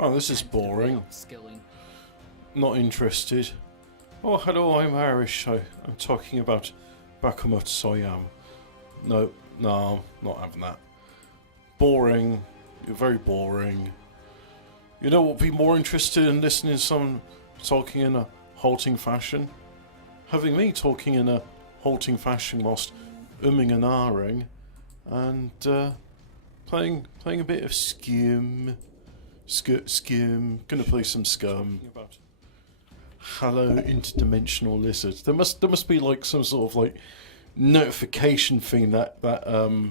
Well, this is boring. Skilling. Not interested. Oh, hello, I'm Irish. I'm talking about Bakhmut, so I am. No, not having that. Boring. You're very boring. You know what would be more interested in listening to someone talking in a halting fashion? Having me talking in a halting fashion whilst umming and ahhing and playing a bit of Skim. Gonna play some Scum. Hello, interdimensional lizard. There must be like some sort of like notification thing that there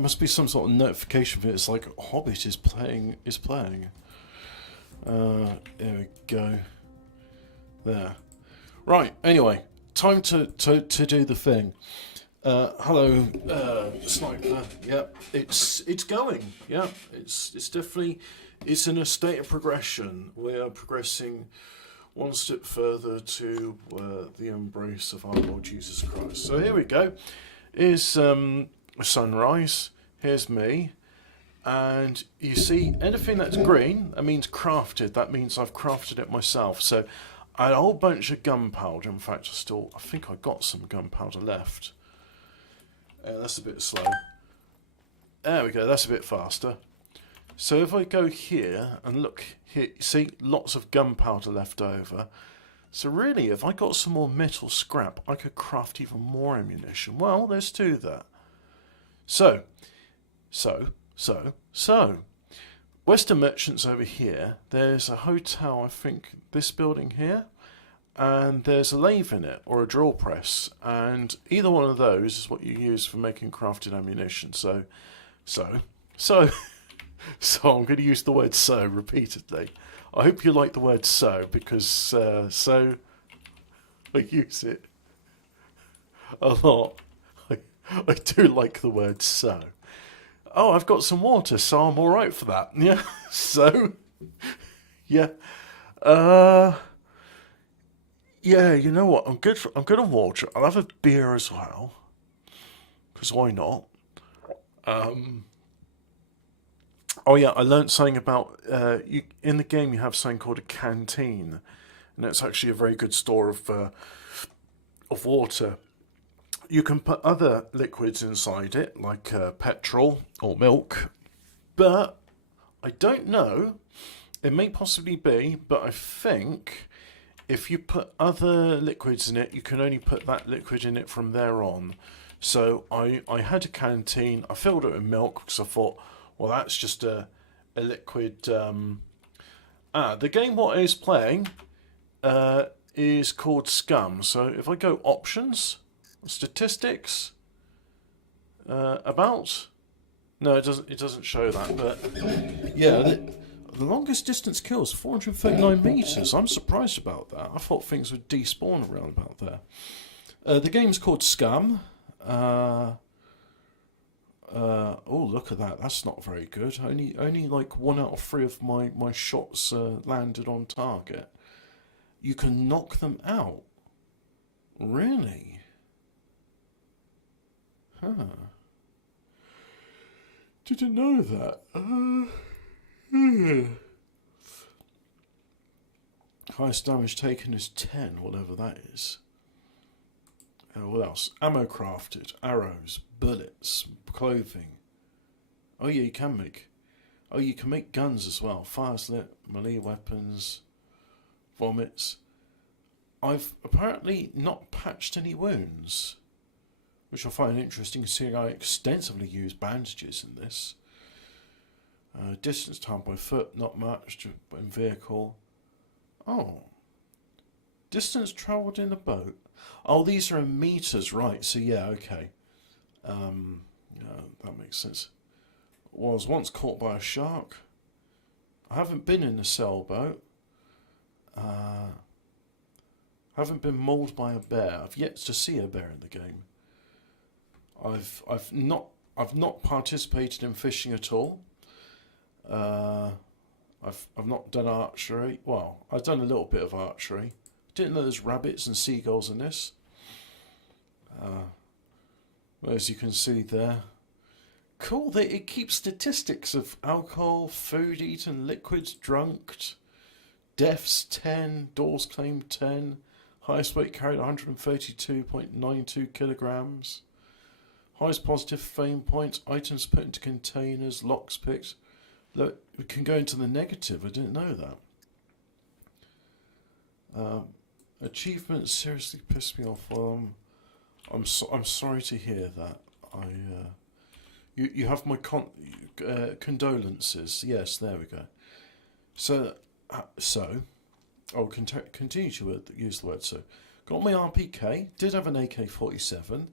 must be some sort of notification thing. It's like Hobbit is playing. There we go. There. Right. Anyway, time to do the thing. Hello, Sniper. Yep, it's going. Yep, it's definitely in a state of progression. We are progressing one step further to the embrace of our Lord Jesus Christ. So here we go. Here's a sunrise. Here's me. And you see, anything that's green, that means crafted. That means I've crafted it myself. So I had a whole bunch of gunpowder. In fact, I think I got some gunpowder left. That's a bit slow. There we go, that's a bit faster. So if I go here and look here, see, lots of gunpowder left over. So really, if I got some more metal scrap, I could craft even more ammunition. Well, let's do that. So. Western Merchants over here. There's a hotel, I think, this building here. And there's a lathe in it, or a drill press, and either one of those is what you use for making crafted ammunition. So I'm going to use the word "so" repeatedly. I hope you like the word "so" because so I use it a lot. I do like the word "so." Oh, I've got some water, so I'm all right for that. Yeah. So, yeah. Yeah, you know what? I'm good on water. I'll have a beer as well, because why not? Oh yeah, I learnt something about in the game. You have something called a canteen, and it's actually a very good store of water. You can put other liquids inside it, like petrol or milk, but I don't know. It may possibly be, but I think if you put other liquids in it, you can only put that liquid in it from there on. So I had a canteen. I filled it with milk because I thought, well, that's just a liquid. The game what is playing is called Scum. So if I go options, statistics, about, no, it doesn't show that. But yeah. The longest distance kill is 439 metres. I'm surprised about that. I thought things would despawn around about there. The game's called Scum. Oh, look at that. That's not very good. Only like 1 out of 3 of my shots landed on target. You can knock them out. Really? Huh. Didn't know that. Highest damage taken is 10, whatever that is. What else? Ammo crafted, arrows, bullets, clothing. Oh yeah, you can make guns as well. Fires lit, melee weapons, vomits. I've apparently not patched any wounds, which I find interesting, seeing I extensively use bandages in this. Distance time by foot, not much, but in vehicle. Oh. Distance travelled in a boat. Oh, these are in meters, right, so yeah, okay. That makes sense. Was once caught by a shark. I haven't been in a sailboat. Haven't been mauled by a bear. I've yet to see a bear in the game. I've not participated in fishing at all. I've not done archery. Well, I've done a little bit of archery. Didn't know there's rabbits and seagulls in this. As you can see there, cool that it keeps statistics of alcohol, food eaten, liquids drunk, deaths 10, doors claimed 10, highest weight carried 132.92 kilograms, highest positive fame points, items put into containers, locks picked. Look, we can go into the negative. I didn't know that. Achievements seriously pissed me off. I'm sorry to hear that. You have my condolences. Yes, there we go. So I'll continue to use the word so. Got my RPK. Did have an AK-47,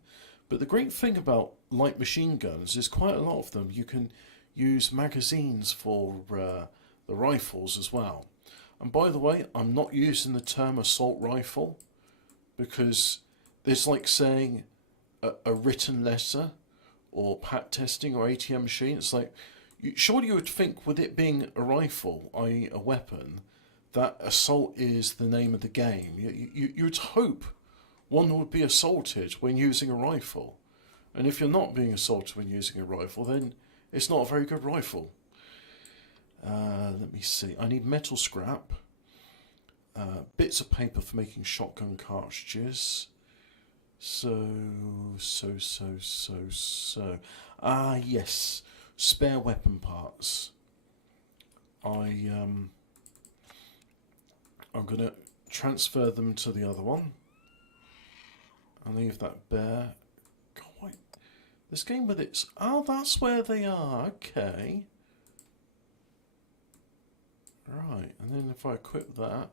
but the great thing about light machine guns is quite a lot of them. You can use magazines for the rifles as well. And by the way, I'm not using the term assault rifle because it's like saying a written letter or pat testing or ATM machine. It's like, surely you would think with it being a rifle, i.e. a weapon, that assault is the name of the game. You would hope one would be assaulted when using a rifle. And if you're not being assaulted when using a rifle, then it's not a very good rifle. Let me see. I need metal scrap. Bits of paper for making shotgun cartridges. So. Ah, yes. Spare weapon parts. I'm going to transfer them to the other one. I'll leave that bare. God, this game with its... Oh, that's where they are. Okay. Right, and then if I equip that...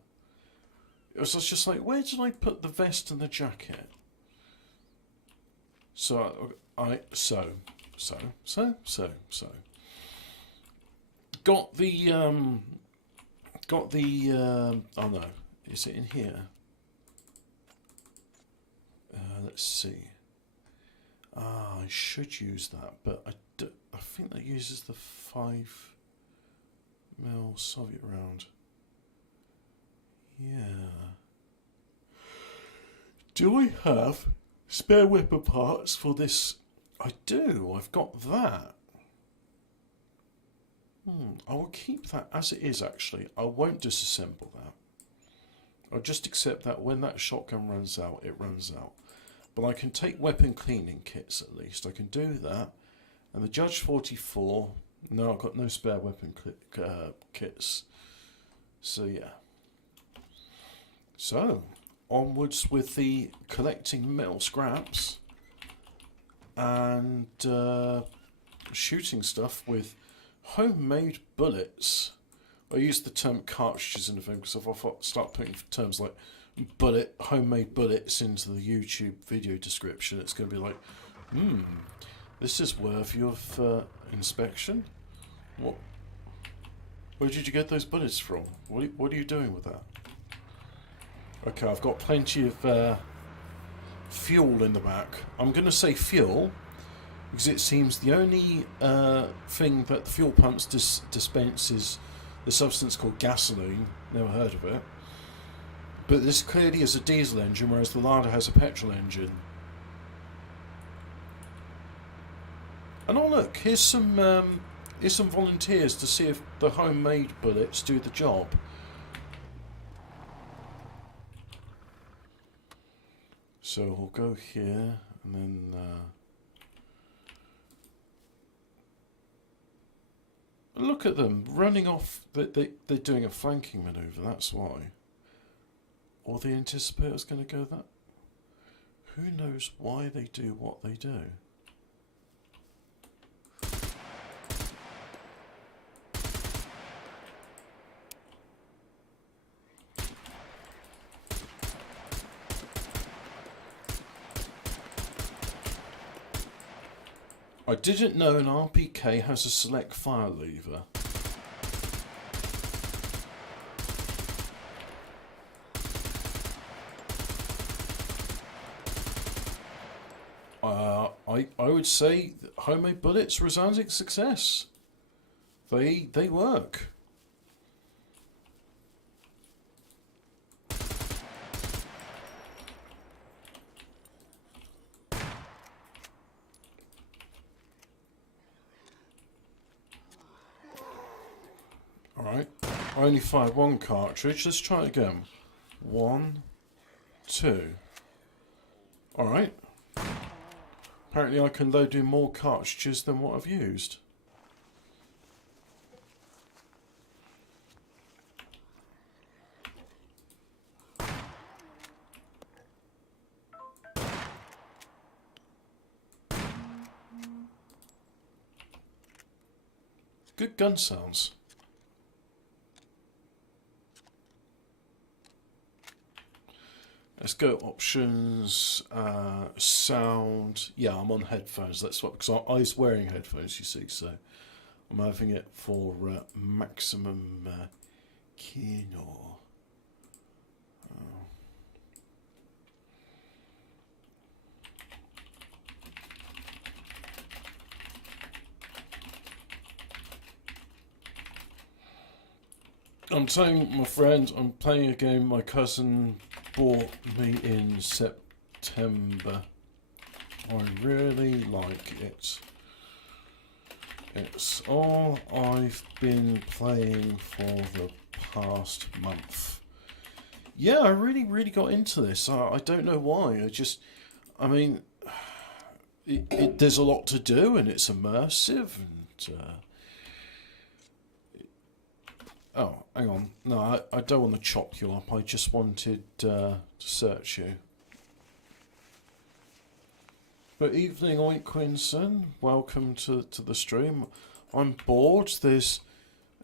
I was just like, where did I put the vest and the jacket? So, Got the, oh no, is it in here? Let's see. I should use that, but I think that uses the 5mm Soviet round. Yeah. Do I have spare weapon parts for this? I do. I've got that. I will keep that as it is, actually. I won't disassemble that. I'll just accept that when that shotgun runs out, it runs out. But I can take weapon cleaning kits at least. I can do that. And the Judge 44... No, I've got no spare weapon kits. So, yeah. So, onwards with the collecting metal scraps. And shooting stuff with homemade bullets. I use the term cartridges in the thing because if I start putting terms like homemade bullets into the YouTube video description, it's going to be like, this is worthy of inspection. What? Where did you get those bullets from? What are you doing with that? Okay, I've got plenty of fuel in the back. I'm going to say fuel because it seems the only thing that the fuel pumps dispense is the substance called gasoline. Never heard of it. But this clearly is a diesel engine, whereas the Lada has a petrol engine. And oh look, here's some volunteers to see if the homemade bullets do the job. So we'll go here and then look at them running off. They're doing a flanking manoeuvre, that's why. Or the anticipator's going to go that. Who knows why they do what they do? I didn't know an RPK has a select fire lever. I would say homemade bullets resounding success. They work. Alright, I only fired one cartridge. Let's try it again. 1, 2. Alright. Apparently I can load in more cartridges than what I've used. Good gun sounds. Let's go options, sound. Yeah, I'm on headphones. That's what, because I was wearing headphones, you see, so I'm having it for maximum kino. I'm telling my friend I'm playing a game my cousin bought me in September. I really like it. It's all I've been playing for the past month. Yeah, I really got into this. I don't know why. I mean, there's a lot to do and it's immersive and... Oh, hang on. No, I don't want to chop you up. I just wanted to search you. Good evening, Oink Quinson. Welcome to the stream. I'm bored. There's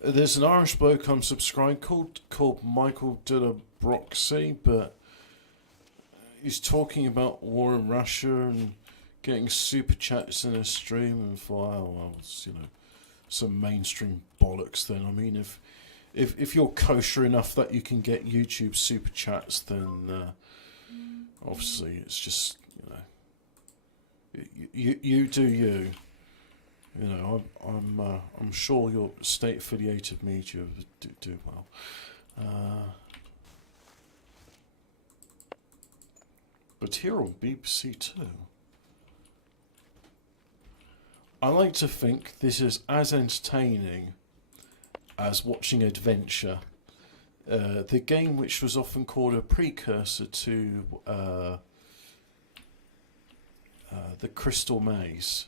an Irish bloke I'm subscribed called Michael Dillabroxy, but he's talking about war in Russia and getting super chats in a stream and thought, oh well, it's, some mainstream bollocks then. I mean, if you're kosher enough that you can get YouTube super chats, then obviously it's just you do you. I'm sure your state affiliated media do well. But here on BBC Two, I like to think this is as entertaining as watching Adventure, the game which was often called a precursor to the Crystal Maze.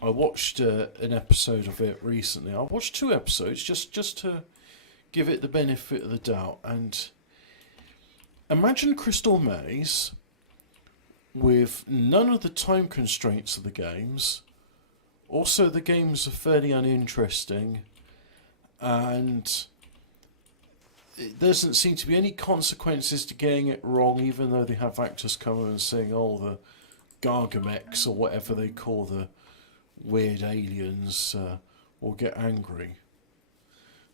I watched an episode of it recently. I watched 2 episodes just to give it the benefit of the doubt. And imagine Crystal Maze with none of the time constraints of the games. Also, the games are fairly uninteresting. And it doesn't seem to be any consequences to getting it wrong, even though they have actors come in and saying, oh, the Gargamex or whatever they call the weird aliens will get angry.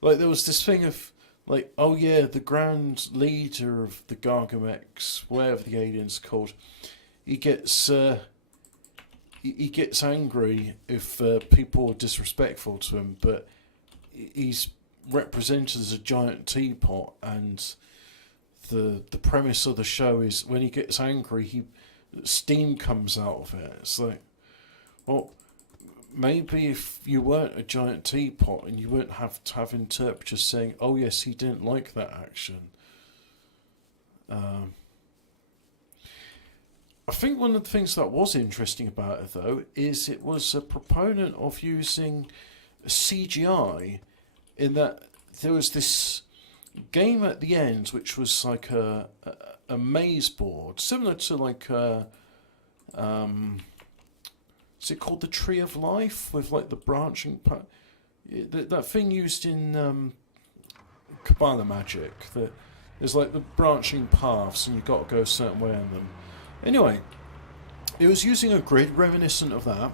Like, there was this thing of, like, oh yeah, the grand leader of the Gargamex, whatever the alien's called, he gets angry if people are disrespectful to him, but he's represented as a giant teapot, and the premise of the show is when he gets angry, steam comes out of it. It's like, well, maybe if you weren't a giant teapot and you wouldn't have to have interpreters saying, oh yes, he didn't like that action. I think one of the things that was interesting about it, though, is it was a proponent of using CGI, in that there was this game at the end which was like a maze board, similar to like is it called the Tree of Life, with like the branching that thing used in Kabbalah magic, that there's like the branching paths and you've got to go a certain way on them. Anyway, it was using a grid reminiscent of that,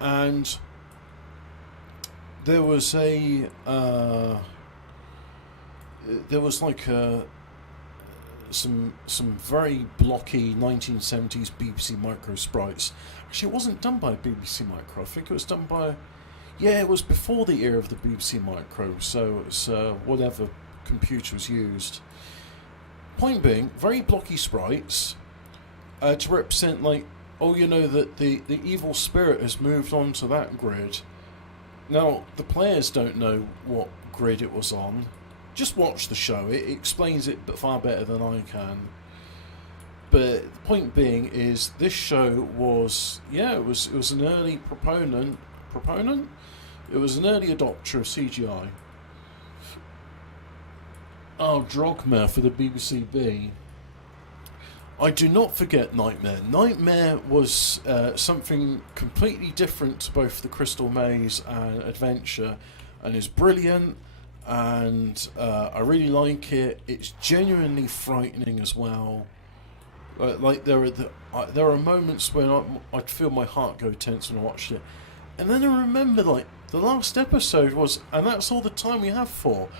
and there was some very blocky 1970s BBC Micro sprites. Actually, it wasn't done by BBC Micro. I think it was done by... Yeah, it was before the era of the BBC Micro, so it's whatever computer was used. Point being, very blocky sprites to represent, like, oh, that the evil spirit has moved on to that grid. Now, the players don't know what grid it was on. Just watch the show. It explains it far better than I can. But the point being is, this show was, yeah, it was an early proponent. It was an early adopter of CGI. Oh, Drogma for the BBC. I do not forget Nightmare. Nightmare was something completely different to both the Crystal Maze and Adventure, and is brilliant. And I really like it. It's genuinely frightening as well. Like there are moments when I'd feel my heart go tense when I watched it, and then I remember like the last episode was, and that's all the time we have for.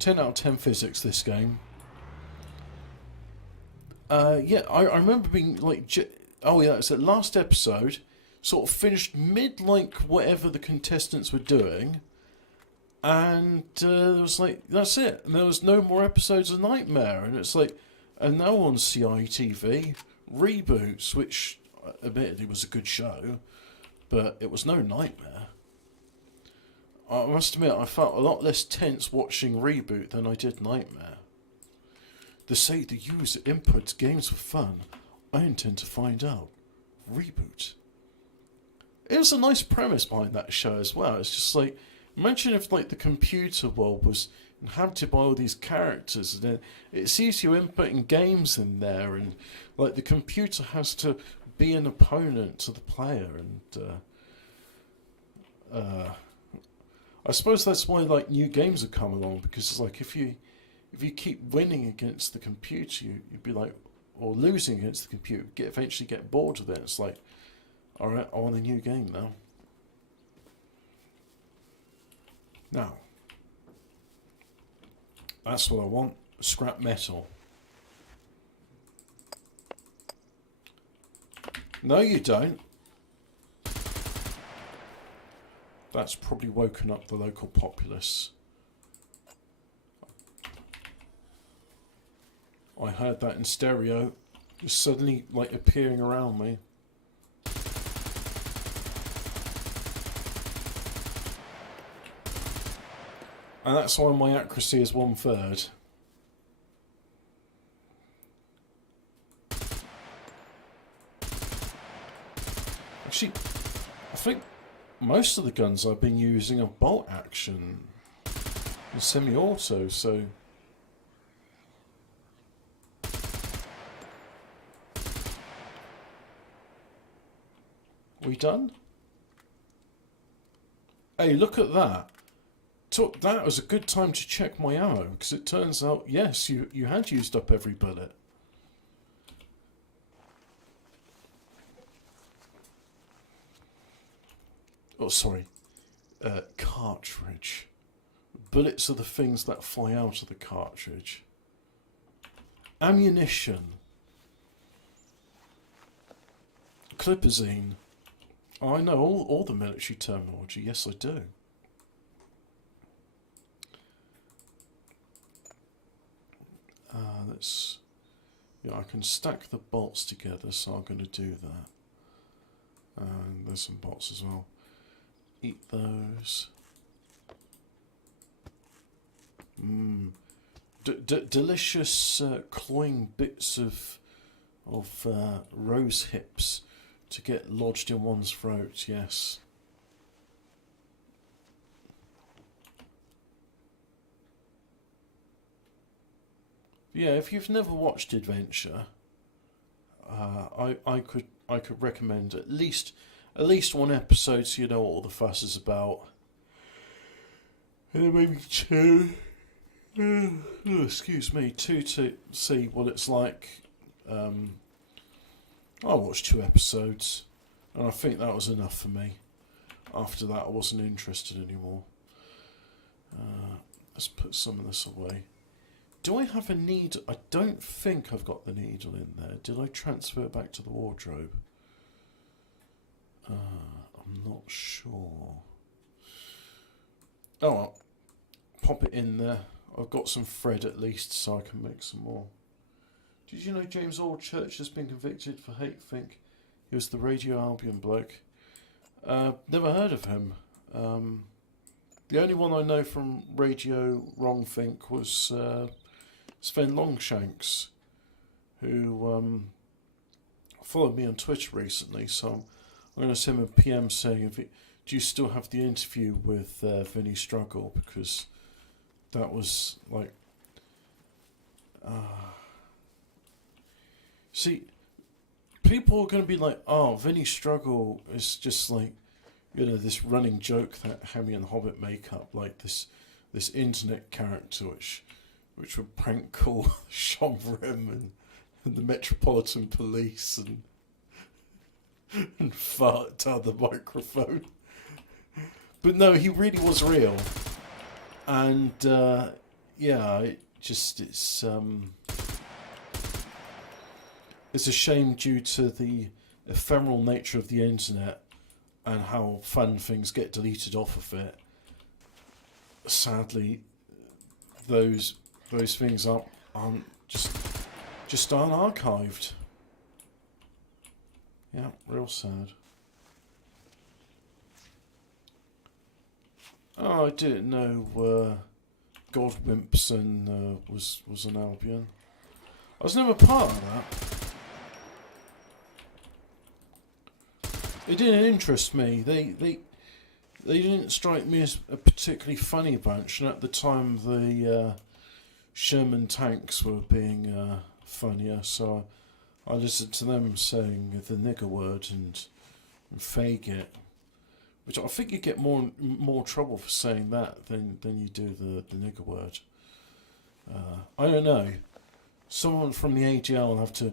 10 out of 10 physics this game. Yeah, I remember being like, oh yeah, it's the last episode, sort of finished mid like whatever the contestants were doing. And it was like, that's it. And there was no more episodes of Nightmare. And it's like, and now on CITV, Reboots, which admittedly was a good show, but it was no Nightmare. I must admit, I felt a lot less tense watching Reboot than I did Nightmare. They say the user inputs games for fun. I intend to find out. Reboot. It was a nice premise behind that show as well. It's just like, imagine if like the computer world was inhabited by all these characters, and then it sees you inputting games in there, and like the computer has to be an opponent to the player, and I suppose that's why like new games have come along, because it's like if you keep winning against the computer, you'd be like, or losing against the computer, eventually get bored with it. It's like, all right, I want a new game now. Now, that's what I want. Scrap metal. No, you don't. That's probably woken up the local populace. I heard that in stereo, just suddenly like appearing around me. And that's why my accuracy is 1/3. Actually, I think most of the guns I've been using are bolt action and semi-auto, so... We done? Hey, look at that. That was a good time to check my ammo, because it turns out, yes, you had used up every bullet. Oh, sorry. Cartridge. Bullets are the things that fly out of the cartridge. Ammunition. Clipazine. I know all the military terminology, yes I do. Let's... Yeah, I can stack the bolts together, so I'm going to do that. And there's some bolts as well. Eat those. Delicious cloying bits of rose hips to get lodged in one's throat, yes. Yeah, if you've never watched Adventure, I could recommend at least one episode so you know what all the fuss is about. And then maybe two. Excuse me, two to see what it's like. I watched 2 episodes, and I think that was enough for me. After that, I wasn't interested anymore. Let's put some of this away. Do I have a needle? I don't think I've got the needle in there. Did I transfer it back to the wardrobe? I'm not sure. Oh well, pop it in there. I've got some thread at least, so I can make some more. Did you know James Allchurch has been convicted for hate? Think He was the Radio Albion bloke. Never heard of him. The only one I know from Radio Wrongthink was Sven Longshanks, who followed me on Twitter recently, so I'm going to send him a PM saying, do you still have the interview with Vinny Struggle? Because that was like... see, people are going to be like, oh, Vinny Struggle is just like, you know, this running joke that Hemi and Hobbit make up, like this internet character which would prank call Sean Rim and the Metropolitan Police and fart down the microphone. But no, he really was real. And yeah, it's a shame due to the ephemeral nature of the internet and how fun things get deleted off of it. Sadly, those things aren't just aren't archived. Yeah, real sad. Oh, I didn't know Godwimpson was an Albion. I was never part of that. It didn't interest me. They didn't strike me as a particularly funny bunch, and at the time the Sherman tanks were being funnier, so I listened to them saying the nigger word and fag it, which I think you get more trouble for saying that than you do the nigger word. I don't know. Someone from the AGL will have to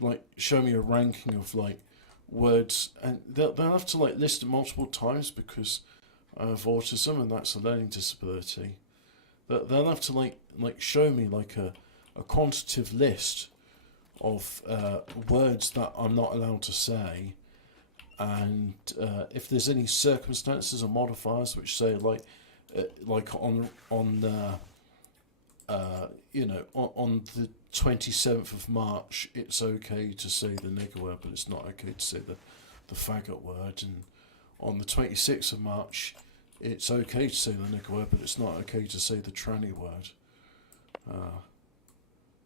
like show me a ranking of like words, and they'll have to like list it multiple times because I have autism and that's a learning disability. They'll have to like show me like a quantitative list of words that I'm not allowed to say, and if there's any circumstances or modifiers which say like on you know, on the 27th of March it's okay to say the nigger word, but it's not okay to say the faggot word, and on the 26th of March it's okay to say the nigger word, but it's not okay to say the tranny word.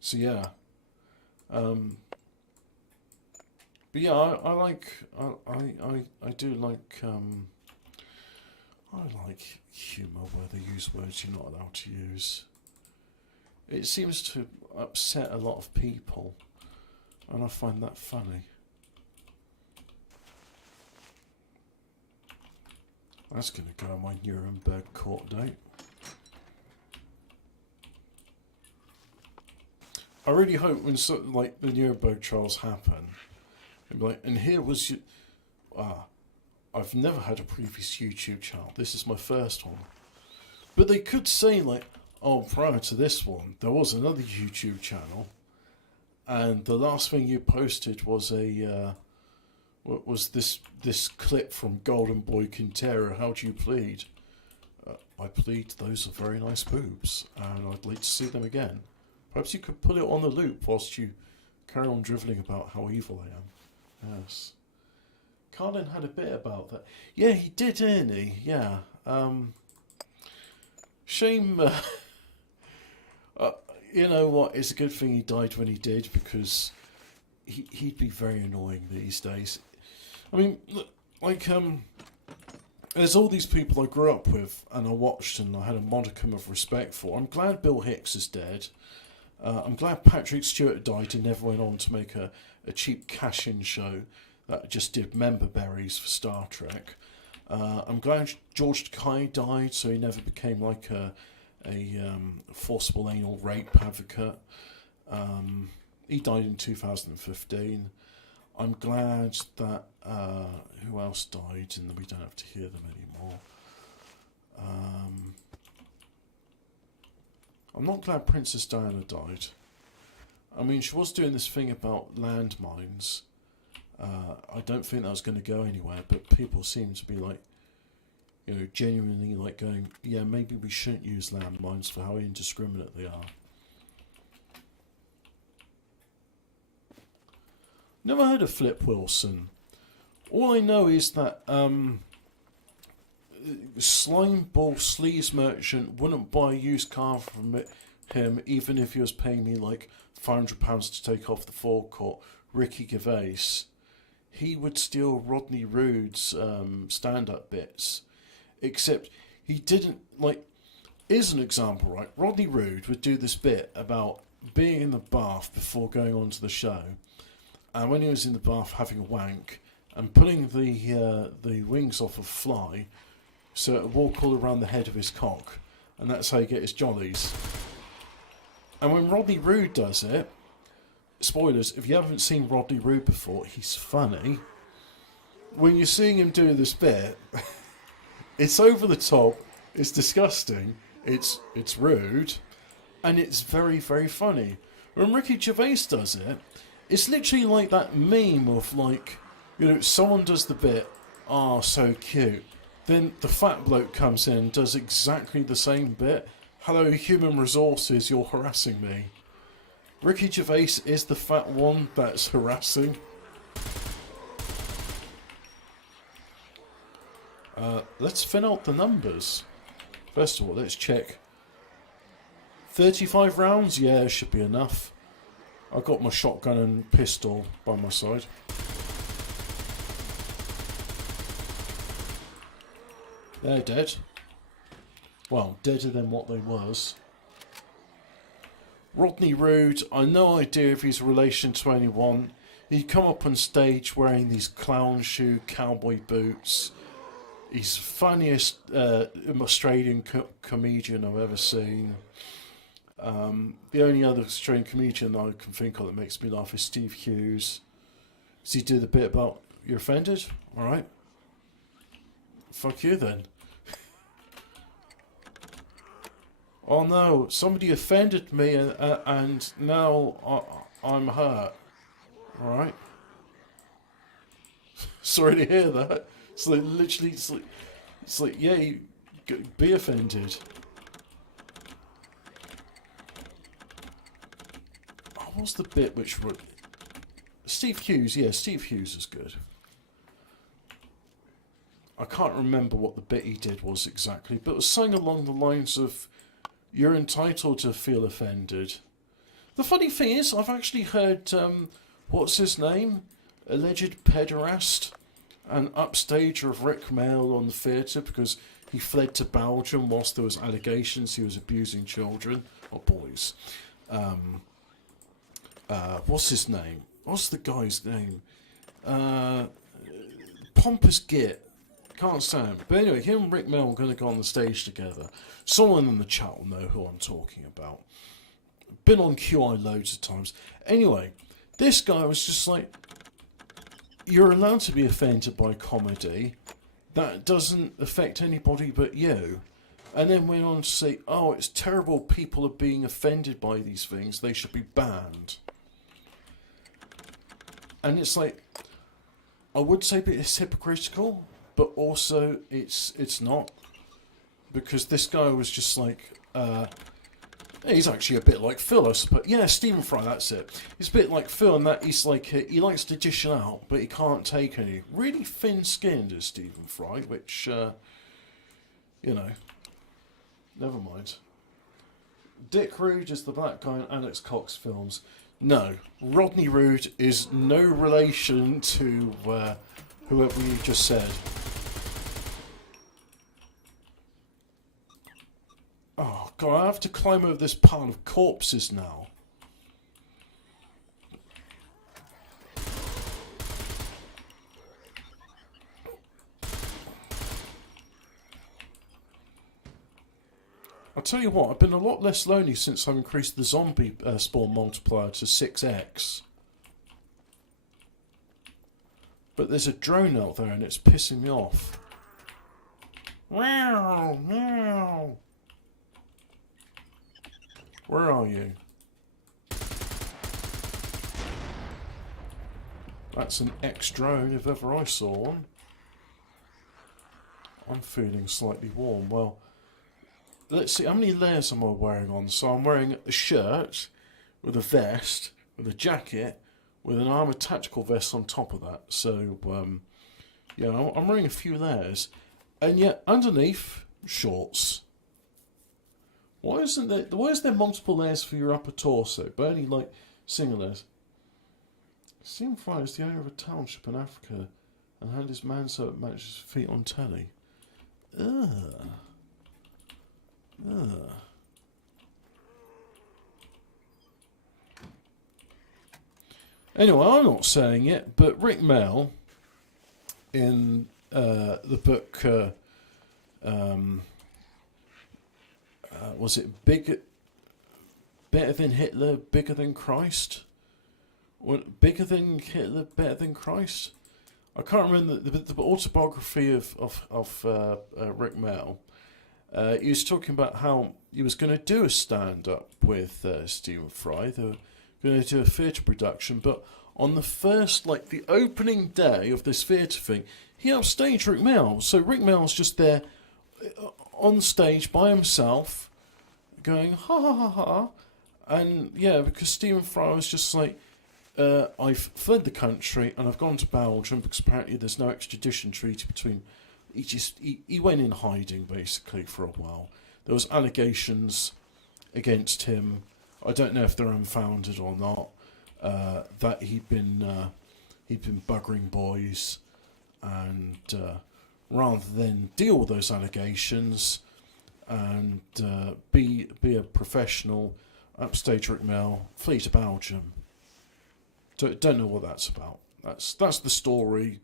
So yeah. But yeah, I do like I like humour where they use words you're not allowed to use. It seems to upset a lot of people, and I find that funny. That's going to go on my Nuremberg court date. I really hope when like the Nuremberg trials happen, and here was I've never had a previous YouTube channel. This is my first one. But they could say like, oh, prior to this one, there was another YouTube channel, and the last thing you posted was this clip from Golden Boy Quintero. How do you plead? I plead those are very nice boobs, and I'd like to see them again. Perhaps you could put it on the loop whilst you carry on drivelling about how evil I am. Yes. Carlin had a bit about that. Yeah, he did, didn't he? Yeah. Shame. You know what? It's a good thing he died when he did, because he'd be very annoying these days. I mean, like, there's all these people I grew up with and I watched and I had a modicum of respect for. I'm glad Bill Hicks is dead. I'm glad Patrick Stewart died and never went on to make a cheap cash-in show that just did member berries for Star Trek. I'm glad George Takei died, so he never became like a forcible anal rape advocate. He died in 2015. I'm glad that who else died and we don't have to hear them anymore. I'm not glad Princess Diana died. I mean, she was doing this thing about landmines. I don't think that was going to go anywhere, but people seem to be like, you know, genuinely like going, yeah, maybe we shouldn't use landmines for how indiscriminate they are. Never heard of Flip Wilson. All I know is that Slimeball Sleaze Merchant wouldn't buy a used car from him even if he was paying me like £500 to take off the forecourt. Ricky Gervais, he would steal Rodney Rude's stand-up bits, except he didn't, like, here's an example, right? Rodney Rude would do this bit about being in the bath before going on to the show, and when he was in the bath having a wank and pulling the wings off a fly so it would walk all around the head of his cock, and that's how you get his jollies. And when Rodney Rude does it, spoilers, if you haven't seen Rodney Rude before, he's funny. When you're seeing him do this bit, it's over the top, it's disgusting, it's rude, and it's very, very funny. When Ricky Gervais does it, it's literally like that meme of, like, you know, someone does the bit, so cute. Then the fat bloke comes in and does exactly the same bit. Hello, human resources, you're harassing me. Ricky Gervais is the fat one that's harassing. Let's fill out the numbers. First of all, let's check. 35 rounds? Yeah, should be enough. I've got my shotgun and pistol by my side. They're dead. Well, deader than what they was. Rodney Rude, I no idea if he's a relation to anyone. He'd come up on stage wearing these clown shoe cowboy boots. He's the funniest Australian comedian I've ever seen. The only other Australian comedian I can think of that makes me laugh is Steve Hughes. Does he do the bit about you're offended? Alright. Fuck you then. Oh no, somebody offended me and now I'm hurt. Alright? Sorry to hear that. It's like literally, it's like yeah, you be offended. Oh, what's the bit which... Steve Hughes, yeah, Steve Hughes is good. I can't remember what the bit he did was exactly, but it was something along the lines of, you're entitled to feel offended. The funny thing is, I've actually heard, what's his name? Alleged pederast and upstager of Rick Mail on the theatre because he fled to Belgium whilst there was allegations he was abusing children, or boys. What's his name? What's the guy's name? Pompous Git. Can't stand him. But anyway, him and Rick Mail are going to go on the stage together. Someone in the chat will know who I'm talking about. Been on QI loads of times. Anyway, this guy was just like, you're allowed to be offended by comedy. That doesn't affect anybody but you. And then went on to say, oh, it's terrible people are being offended by these things. They should be banned. And it's like, I would say that it's hypocritical, but also it's not. Because this guy was just like, he's actually a bit like Phil, I suppose. Yeah, Stephen Fry, that's it. He's a bit like Phil in that he's like, he likes to dish it out, but he can't take any. Really thin-skinned is Stephen Fry, which, you know, never mind. Dick Rude is the black guy in Alex Cox films. No, Rodney Rude is no relation to whoever you just said. Oh god, I have to climb over this pile of corpses now. I'll tell you what, I've been a lot less lonely since I've increased the zombie spawn multiplier to 6x. But there's a drone out there and it's pissing me off. Meow, meow. Where are you? That's an X-drone if ever I saw one. I'm feeling slightly warm. Well, let's see, how many layers am I wearing on? So I'm wearing a shirt with a vest, with a jacket, with an armoured tactical vest on top of that. So, You know, I'm wearing a few layers, and yet underneath, shorts. Why isn't there? Why is there multiple layers for your upper torso, but only like single layers? Stephen Fry is the owner of a township in Africa, and had his man so it matches his feet on telly. Ugh. Ugh. Anyway, I'm not saying it, but Rick Mell, in the book, was it Better Than Hitler, Bigger Than Christ? Bigger Than Hitler, Better Than Christ? I can't remember the autobiography of Rick Mell. He was talking about how he was going to do a stand-up with Stephen Fry. They were going to do a theatre production, but on the first, like the opening day of this theatre thing, he upstaged Rick Mell. So Rick Mell's just there on stage by himself, going ha ha ha ha, and yeah, because Stephen Fry was just like, I've fled the country and I've gone to Belgium because apparently there's no extradition treaty between. He went in hiding basically for a while. There was allegations against him. I don't know if they're unfounded or not. That he'd been buggering boys, and rather than deal with those allegations and be a professional, upstage Rick Mell, flee to Belgium. Don't know what that's about. That's the story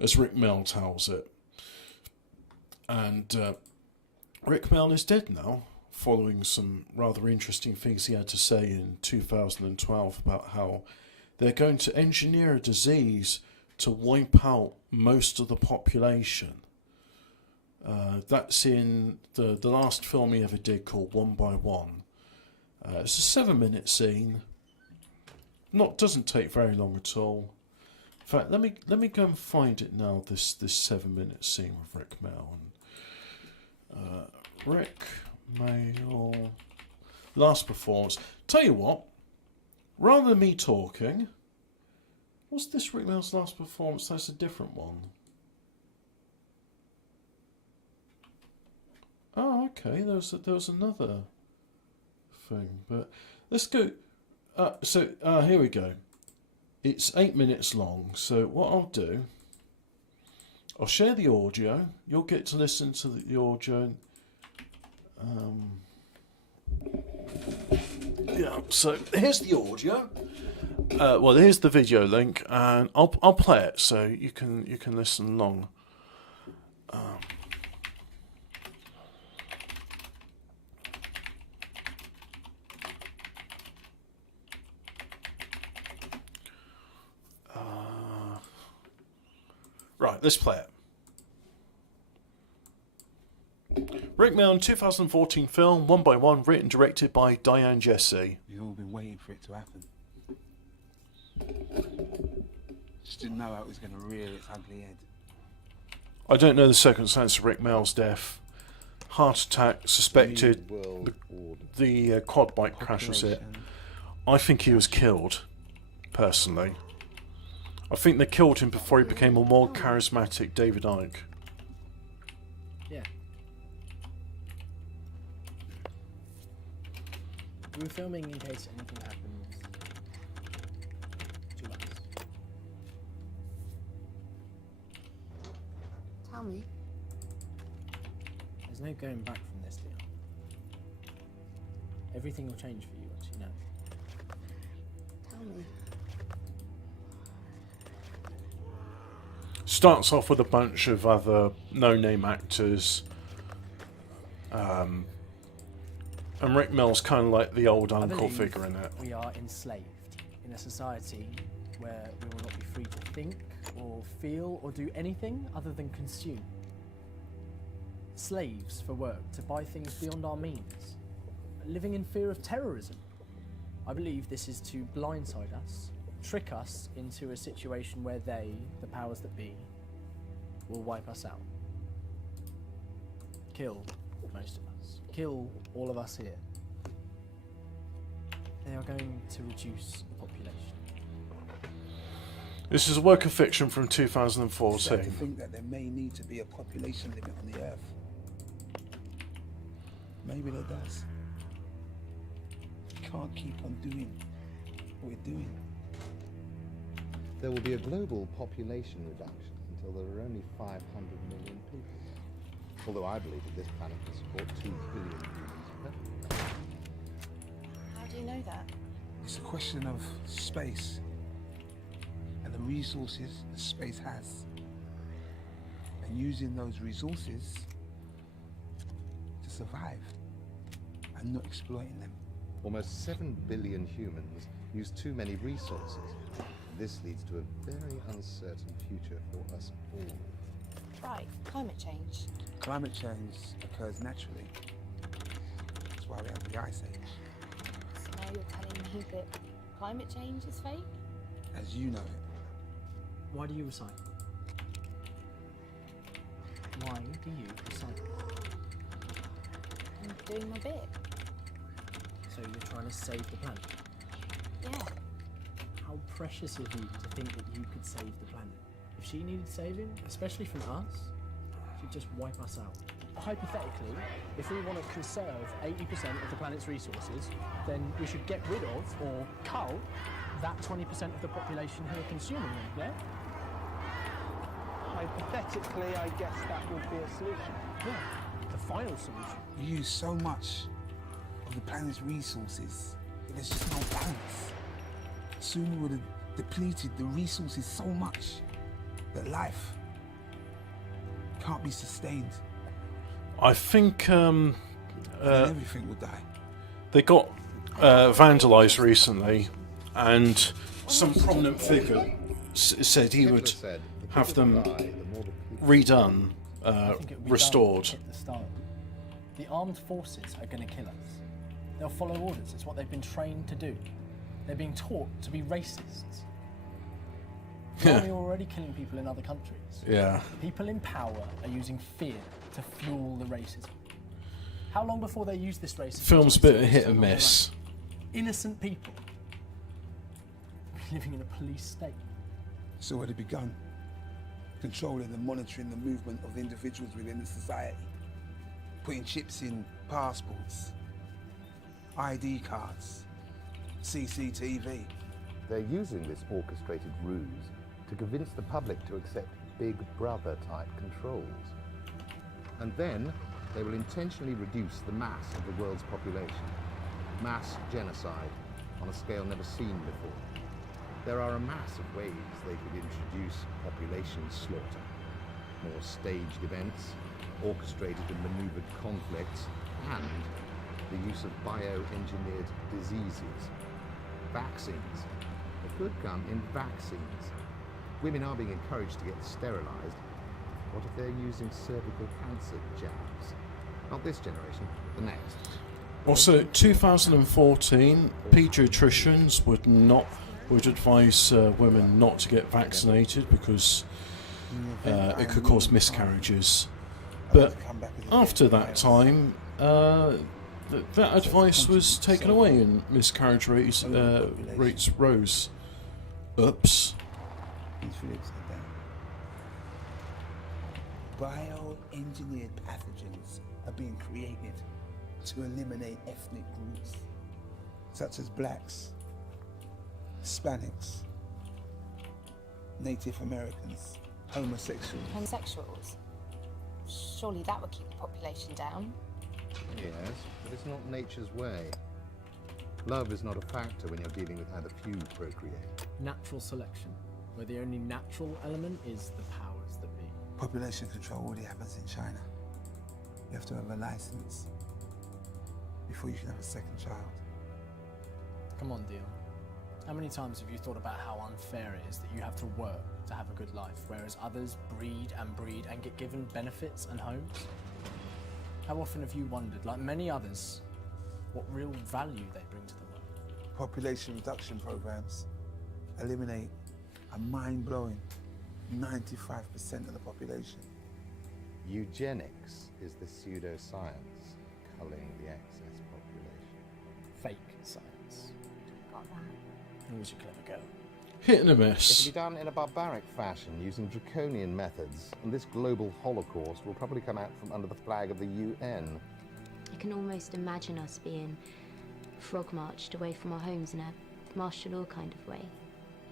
as Rick Mell tells it. And Rick Mell is dead now, following some rather interesting things he had to say in 2012 about how they're going to engineer a disease to wipe out most of the population. That's in the last film he ever did called One by One. It's a 7-minute scene. Doesn't take very long at all. In fact, let me go and find it now. This 7-minute scene with Rick Mell. Rick Mell last performance. Tell you what, rather than me talking, what's this Rick Mell's last performance? That's a different one. Oh, okay. There was another thing, but let's go. Here we go. It's 8 minutes long. So what I'll do, I'll share the audio. You'll get to listen to the audio. Yeah. So here's the audio. Well, here's the video link, and I'll play it so you can listen along. Right, let's play it. Rick Mell 2014 film, One by One, written and directed by Diane Jesse. We've all been waiting for it to happen. Just didn't know how it was going to rear its ugly head. I don't know the circumstance of Rick Mell's death. Heart attack, suspected. The quad bike crash was it. I think he was killed, personally. I think they killed him before he became a more charismatic David Icke. Yeah. We were filming in case anything happens to us. Tell me. There's no going back from this deal. Everything will change for you once you know. Tell me. Starts off with a bunch of other no-name actors. And Rick Mell's kind of like the old uncle figure in it. We are enslaved in a society where we will not be free to think or feel or do anything other than consume. Slaves for work, to buy things beyond our means. Living in fear of terrorism. I believe this is to blindside us, trick us into a situation where they, the powers that be, will wipe us out. Kill most of us. Kill all of us here. They are going to reduce the population. This is a work of fiction from Sad to 2014. think that there may need to be a population limit on the Earth. Maybe there does. We can't keep on doing what we're doing. There will be a global population reduction until there are only 500 million people. Although I believe that this planet can support 2 billion humans perfectly. How do you know that? It's a question of space and the resources that space has. And using those resources to survive and not exploiting them. Almost 7 billion humans use too many resources. This leads to a very uncertain future for us all. Right, climate change. Climate change occurs naturally. That's why we have the Ice Age. So now you're telling me that climate change is fake? As you know it. Why do you recycle? Why do you recycle? I'm doing my bit. So you're trying to save the planet? Yeah. How precious of you to think that you could save the planet. If she needed saving, especially from us, she'd just wipe us out. Hypothetically, if we want to conserve 80% of the planet's resources, then we should get rid of or cull that 20% of the population who are consuming them, yeah? Hypothetically, I guess that would be a solution. Yeah, the final solution. We use so much of the planet's resources that there's just no balance. Soon we would have depleted the resources so much that life can't be sustained. I think And everything will die. they got vandalised recently, and some prominent figure said he Hitler would said, "The have bigger them the pie, the more the people." redone, I think it would be restored. done at the start. The armed forces are going to kill us. They'll follow orders. It's what they've been trained to do. They're being taught to be racists. The Yeah. army are already killing people in other countries. Yeah. People in power are using fear to fuel the racism. How long before they use this racism? Film's a bit of hit and miss. Innocent people living in a police state. It's already begun. Controlling and monitoring the movement of the individuals within the society. Putting chips in passports, ID cards, CCTV. They're using this orchestrated ruse to convince the public to accept Big Brother type controls. And then they will intentionally reduce the mass of the world's population. Mass genocide on a scale never seen before. There are a mass of ways they could introduce population slaughter. More staged events, orchestrated and maneuvered conflicts, and the use of bioengineered diseases. Vaccines. It could come in vaccines. Women are being encouraged to get sterilised. What if they're using cervical cancer jabs? Not this generation, the next. Also, 2014, paediatricians would advise women not to get vaccinated because it could cause miscarriages. But after that time, that advice was taken away and miscarriage rates rose. Oops. He's really upside down. Bioengineered pathogens are being created to eliminate ethnic groups, such as blacks, Hispanics, Native Americans, homosexuals. Homosexuals? Surely that would keep the population down. Yes, but it's not nature's way. Love is not a factor when you're dealing with how the few procreate. Natural selection, where the only natural element is the powers that be. Population control already happens in China. You have to have a license before you can have a second child. Come on, Dion. How many times have you thought about how unfair it is that you have to work to have a good life, whereas others breed and get given benefits and homes? How often have you wondered, like many others, what real value they bring to the world? Population reduction programs eliminate a mind-blowing 95% of the population. Eugenics is the pseudoscience culling the excess population. Fake science. Got that. Who's your clever girl? hit and a It can miss. be done in a barbaric fashion using draconian methods, and this global holocaust will probably come out from under the flag of the UN. I can almost imagine us being frog marched away from our homes in a martial law kind of way.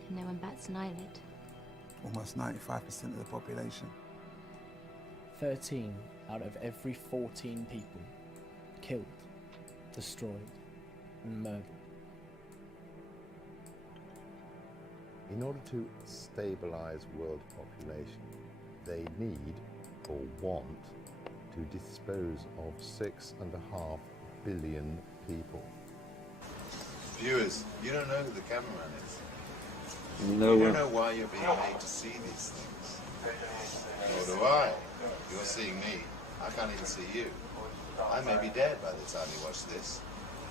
And no one bats an eyelid. Almost 95% of the population. 13 out of every 14 people killed, destroyed, and murdered. In order to stabilize world population, they need or want to dispose of 6.5 billion people. Viewers, you don't know who the cameraman is. No You one. don't know why you're being made to see these things. Nor do I. You're seeing me. I can't even see you. I may be dead by the time you watch this.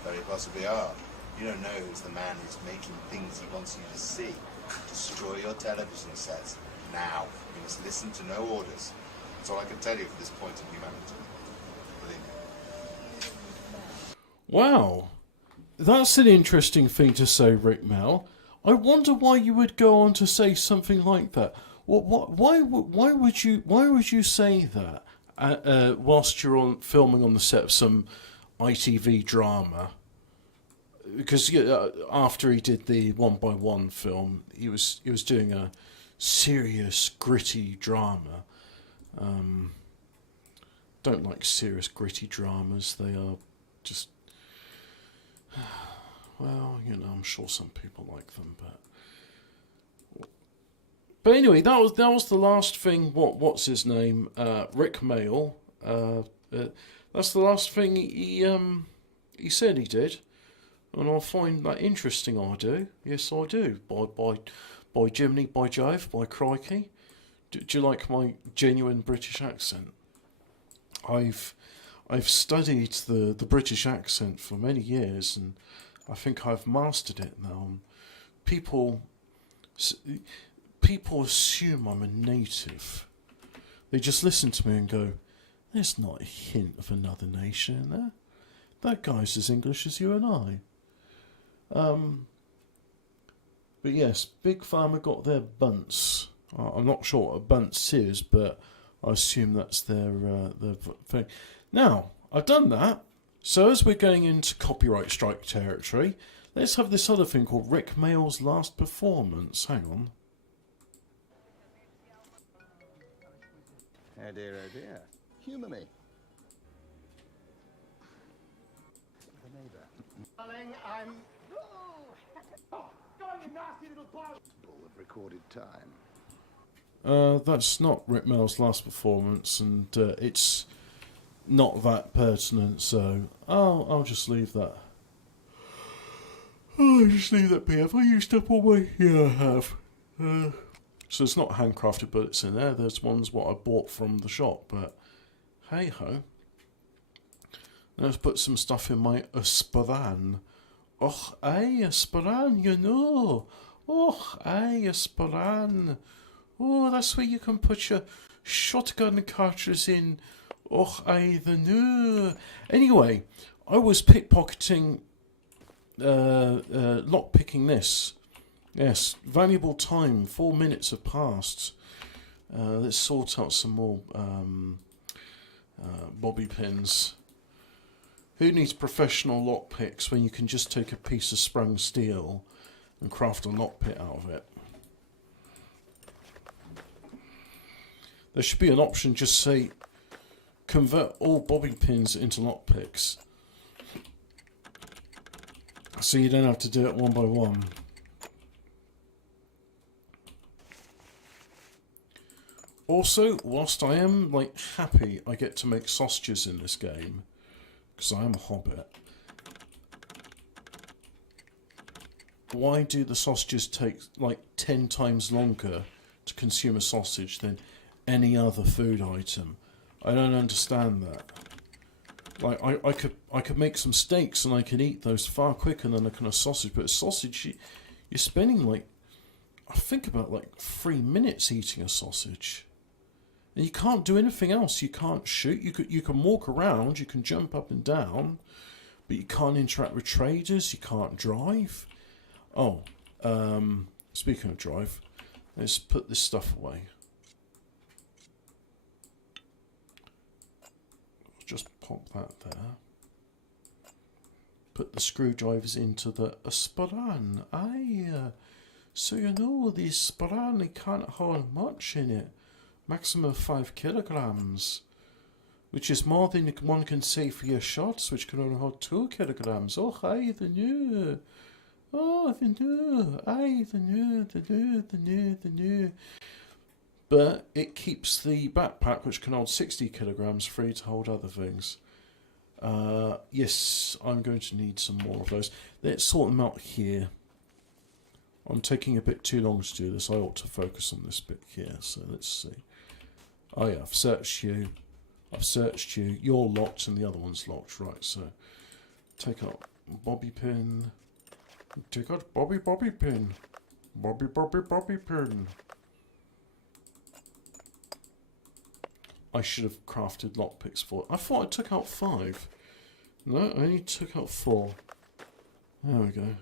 Very possibly are. You don't know who's the man who's making things he wants you to see. Destroy your television sets. Now. You must listen to no orders. That's all I can tell you at this point in humanity. Believe me. Wow, that's an interesting thing to say, Rick Mel. I wonder why you would go on to say something like that. Why would you say that whilst you're filming on the set of some ITV drama? Because after he did the 1x1 film, he was doing a serious, gritty drama. Don't like serious, gritty dramas. They are just, well, you know, I'm sure some people like them, but anyway, that was the last thing. What's his name? Rick Mail. That's the last thing he said he did, and I find that interesting. I do. Yes, I do. By Jiminy, by Jove, by crikey. Do you like my genuine British accent? I've studied the British accent for many years, and I think I've mastered it now. People assume I'm a native. They just listen to me and go, "There's not a hint of another nation in there. That guy's as English as you and I." But yes, Big Pharma got their bunts. I'm not sure what a bunts is, but I assume that's their thing. Now, I've done that. So as we're going into copyright strike territory, let's have this other thing called Rick Mail's last performance. Hang on. Oh dear, oh dear. Humour me. The neighbour. Darling, I'm... Oh, go on, you nasty little bug! Of recorded time. That's not Rick Mail's last performance, and it's not that pertinent, so I'll just leave that. I'll just leave that be. Have I used up all my... Yeah, I have. So it's not handcrafted bullets in there. There's ones what I bought from the shop, but hey-ho. Let's put some stuff in my Esperan. Och, aye, Esperan, you know. Och, aye, Esperan. Oh, that's where you can put your shotgun cartridge in. Och, aye, the new. Anyway, I was pickpocketing, lockpicking this. Yes, valuable time. 4 minutes have passed. Let's sort out some more bobby pins. Who needs professional lockpicks when you can just take a piece of sprung steel and craft a lockpick out of it? There should be an option, just say, convert all bobby pins into lockpicks. So you don't have to do it one by one. Also, whilst I am happy I get to make sausages in this game, because I am a hobbit, why do the sausages take 10 times longer to consume a sausage than any other food item? I don't understand that. I could make some steaks and I could eat those far quicker than a kind of sausage, but a sausage, you're spending I think about 3 minutes eating a sausage. And you can't do anything else. You can't shoot. You can walk around. You can jump up and down, but you can't interact with traders. You can't drive. Oh, speaking of drive, let's put this stuff away. Just pop that there. Put the screwdrivers into the Sporran. Aye, so you know these Sporran, they can't hold much in it. Maximum 5 kilograms, which is more than one can say for your shots, which can only hold 2 kilograms. Oh, aye, the new. Oh, the new. Aye, the new, the new, the new, the new. But it keeps the backpack, which can hold 60 kilograms, free to hold other things. Yes, I'm going to need some more of those. Let's sort them out here. I'm taking a bit too long to do this. I ought to focus on this bit here. So let's see. Oh yeah, I've searched you. I've searched you. You're locked and the other one's locked. Right, so take out bobby pin. Take out bobby pin. Bobby pin. I should have crafted lockpicks for it. I thought I took out 5. No, I only took out 4. There we go.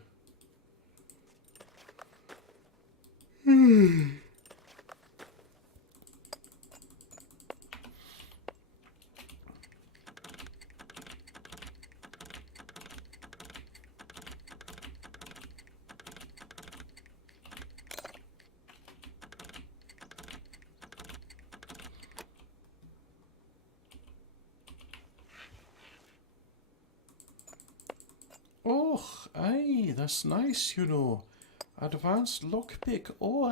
Oh, aye, that's nice, you know. Advanced lockpick. Oh,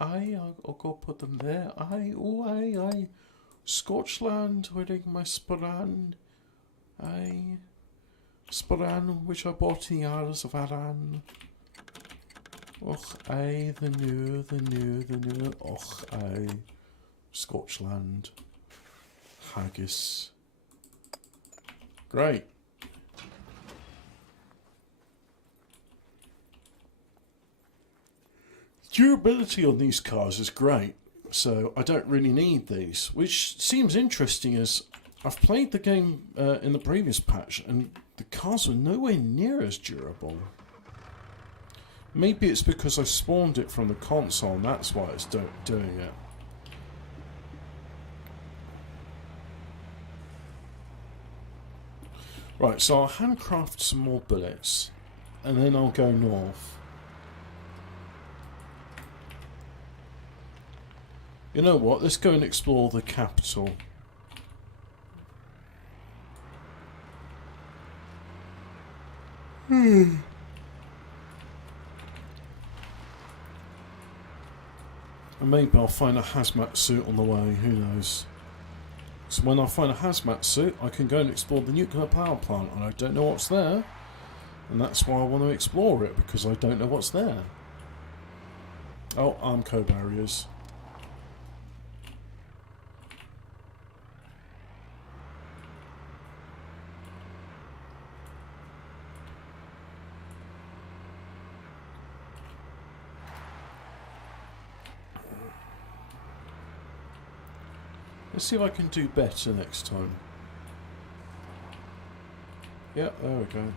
aye, I'll go put them there. Aye, oh, aye. Scotland, wearing my Sporran. Aye. Sporran, which I bought in the Isles of Arran. Och, aye, the new. Och, aye. Scotland. Haggis. Great. Durability on these cars is great, so I don't really need these, which seems interesting as I've played the game in the previous patch and the cars were nowhere near as durable. Maybe it's because I spawned it from the console and that's why it's doing it. Right, so I'll handcraft some more bullets and then I'll go north. You know what, let's go and explore the capital. And maybe I'll find a hazmat suit on the way, who knows. So when I find a hazmat suit, I can go and explore the nuclear power plant, and I don't know what's there. And that's why I want to explore it, because I don't know what's there. Oh, Armco barriers. Let's see if I can do better next time. Yeah, there we go.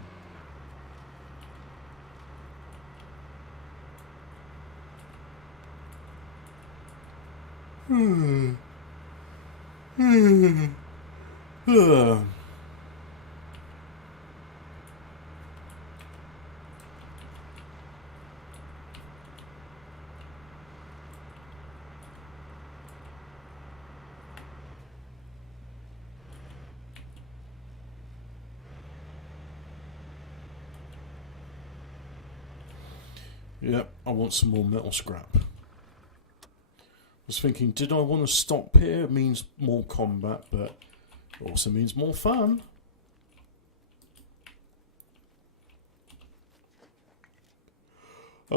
Yep, I want some more metal scrap. I was thinking, did I want to stop here? It means more combat, but it also means more fun.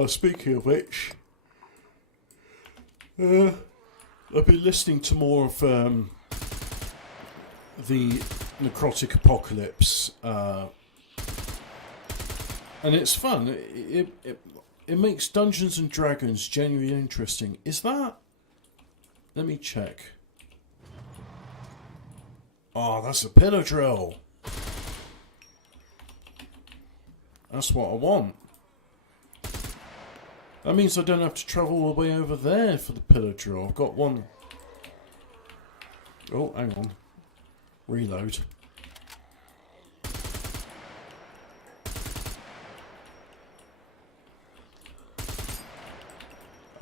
Speaking of which, I've been listening to more of the Necrotic Apocalypse, and it's fun. It makes Dungeons and Dragons genuinely interesting. Is that? Let me check. Oh, that's a pillar drill. That's what I want. That means I don't have to travel all the way over there for the pillar drill. I've got one. Oh, hang on. Reload.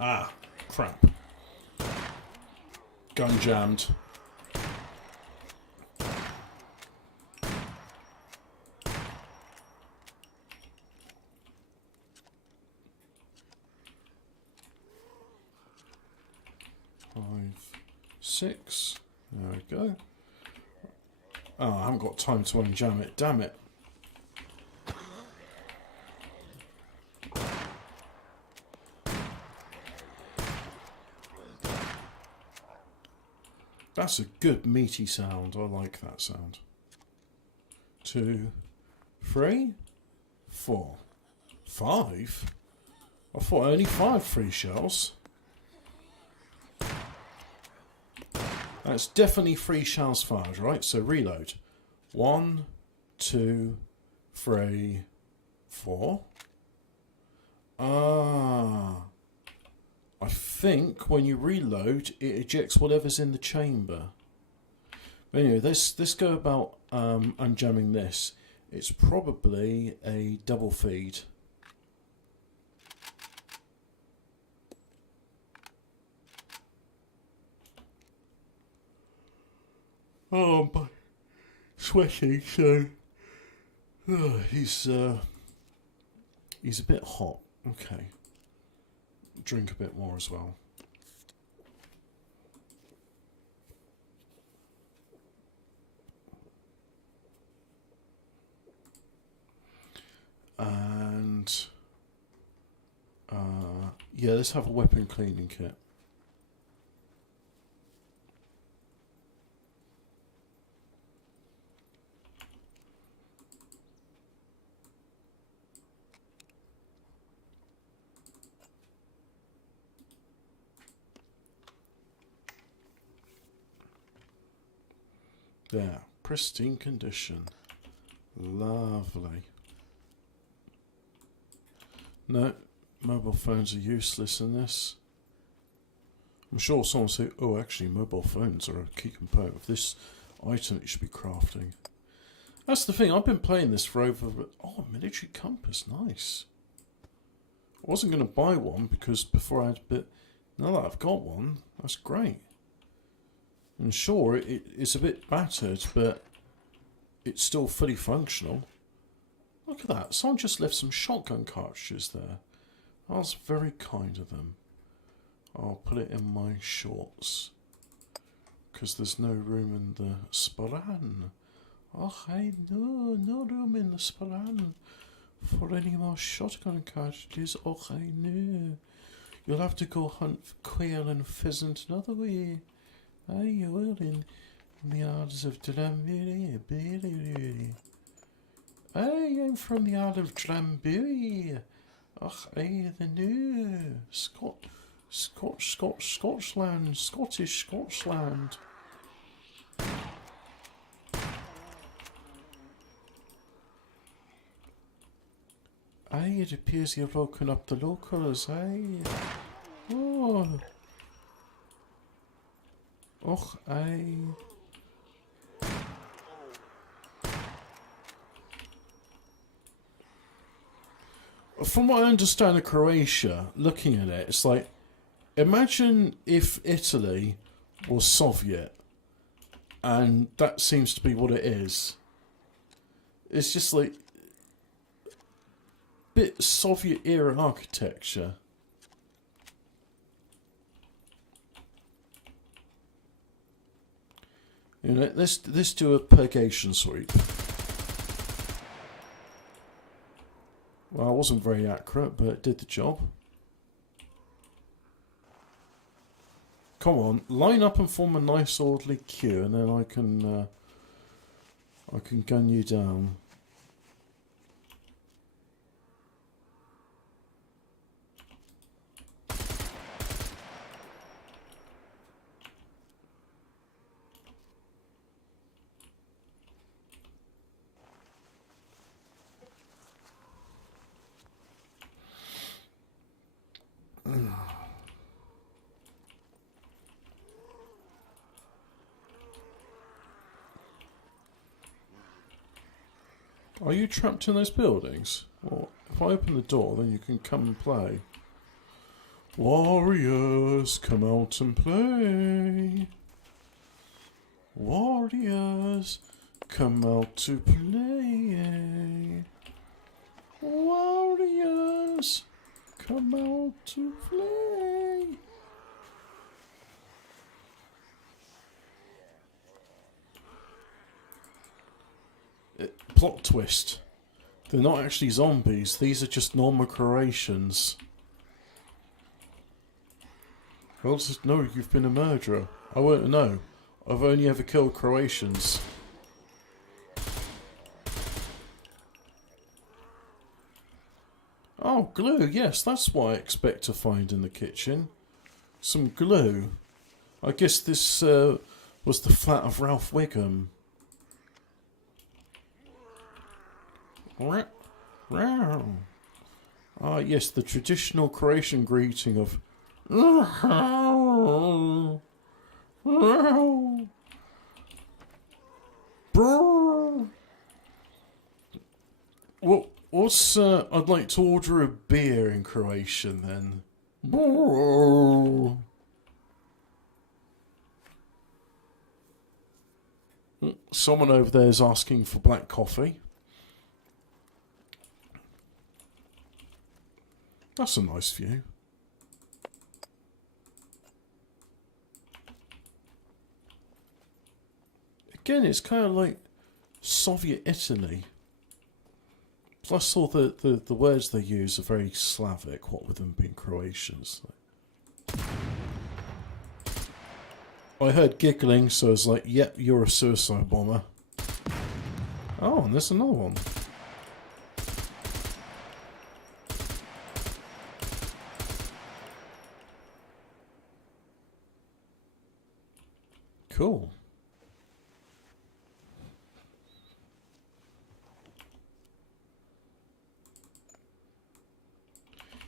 Ah, crap. Gun jammed. Five, six. There we go. Oh, I haven't got time to unjam it. Damn it. That's a good meaty sound. I like that sound. 2, 3, 4, 5. I thought only 5 free shells. That's definitely 3 shells fired, right? So reload. 1, 2, 3, 4. Ah. I think when you reload, it ejects whatever's in the chamber. But anyway, let's go about unjamming this. It's probably a double feed. Oh, I'm sweating, so he's a bit hot. Okay. Drink a bit more as well. And yeah, let's have a weapon cleaning kit. There, pristine condition. Lovely. No, mobile phones are useless in this. I'm sure someone will say, oh, actually, mobile phones are a key component of this item you should be crafting. That's the thing, I've been playing this for over... Oh, a military compass, nice. I wasn't going to buy one because before I had a bit... Now that I've got one, that's great. And sure, it's a bit battered, but it's still fully functional. Look at that. Someone just left some shotgun cartridges there. That was very kind of them. I'll put it in my shorts. Because there's no room in the Sporan. Oh, hey, no room in the Sporan for any more shotgun cartridges. Oh, hey, no. You'll have to go hunt for quail and pheasant another way. Aye, you will in the Isles of Drambuie. Aye, I'm from the Isle of Drambuie. Och, aye, the new Scotland, Scottish Scotland. Aye, it appears you've woken up the locals, aye. Oh. Och, aye. From what I understand of Croatia, looking at it, it's like, imagine if Italy was Soviet, and that seems to be what it is. It's just like, bit Soviet era architecture. You know, let's do a purgation sweep. Well, it wasn't very accurate, but it did the job. Come on, line up and form a nice orderly queue, and then I can gun you down. Are you trapped in those buildings? Well, if I open the door, then you can come and play. Warriors, come out and play. Warriors, come out to play. Warriors, come out to play. Plot twist. They're not actually zombies, these are just normal Croatians. I'll just know you've been a murderer. I won't know. I've only ever killed Croatians. Oh, glue, yes, that's what I expect to find in the kitchen. Some glue. I guess this was the flat of Ralph Wiggum. Ah, yes, the traditional Croatian greeting of what's I'd like to order a beer in Croatian then. Someone over there is asking for black coffee. That's a nice view. Again, it's kind of like Soviet Italy. Plus all the words they use are very Slavic, what with them being Croatians. I heard giggling, so I was like, yep, you're a suicide bomber. Oh, and there's another one. Cool.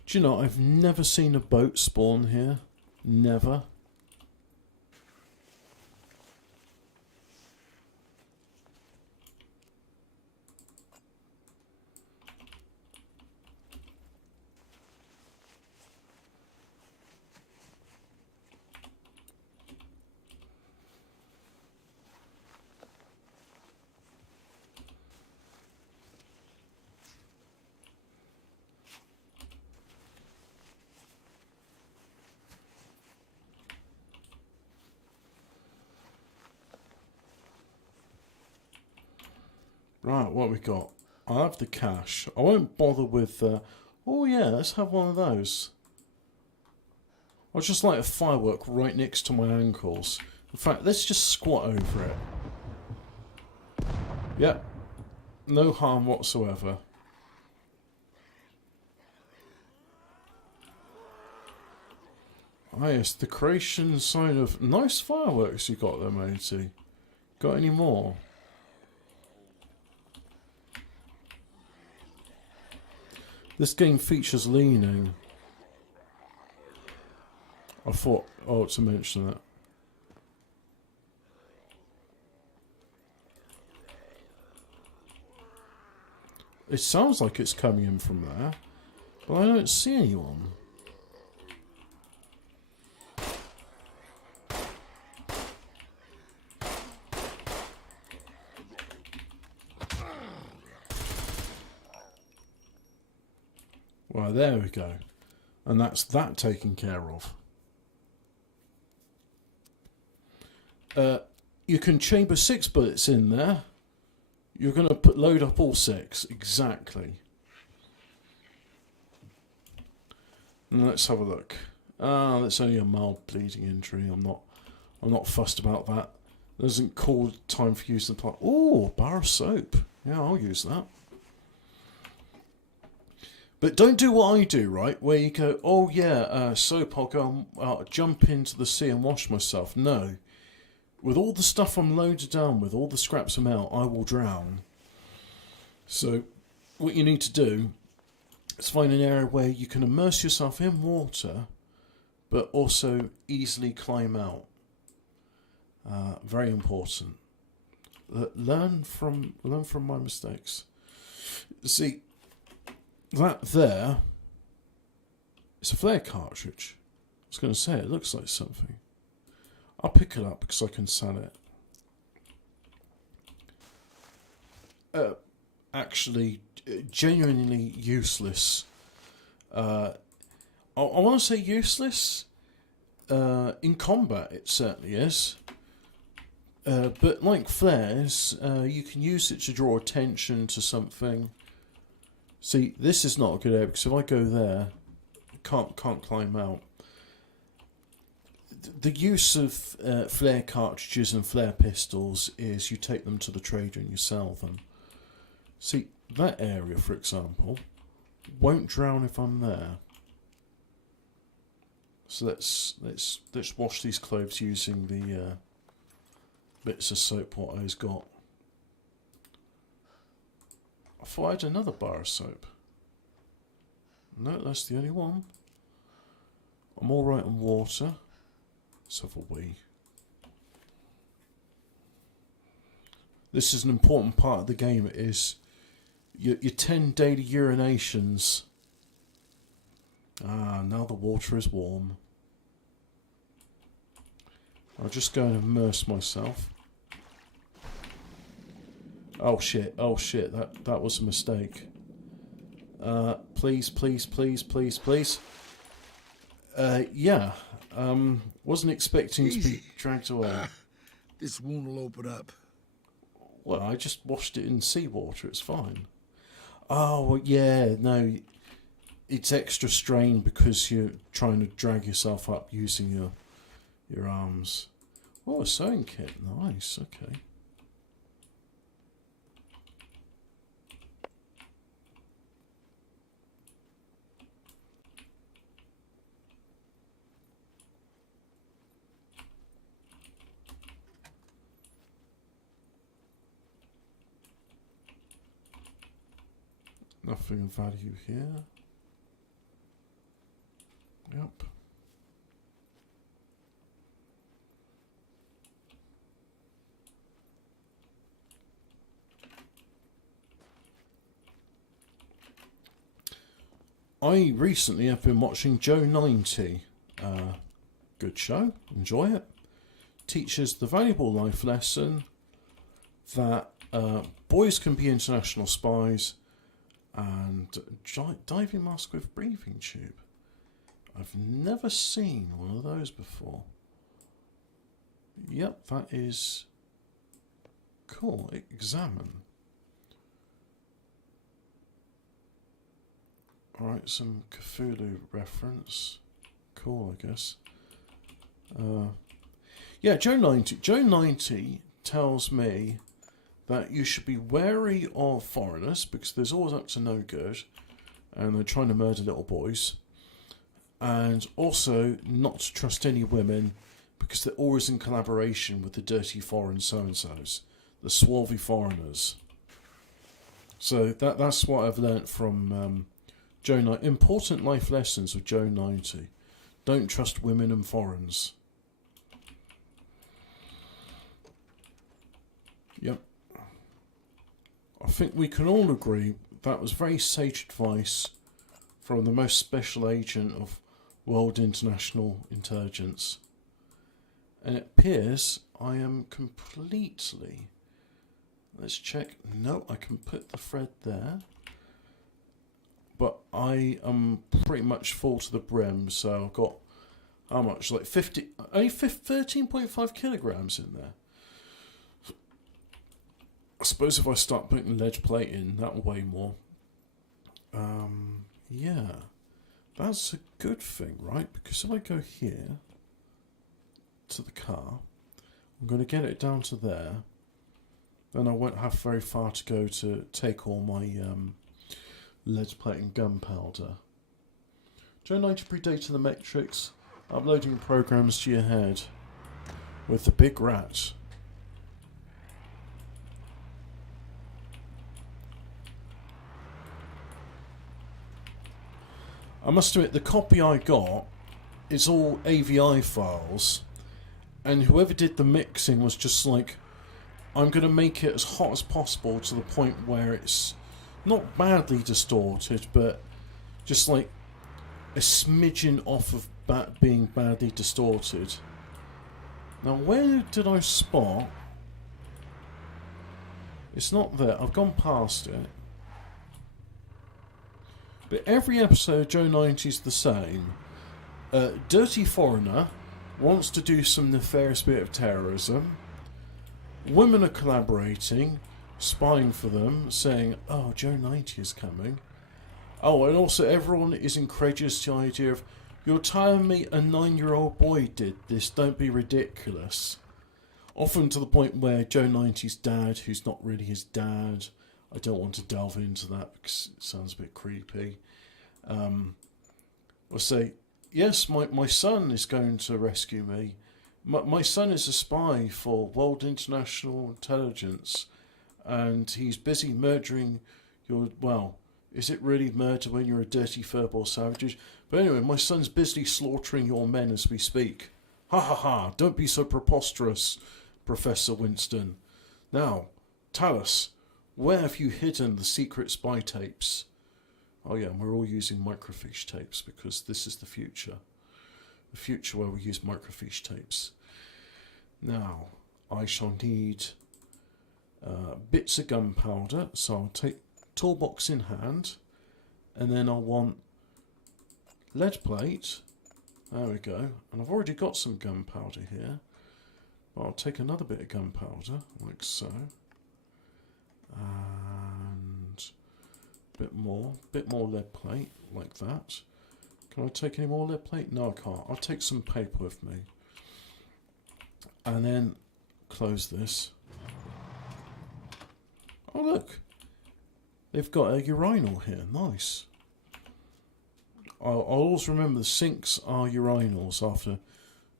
Do you know, I've never seen a boat spawn here. Never. Right, what have we got? I'll have the cash. I won't bother with... oh yeah, let's have one of those. I'll just light a firework right next to my ankles. In fact, let's just squat over it. Yep. No harm whatsoever. Ah yes, the Croatian sign of... Nice fireworks you got there, matey. Got any more? This game features leaning. I thought, to mention that. It sounds like it's coming in from there, but I don't see anyone. Well, there we go. And that's that taken care of. You can chamber 6 bullets in there. You're going to load up all 6. Exactly. And let's have a look. Ah, that's only a mild bleeding injury. I'm not fussed about that. There isn't called time for using the plant. Oh, bar of soap. Yeah, I'll use that. But don't do what I do, right? Where you go, oh yeah, soap, I'll go and jump into the sea and wash myself. No. With all the stuff I'm loaded down with, all the scraps I'm out, I will drown. So, what you need to do is find an area where you can immerse yourself in water, but also easily climb out. Very important. Learn from my mistakes. See, that there, it's a flare cartridge. I was going to say, it looks like something. I'll pick it up because I can sell it. Actually, genuinely useless. I want to say useless. In combat, it certainly is. But like flares, you can use it to draw attention to something. See, this is not a good area because if I go there, I can't climb out. The use of flare cartridges and flare pistols is you take them to the trader and you sell them. See, that area, for example, won't drown if I'm there. So let's wash these clothes using the bits of soap what I've got. I thought I had another bar of soap. No, that's the only one. I'm alright on water. Let's have a wee. This is an important part of the game. It is your 10 daily urinations. Ah, now the water is warm. I'll just go and immerse myself. Oh shit, that was a mistake. Please. Yeah, wasn't expecting to be dragged away. This wound will open up. Well, I just washed it in seawater, it's fine. Oh, well, yeah, no, it's extra strain because you're trying to drag yourself up using your arms. Oh, a sewing kit, nice, okay. Nothing of value here. Yep. I recently have been watching Joe 90. Good show, enjoy it. Teaches the valuable life lesson that boys can be international spies and diving mask with breathing tube. I've never seen one of those before. Yep, that is cool. Examine. Alright, some Cthulhu reference. Cool, I guess. Yeah, Joe 90. Joe 90 tells me that you should be wary of foreigners because there's always up to no good and they're trying to murder little boys. And also not to trust any women because they're always in collaboration with the dirty foreign so-and-sos, the swarthy foreigners. So that's what I've learnt from Joe 90. Important life lessons of Joe 90. Don't trust women and foreigners. Yep. I think we can all agree that was very sage advice from the most special agent of World International Intelligence. And it appears I am completely... Let's check. No, I can put the thread there. But I am pretty much full to the brim, so I've got... How much? Like 50... Only 13.5 kilograms in there. I suppose if I start putting lead plate in, that'll weigh more. Yeah, that's a good thing, right? Because if I go here to the car, I'm going to get it down to there. Then I won't have very far to go to take all my lead plate and gunpowder. Joe 90 Predator the Matrix, uploading programs to your head with the big rat. I must admit, the copy I got is all AVI files, and whoever did the mixing was just like, I'm going to make it as hot as possible to the point where it's not badly distorted, but just like a smidgen off of being badly distorted. Now, where did I spot? It's not there. I've gone past it. But every episode of Joe 90's the same. Dirty Foreigner wants to do some nefarious bit of terrorism. Women are collaborating, spying for them, saying, oh, Joe 90 is coming. Oh, and also everyone is incredulous to the idea of, you're telling me a 9-year-old boy did this, don't be ridiculous. Often to the point where Joe 90's dad, who's not really his dad, I don't want to delve into that because it sounds a bit creepy, will say, yes, my son is going to rescue me. My son is a spy for World International Intelligence, and he's busy murdering your, well, is it really murder when you're a dirty furball savage? But anyway, my son's busy slaughtering your men as we speak. Ha ha ha, don't be so preposterous, Professor Winston. Now, tell us, where have you hidden the secret spy tapes? Oh yeah, we're all using microfiche tapes because this is the future. The future where we use microfiche tapes. Now, I shall need bits of gunpowder, so I'll take toolbox in hand, and then I'll want lead plate. There we go. And I've already got some gunpowder here. But I'll take another bit of gunpowder, like so. And a bit more lead plate, like that. Can I take any more lead plate? No, I can't. I'll take some paper with me. And then close this. Oh look! They've got a urinal here. Nice. I'll always remember the sinks are urinals after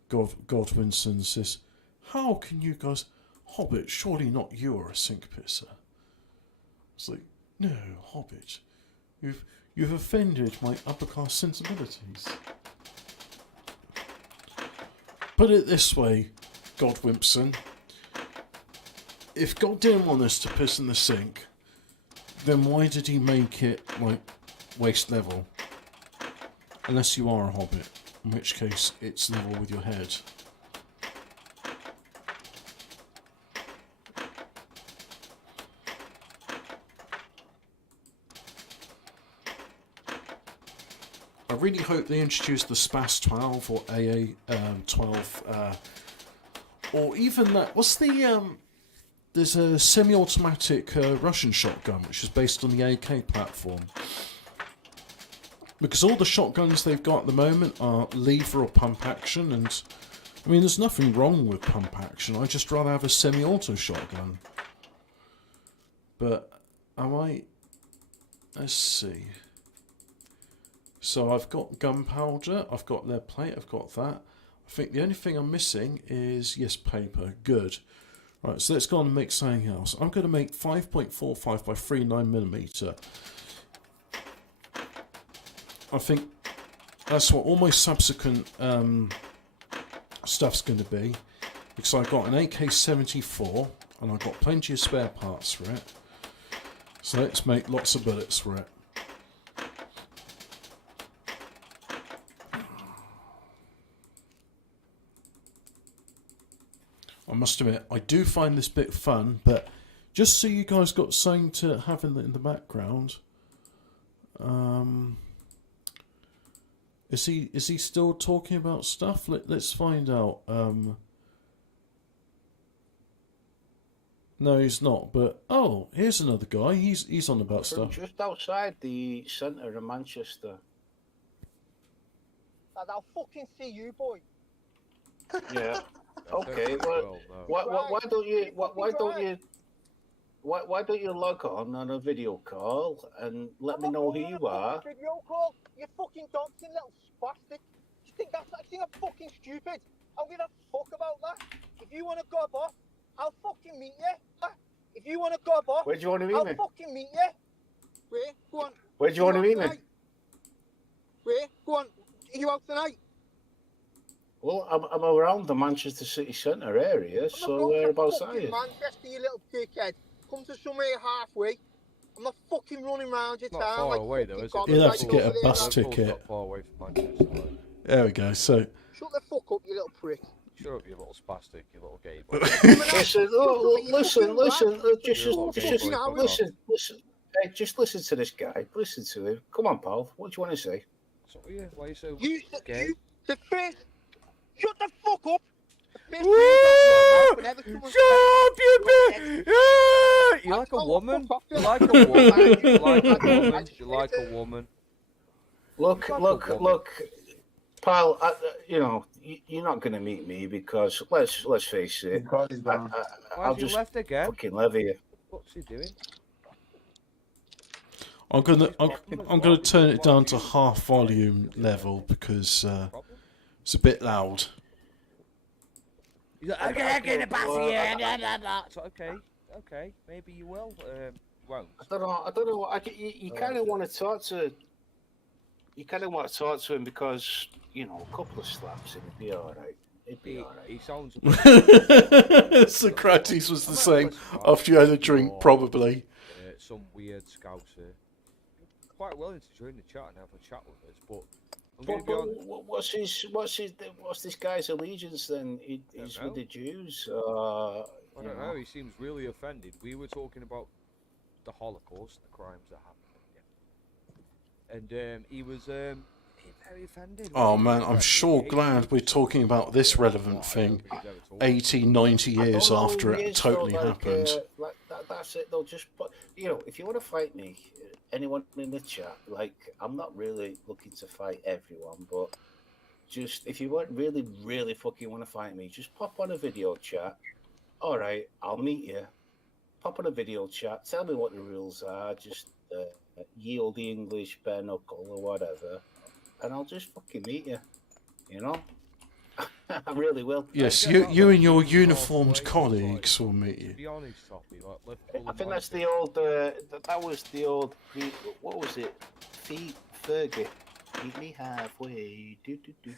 Godwinson says, how can you guys... Hobbit, surely not you are a sink pisser. It's like, no, Hobbit. You've offended my upper class sensibilities. Put it this way, Godwinson. If God didn't want us to piss in the sink, then why did he make it, like, waist level? Unless you are a hobbit, in which case it's level with your head. I really hope they introduce the SPAS 12 or AA 12, or even that. What's the there's a semi-automatic Russian shotgun which is based on the AK platform. Because all the shotguns they've got at the moment are lever or pump action, and I mean, there's nothing wrong with pump action. I'd just rather have a semi-auto shotgun. But am I? Let's see. So I've got gunpowder, I've got lead plate, I've got that. I think the only thing I'm missing is, yes, paper. Good. Right, so let's go on and make something else. I'm going to make 5.45 by 39mm. I think that's what all my subsequent stuff's going to be, because I've got an AK-74 and I've got plenty of spare parts for it. So let's make lots of bullets for it. I must admit, I do find this bit fun, but just so you guys got something to have in the background. Is he still talking about stuff? Let's find out. No, he's not. But oh, here's another guy. He's on about stuff. Just outside the centre of Manchester. And I'll fucking see you, boy. Yeah. Okay. Well, why don't you log on a video call and let me know who you are? Video call? You fucking doxing little spastic. You think I'm fucking stupid? I'll give a fuck about that. If you want to gob off, I'll fucking meet you. If you want to gob off, where do you want to meet me? I'll fucking meet you. Where? Go on. Where do you want to meet me? Where? Go on. Are you out tonight? Well, I'm around the Manchester city centre area, so whereabouts are you? Manchester, you little dickhead. Come to somewhere halfway. I'm not fucking running around your Not town far like away, though, fucking is it? God You'll have like to get a over there, bus man. Liverpool's ticket. not far away from Manchester. Like. There we go. So Shut the fuck up, you little prick. Shut up, you little spastic, you little gay. Listen, just listen to this guy. Listen to him. Come on, pal. What do you want to say? So, yeah, why are you so You, gay? the first. Shut the fuck up. The first You like a woman? You like a woman? You like a woman? You like a woman? Look, pal. You're not going to meet me because let's face it. I'll just left again? fucking levy you. What's he doing? I'm gonna turn it down to half volume level because it's a bit loud. He's like, I'm gonna get a bus here. So, okay, maybe you will. Won't. I don't know. You kind of want to talk to. You kind of want to talk to him because a couple of slaps and it'd be all right. It'd be all right. He sounds. Socrates was the same after you had a drink, probably. Some weird scouser. Quite willing to join the chat and have a chat with us, but I'm going to be honest. What's this guy's allegiance then? He's with the Jews. I don't know. He seems really offended. We were talking about the Holocaust, the crimes that happened, and he was very offended. Oh man, I'm sure glad we're talking about this relevant thing 80, 90 years after it totally happened. That's it. They'll just put. If you want to fight me, anyone in the chat, I'm not really looking to fight everyone, but just if you really fucking want to fight me, just pop on a video chat. All right, I'll meet you. Pop on a video chat. Tell me what the rules are. Just yield the English bare knuckle or whatever, and I'll just fucking meet you. I really will. Yes, you and your uniformed colleagues will meet you. To be honest, Toppy, I think that's the old. That was the old. What was it? Fergie. Meet me halfway.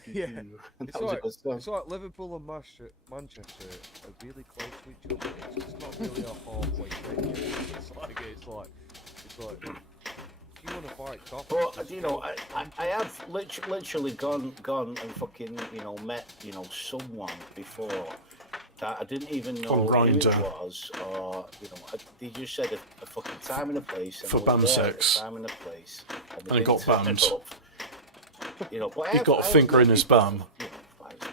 Yeah. It's like Liverpool and Manchester are really close to each other. It's not really a halfway thing. It's like. If you want to fight, Toppy. I have literally gone and fucking met someone before that I didn't even know who it was, or they just said a fucking time and a place for bum sex. Time and a place, and he got bummed. But he got a finger in his bum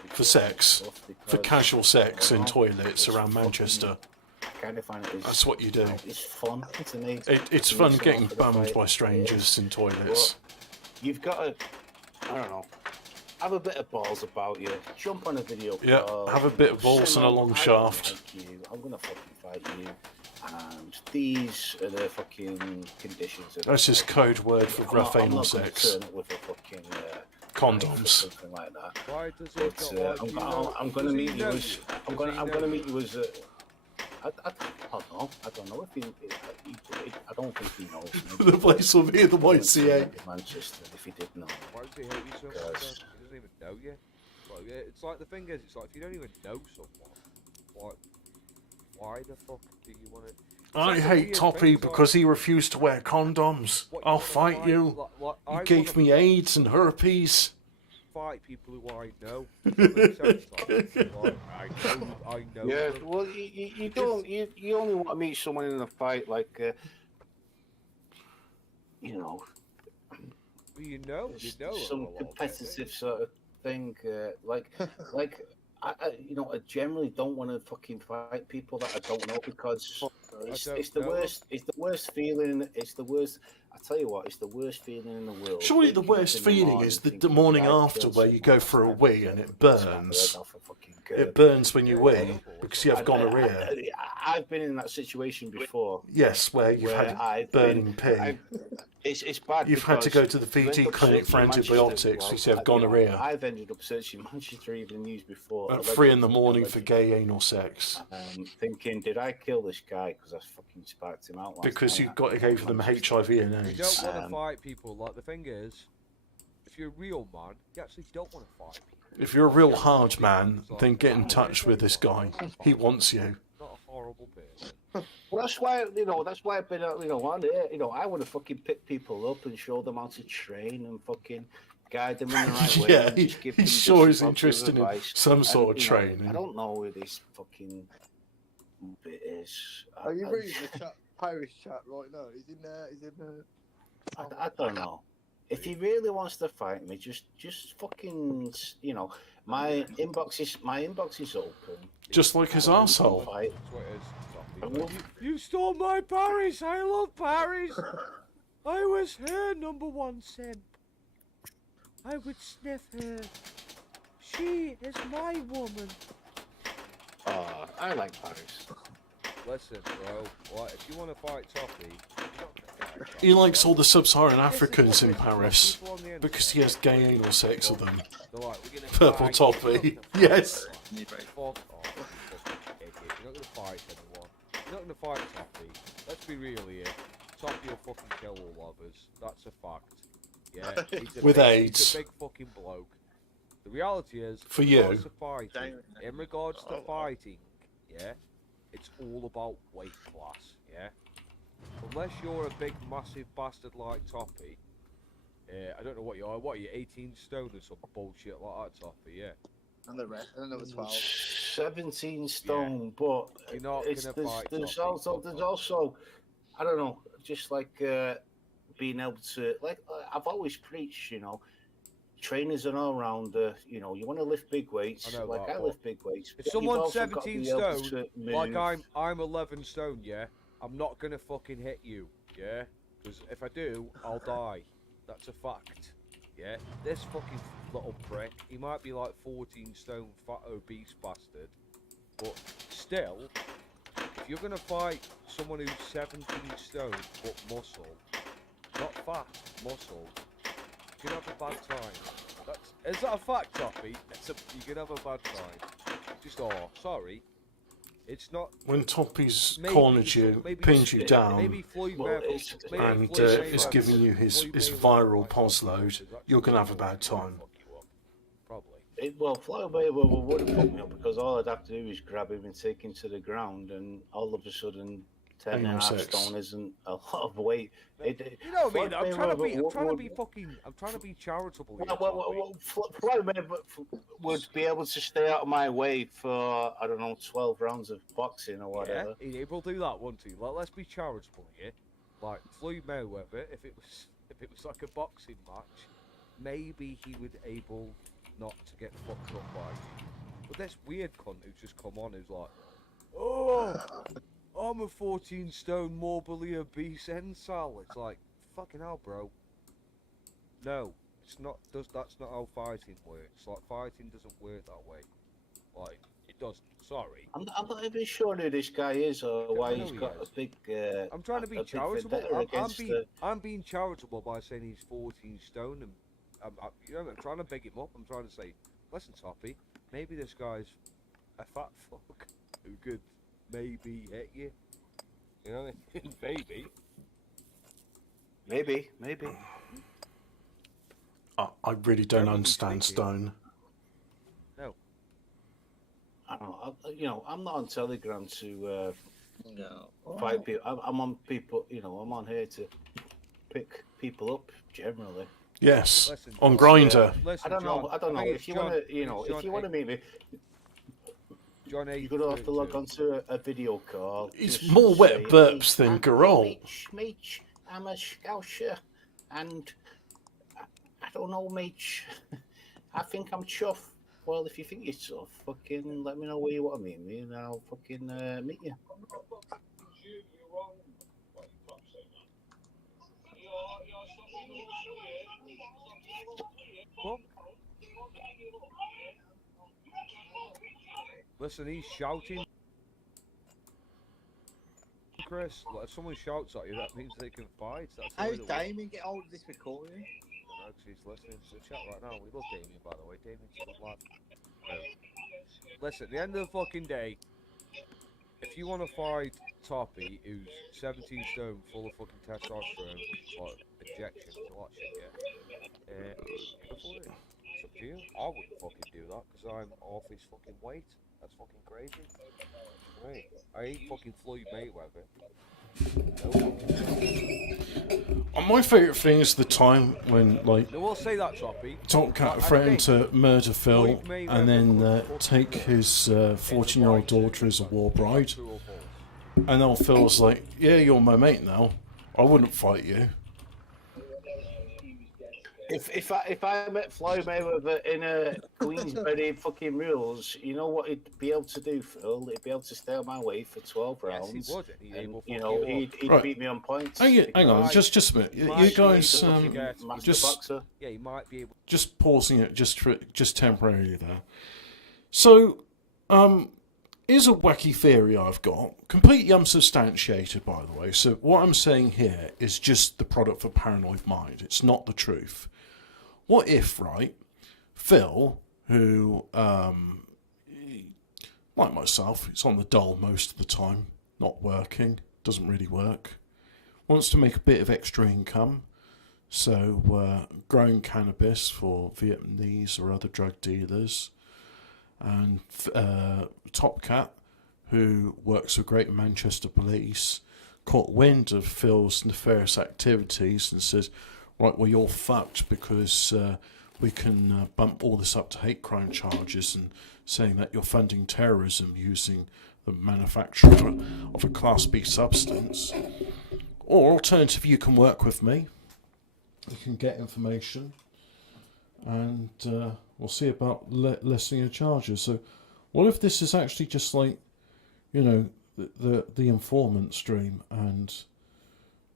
for sex, for casual sex in toilets around Manchester. I kind of find it. That's what you do. It's fun to me. It's fun getting bummed by strangers in toilets. You've got to, I don't know, have a bit of balls about you. Jump on a video call. Yeah, have a bit of balls and a long shaft. I'm gonna fucking fight you. And these are the fucking conditions. That's just code word for rough anal sex. With a fucking, condoms. Something like that. Why does it I'm gonna meet you as. I'm gonna meet you as. I don't know. I don't know if he. I don't think he knows. The place will be the YCA. Manchester, if he did know. Why does he hate you so much? He doesn't even know you. It's like the thing is, it's like if you don't even know someone, why the fuck do you want to? I hate Toppy because he refused to wear condoms. I'll fight you. He gave me AIDS and herpes. Fight people who I know. I know. Yeah, well, you don't. You only want to meet someone in a fight, like, Well, you know, some competitive sort of thing, I generally don't want to fucking fight people that I don't know because it's the worst. It's the worst feeling. It's the worst. I tell you what, it's the worst feeling in the world. Surely the worst feeling is the morning after where you go for a wee and it burns. It burns when you wee because you have gonorrhea. I've been in that situation before. Yes, where you've had burning pee. It's bad. You've had to go to the VT clinic for antibiotics because you have gonorrhea. I've ended up searching Manchester Evening News before. At 3 a.m. for gay anal sex. Thinking, did I kill this guy because I fucking sparked him out? Because you gave them HIV and AIDS. You don't want to fight people. Like the thing is, if you're a real man, you actually don't want to fight people. If you're a real hard man, then get in touch with this guy. He wants you. Not a horrible person. Well, that's why I've been on it. I want to fucking pick people up and show them how to train and fucking guide them in the right way. Yeah, and just give them he's sure bits is and bobs of interested in advice. some sort of And, training. I don't know who this fucking bit is. Are you reading the chat, Pirates chat right now? He's in there. I don't know. If he really wants to fight me, just fucking, my inbox is open. Just like his arsehole. Fight. You stole my Paris. I love Paris. I was her #1 simp. I would sniff her. She is my woman. I like Paris. Listen, bro. If you want to fight Toppy, He likes all the sub-Saharan Africans in Paris because he has gay anal sex with them. Purple Toppy. Yes. Fuck off. You're not going to fight anyone. You're not going to fight Toppy. Let's be real here. Toppy will fucking kill all of us. That's a fact. Yeah. With AIDS. He's a big fucking bloke. The reality is, For in you. regards to fighting, in regards to fighting, yeah, it's all about weight class, yeah? Unless you're a big, massive bastard like Toppy, I don't know what you are. What are you, 18 stone or some bullshit like that, Toppy, yeah? And the rest, and number 12. 17 stone, but You're not gonna fight there's Toppy. also, I don't know, just like being able to, like I've always preached, trainers and all round, you want to lift big weights. I know like that, I but lift big weights. If but you've someone's also got to 17 be able stone, to like move. I'm 11 stone, yeah, I'm not gonna fucking hit you, yeah? Because if I do, I'll die. That's a fact, yeah? This fucking little prick, he might be like 14 stone, fat, obese bastard, but still, if you're gonna fight someone who's 17 stone but muscle, not fat, muscle, you're gonna have a bad time. Is that a fact, Toppy? You're gonna have a bad time. Sorry. It's not. When Toppy's Maybe cornered you, maybe pinned you down, maybe Floyd Well, Mayweather- it's- maybe and Floyd is Mayweather- giving you his Floyd viral Mayweather pos might load, fuck you up. you're going to have a bad time. Fuck you up. Probably. Floyd Mayweather would have put me up because all I'd have to do is grab him and take him to the ground, and all of a sudden, 10 and a Anal half sex. stone isn't a lot of weight. You know what I mean? Floyd I'm trying to Mayweather be fucking. I'm trying to be charitable. Here, Well, Toppy. Floyd Mayweather would be able to stay out of my way for, I don't know, 12 rounds of boxing or whatever. Yeah, he will do that, won't he? Let's be charitable here. Like Floyd Mayweather, if it was like a boxing match, maybe he would able not to get fucked up by you. But this weird cunt who's just come on who's like, oh, I'm a 14 stone morbidly obese Ensal. It's like, fucking hell, bro. No, it's not. That's not how fighting works. Like fighting doesn't work that way. Like it doesn't. Sorry. I'm not even sure who this guy is or why he's got a big. I'm trying to be a big charitable. vendetta against I'm being charitable by saying he's 14 stone, and I'm trying to big him up. I'm trying to say, listen, Toppy, maybe this guy's a fat fuck who could maybe hit you. You know, maybe. Maybe. I really don't understand speaking. Stone. No. I don't know. I'm not on Telegram to fight people. I'm on people. I'm on here to pick people up generally. Yes, Listen, on John, Grinder. Listen, I don't know. John, I think If you want to, if you want to meet me, John you're gonna have to log onto a video call. It's Just more wet say, burps than "I'm Garol. Meech, I'm a Scousher, and I don't know, Meech. I think I'm chuff. Well, if you think you're tough, fucking let me know where you want to meet me, and I'll fucking meet you. What? Listen, he's shouting. Chris, if someone shouts at you, that means they can fight. That's the way How's that works. Damien get hold of this recording? He's listening to the chat right now. We love Damien, by the way. Damien's a good lad. Listen, at the end of the fucking day, if you want to fight Toppy, who's 17 stone, full of fucking testosterone, like injections, all that shit, yeah, go for it. It's up to you. I wouldn't fucking do that because I'm off his fucking weight. That's fucking crazy. Right. I I ain't fucking Floyd Mayweather. And my favourite thing is the time when, like, No, we'll say that, Troppy. Top Cat threatened to murder Phil and then take his 14-year-old daughter as a war bride. And then Phil's like, yeah, you're my mate now. I wouldn't fight you. If I met Floyd Mayweather in a Queensberry fucking rules, you know what he'd be able to do, Phil? He'd be able to stay on my way for 12 rounds. Yes, he would. And, you know, he'd Right. beat me on points. Hang on, just a minute. You guys, Master just boxer. Yeah, he might be able. just pausing it just temporarily there. So, is a wacky theory I've got, completely unsubstantiated, by the way. So what I'm saying here is just the product of a paranoid mind. It's not the truth. What if, right, Phil, who, like myself, it's on the dole most of the time, not working, doesn't really work, wants to make a bit of extra income, so growing cannabis for Vietnamese or other drug dealers, and Top Cat, who works for Greater Manchester Police, caught wind of Phil's nefarious activities and says, right, well, you're fucked because we can bump all this up to hate crime charges and saying that you're funding terrorism using the manufacture of a Class B substance. Or alternatively, you can work with me. You can get information and we'll see about lessening the charges. So what if this is actually just like, you know, the informant stream, and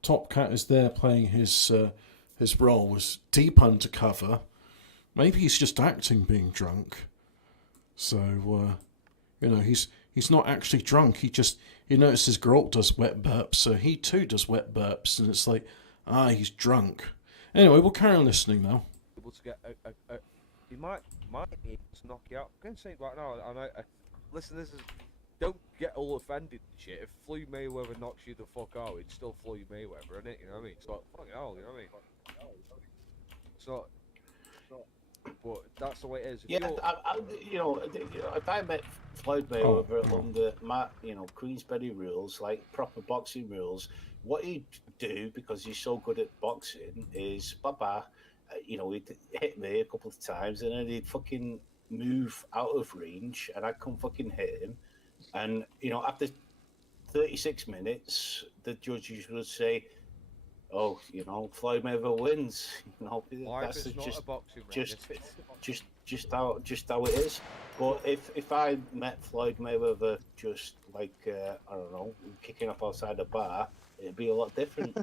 Top Cat is there playing his role as deep undercover. Maybe he's just acting being drunk. So, you know, he's not actually drunk. He notices Geralt does wet burps, so he too does wet burps, and it's like, he's drunk. Anyway, we'll carry on listening now. Able to get he might be able to knock you out. I'm gonna say it right now, and listen, this is. Don't get all offended and shit. If Floyd Mayweather knocks you the fuck out, it's still Floyd Mayweather, isn't it? You know what I mean? It's like, fucking hell, you know what I mean? It's not. But that's the way it is. If You know, if I met Floyd Mayweather under my, Queensberry rules, like proper boxing rules, what he'd do, because he's so good at boxing, is he'd hit me a couple of times, and then he'd fucking move out of range, and I'd come fucking hit him. And, after 36 minutes, the judges would say, oh, Floyd Mayweather wins. Life is not a boxing ring, just how it is. But if I met Floyd Mayweather just like, I don't know, kicking off outside a bar, it'd be a lot different.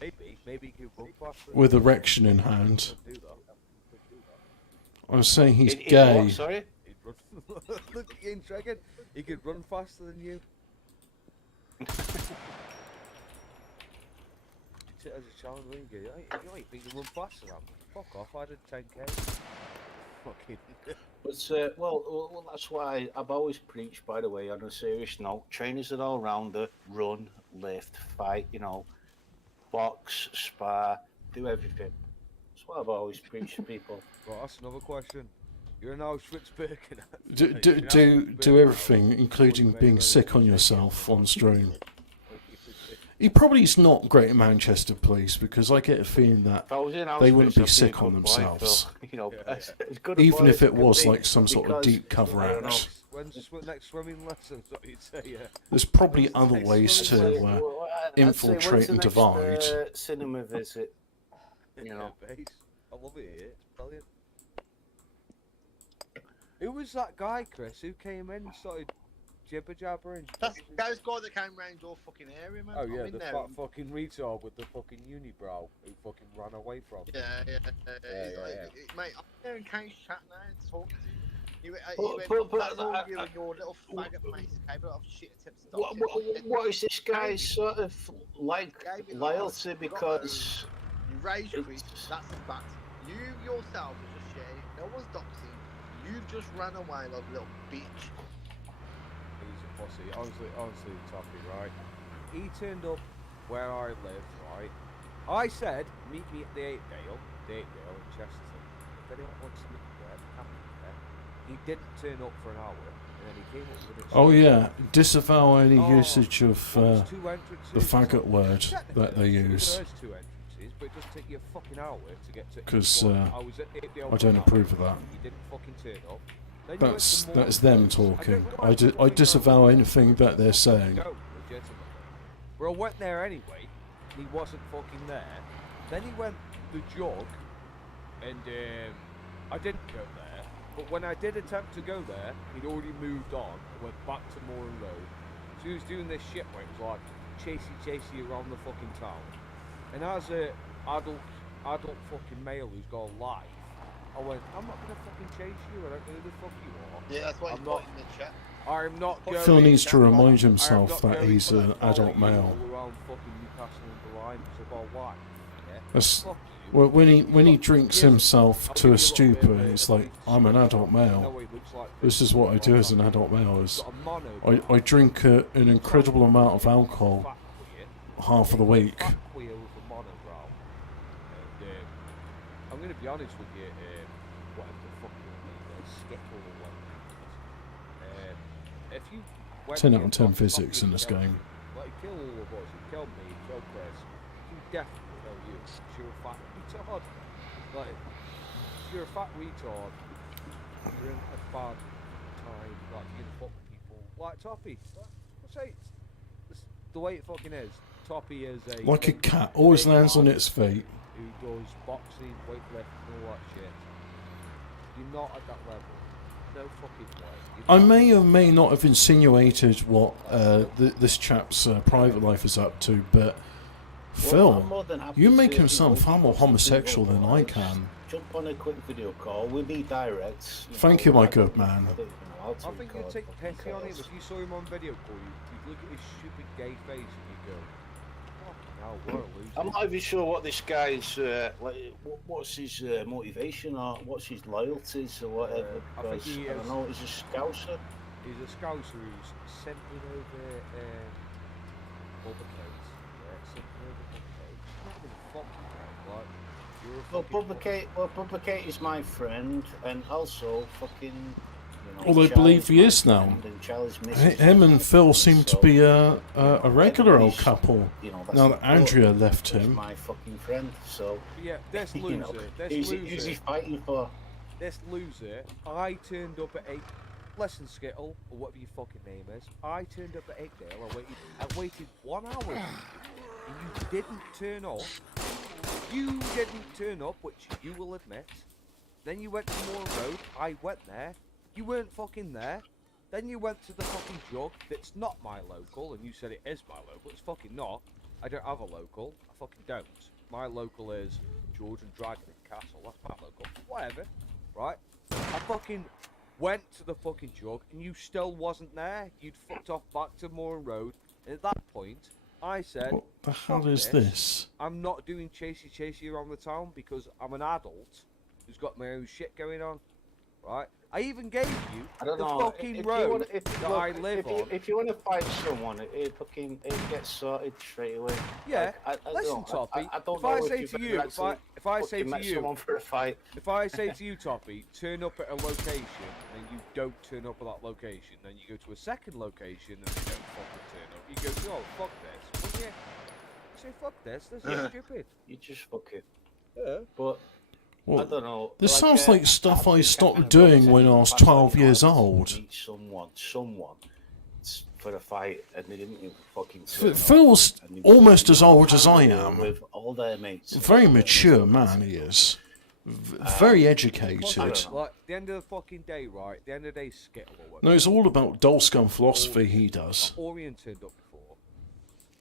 Maybe he could run faster. With erection in hand. I was saying he's gay. What, sorry? Look at Ian Dragon. He could run faster than you. As a challenge, you ain't think you run faster than me. Fuck off, I did 10k. Fucking. But, well, that's why I've always preached, by the way, on a serious note, trainers are all rounder, run, lift, fight, box, spar, do everything. That's what I've always preached to people. Well, that's another question. You're in Auschwitz-Birkenau. Do everything, including being sick on yourself on stream. He probably is not great at Manchester Police, because I get a feeling that they wouldn't be sick on themselves. Even if it was like some sort of deep cover act. When's next swimming lessons? What you'd say, yeah. There's probably other ways to infiltrate and divide. Cinema visit. I love it here. It's brilliant. Who was that guy, Chris, who came in and started jibber jabbering? That's the guy that came around your fucking area, man. Oh yeah, the fat fucking retard with the fucking unibrow who fucking ran away from. Yeah. Mate, I'm there in case chat now and talking to you. That's all you and your little faggot mates capable of shit attempts to what is this guy's sort of like loyalty? Because you raise your feet, that's a fact. You yourself are just sharing, no one's doxing. You've just ran away like a little bitch. He's a pussy. Honestly, Toffee, right? He turned up where I live, right? I said, meet me at the Eight Dale in Chesterton. If anyone wants to meet me there, happy there. He didn't turn up for an hour, and then he came up with it. Oh yeah, disavow any Oh, usage of well, there's 2 entrances. the faggot word that they use. There's 2 entrances, but it does take you a fucking hour to get to. Because I I don't approve of that. He didn't fucking turn up. Then you went to That's more- them talking. I disavow anything that they're saying. Go, legitimately. Well, I went there anyway. He wasn't fucking there. Then he went the jog, and I didn't go there. But when I did attempt to go there, he'd already moved on and went back to Moran Road. So he was doing this shit where it was like chasey around the fucking town. And as a adult fucking male who's got a life, I went, I'm not gonna fucking chase you. I don't know who the fuck you are. Yeah, that's what I'm he's not put in the chat. I'm not going. Phil needs to remind I am himself not that going he's for an that adult following male. all around fucking Newcastle and the line. So, well, why? Yeah. That's, Fuck you. well, when he drinks himself to a stupor, it's like, I'm an adult male. This is what I do as an adult male. Is I drink an incredible amount of alcohol half of the week. I'm going to be honest with you, whatever the fuck your name is, Skittle or whatever it is. If you went 10 out to of 10 fucking physics in this kill game. Like, kill all of us, you killed me, you killed Chris, you definitely kill you, 'cause you're a fat retard. Like, if you're a fat retard, you're in a bad time, like, you're gonna fuck people, like Toppy. I'll say, it's the way it fucking is. Toppy is a... Like a cat, always lands on its feet. Who does boxing, weightlifting, all that shit. You're not at that level. No fucking way. I may or may not have insinuated what this chap's private life is up to, but Phil, you make him sound far more homosexual than I can. Jump on a quick video call. We'll be direct. Thank you, my good man. I think you'd take pity on him if you saw him on video call. You'd look at his stupid gay face and you'd go, fucking hell, we're a loser. I'm not even sure what this guy's like. What's his motivation or what's his loyalties or whatever. I think Because he I don't is- know. He's a scouser. He's a scouser who's sent me over Bubba Case. Yeah, sent me over Bubba Case. Not gonna fuck you, man. Like, you're a Well, fucking Bubba Kate is my friend, and also fucking. You know, Well, I believe he is now. Him and Phil seem to be a regular old couple. Now that Andrea left him. My fucking friend, so. Yeah, this loser. You know, who's he fighting for? This loser, I turned up at 8. Listen, Skittle, or whatever your fucking name is. I turned up at 8 I waited 1 hour, and you didn't turn up. You didn't turn up, which you will admit. Then you went to Moore Road. I went there. You weren't fucking there. Then you went to the fucking jug that's not my local, and you said it is my local. It's fucking not. I don't have a local. I fucking don't. My local is Georgian Dragon and Castle. That's my local. Whatever. Right? I fucking went to the fucking jug, and you still wasn't there. You'd fucked off back to Moore Road, and at that point, I said, What the hell "Fuck is this? I'm not doing chasey around the town because I'm an adult who's got my own shit going on." Right? I even gave you I don't the know. fucking road that I live on. If you want to fight someone, it gets sorted straight away. Yeah, Like, I listen, don't, Toppy. I don't If know I if say you've to ever you, actually if I say fucking to met you, someone for a fight. if I say to you, Toppy, turn up at a location, and you don't turn up at that location, then you go to a second location and you don't fucking turn up. You go, oh, fuck this. Well, yeah. You say, fuck this. This is stupid. You just fucking. Yeah. But. Well, I don't know. this sounds like stuff I stopped doing when I was 12 years old. Meet someone for a fight, and they didn't even fucking. turn up, Phil's and they almost went as old as I out am. With all their mates. Very mature man he is. Very educated. Like, the end of the fucking day, right? The end of the day, Skittle or whatever. No, it's all about dull scum philosophy he does. Orion turned up before.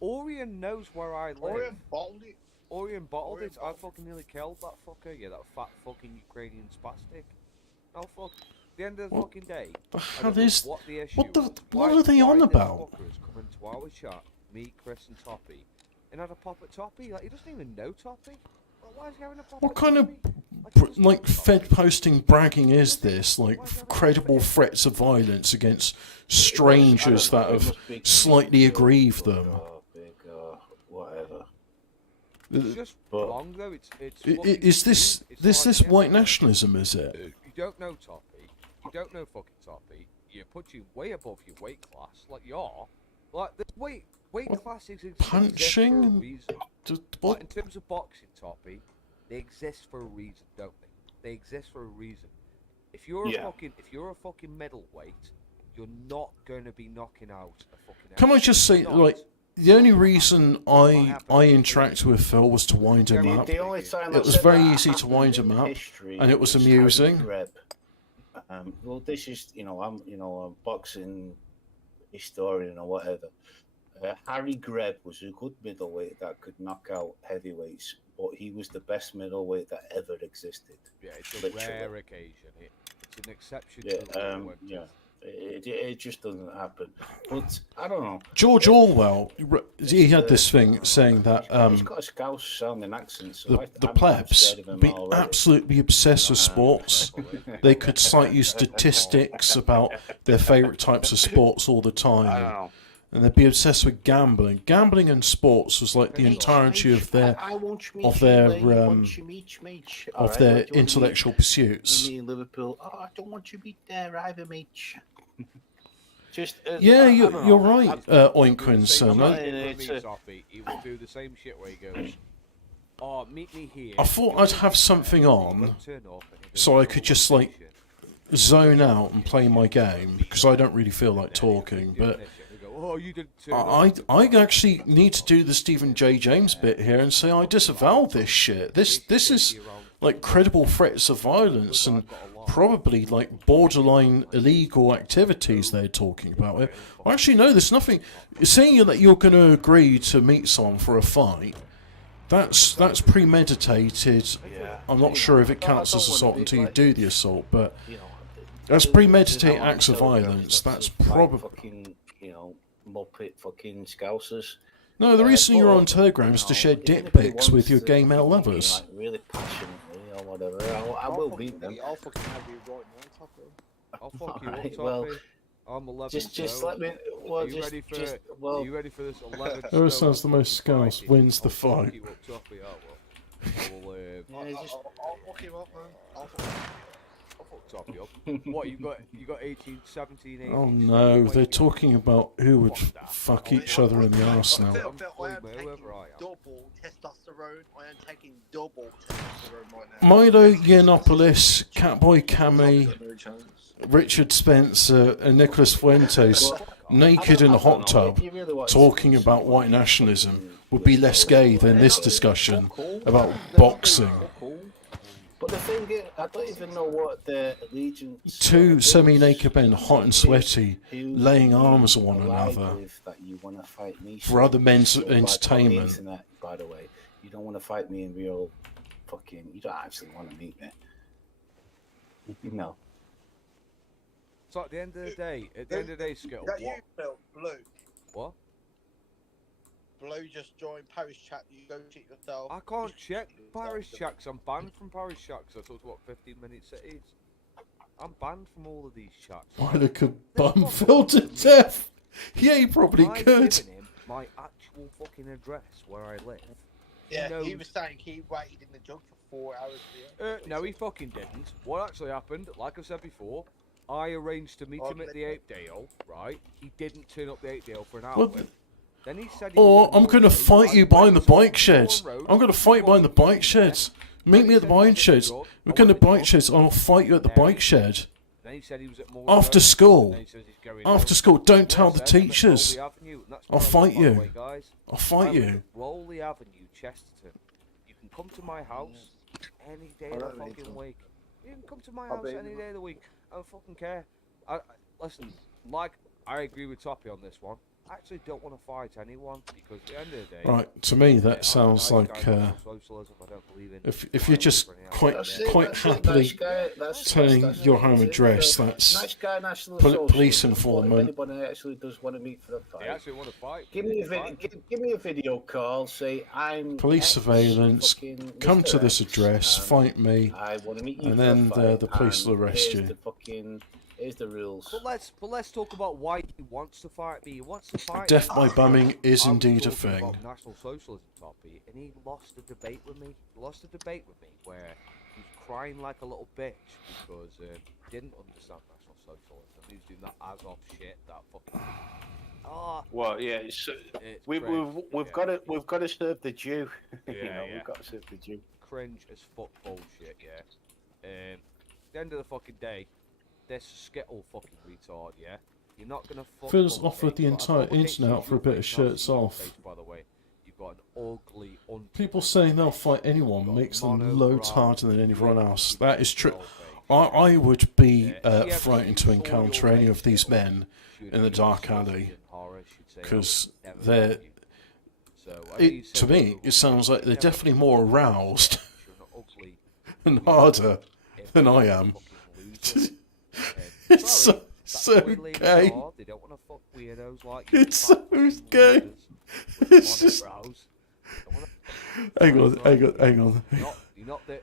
Orion knows where I live. Orion bottled it. Orion bottled it. I fucking nearly killed that fucker. Yeah, that fat fucking Ukrainian spastic. Oh fuck. The end of the fucking day. The I hell don't know is? what the issue What the? was. What Why- are they why on this about? fucker has come into our chat, me, Chris, and Toppy, and had a pop at Toppy. Like he doesn't even know Toppy. Like, why is he having a pop What at kind of Toppy? like Fed posting bragging is this? Like credible threats of violence against strangers that have slightly aggrieved them. Whatever. It's just wrong though. It's Is this like, white nationalism? Is it? you don't know Toppy. you don't know fucking Toppy. You're punching way above your weight class, like you're. Like the weight classes exist for a Punching? reason. What? Like, in terms of boxing, Toppy, they exist for a reason, don't they? They exist for a reason. If you're a fucking middleweight, you're not going to be knocking out a fucking. Can I just say, like, the only reason I interacted with Phil was to wind him up. The only time It was very easy to wind him up, and it was amusing. Well, this is, I'm a boxing historian or whatever. Harry Greb was a good middleweight that could knock out heavyweights, but he was the best middleweight that ever existed. Yeah, it's a rare occasion. It's an exception. It just doesn't happen. But I don't know. George Orwell, he had this thing saying that he's got a Scouse sounding accent. So the plebs be absolutely obsessed with sports. They could cite you statistics about their favourite types of sports all the time. And they'd be obsessed with gambling. Gambling and sports was like the entirety of their intellectual pursuits. Me in Liverpool. Oh, I don't want to be there either, mate. Just yeah, you're right, Oinquin. He will do the same shit where he goes, "Oh, meet me here." I thought I'd have something on so I could just like zone out and play my game because I don't really feel like talking, but. I actually need to do the Stephen J. James bit here and say I disavow this shit. This is like credible threats of violence and probably like borderline illegal activities they're talking about. Well, actually, no, there's nothing. Saying that you're going to agree to meet someone for a fight, that's premeditated. I'm not sure if it counts as assault until you do the assault, but that's premeditated acts of violence. That's probably. Muppet fucking Scousers. No, the reason you're on Telegram is to share dick pics with your gay male lovers. Like, really passionately or whatever. I will beat them. I'll fucking have you right now, Toppy. I'll fuck you Right, up, well, Toppy. I'm 11. Just let me. Well, are you ready for? Are you ready for this 11? Whoever sounds the most Scouse wins the fight. Fuck you up, Toppy. I'll fuck him up, man. I'll fuck Toppy up. What, you got 18, 17, 18? Oh no, they're talking about who would fuck each other in the arse now. I am taking double testosterone. I am taking double testosterone right now. Milo Yiannopoulos, Catboy Cami, Richard Spencer, and Nicholas Fuentes, naked in a hot tub, talking about white nationalism, would be less gay than this discussion about boxing. But the thing is, I don't even know what the allegiance. Two semi-naked men, hot and sweaty, laying arms on one another that you want to fight me for other men's on the entertainment. internet, by the way, you don't want to fight me in real fucking. You don't actually want to meet me. No. So at the end of the day, Skittle. That you, Bill, Blue. What? Blue just joined Paris chat. You go check yourself. I can't check Paris chats. I'm banned from Paris chats. I talked about 15-minute cities. I'm banned from all of these chats. Milo could bum Phil to death. Yeah, he probably I've could. given him my actual fucking address where I live. Yeah, he was saying he waited in the jug for 4 hours. No, he fucking didn't. What actually happened, like I said before, I arranged to meet him at the Ape Dale, right? He didn't turn up the Ape Dale for an hour. Then he said I'm going to fight you behind the bike sheds. I'm going to fight behind the bike sheds. Meet me at the bike sheds. We're going to bike sheds. I'll fight you at the bike shed. Then he said he was at Moore After Road. school. Then he says he's going After home. school. Don't tell the Well, then, teachers. Rowley Avenue, and that's I'll where I fight live, by the you. way, guys. I'll fight I live you. at Rowley Avenue, Chesterton. You can come to my house any day of the fucking week. You can come to my house any day of the week. I don't fucking care. Listen, like, I agree with Toppy on this one. I actually don't want to fight anyone because at the end of the day. Right, to me that sounds like if you're just quite happily telling your home address, that's police informant. Anybody actually does want to meet for a fight. They actually want to fight. Give me a video call. Say I'm police surveillance. Come to this address, fight me, I want to meet you and then for a fight, the police will arrest here's you. Here's the rules. But let's talk about why he wants to fight me. He wants to fight Death me. by bumming is I was indeed a talking thing. about National Socialism, Toppy, and he lost a debate with me. Where he was crying like a little bitch because he didn't understand National socialism. He's doing that as of shit. That fucking. Oh, Well, yeah, we've got to serve the Jew. Yeah, We've got to serve the Jew. Cringe as fuck bullshit. Yeah. At the end of the fucking day, this Skittle fucking retard. Yeah. You're not gonna fuck. Phil's offered the entire internet for a bit of shirts off. By the way, you've got an ugly. People saying they'll fight anyone makes them loads harder than anyone else. That is true. I would be frightened to encounter any of these men in the dark alley, because they're. To me, it sounds like they're definitely more aroused and harder than I am. It's so gay. They don't want to fuck weirdos like It's so gay. It's just. Hang on. You're not the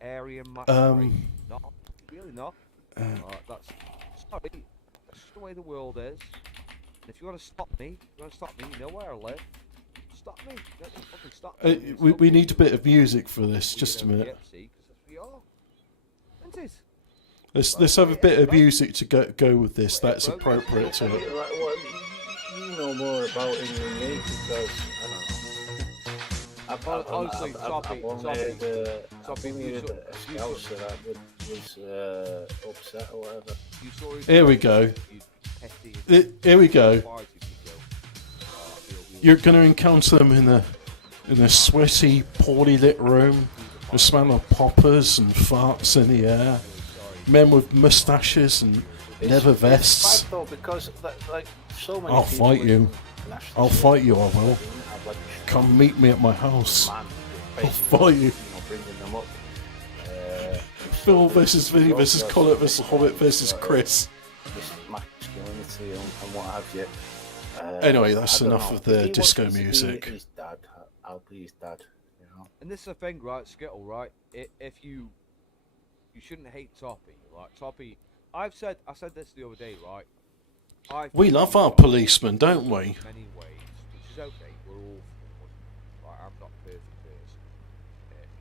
Aryan match. Not really not. That's sorry. That's just the way the world is. And if you want to stop me, you know where I live. Stop me. You don't fucking stop me. We need a bit of music for this. Just a minute. Let's have a bit of music to go with this. That's appropriate to it. You know more about it than me, because I've only heard a scouser that was upset or whatever. Here we go. Here we go. You're going to encounter them in a sweaty, poorly lit room. The smell of poppers and farts in the air. Men with moustaches and leather vests. Though, because like so many I'll fight you. I'll fight you, I will. Come meet me at my house. I'll fight you. Phil versus Vinny versus Colin versus Hobbit versus Chris. Masculinity and what have you. Anyway, that's enough of the disco music. His dad, I'll be his dad. You know. And this is the thing, right, Skittle, right? If you shouldn't hate Toppy, like Toppy. I said this the other day, right? We love our policemen, don't we? In many ways, which is okay. We're all right. I'm not a perfect person.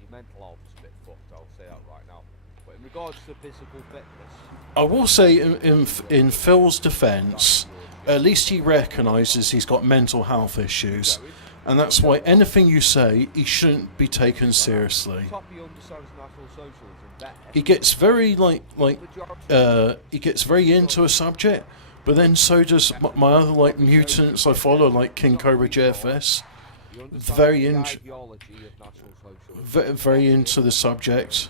Your mental health is a bit fucked. I'll say that right now. But in regards to physical fitness, I will say, in Phil's defence, at least he recognises he's got mental health issues, and that's why anything you say, he shouldn't be taken seriously. Toppy understands national socialism better. He gets very he gets very into a subject, but then so does my other mutants I follow, like King Cobra JFS. Very into the subject.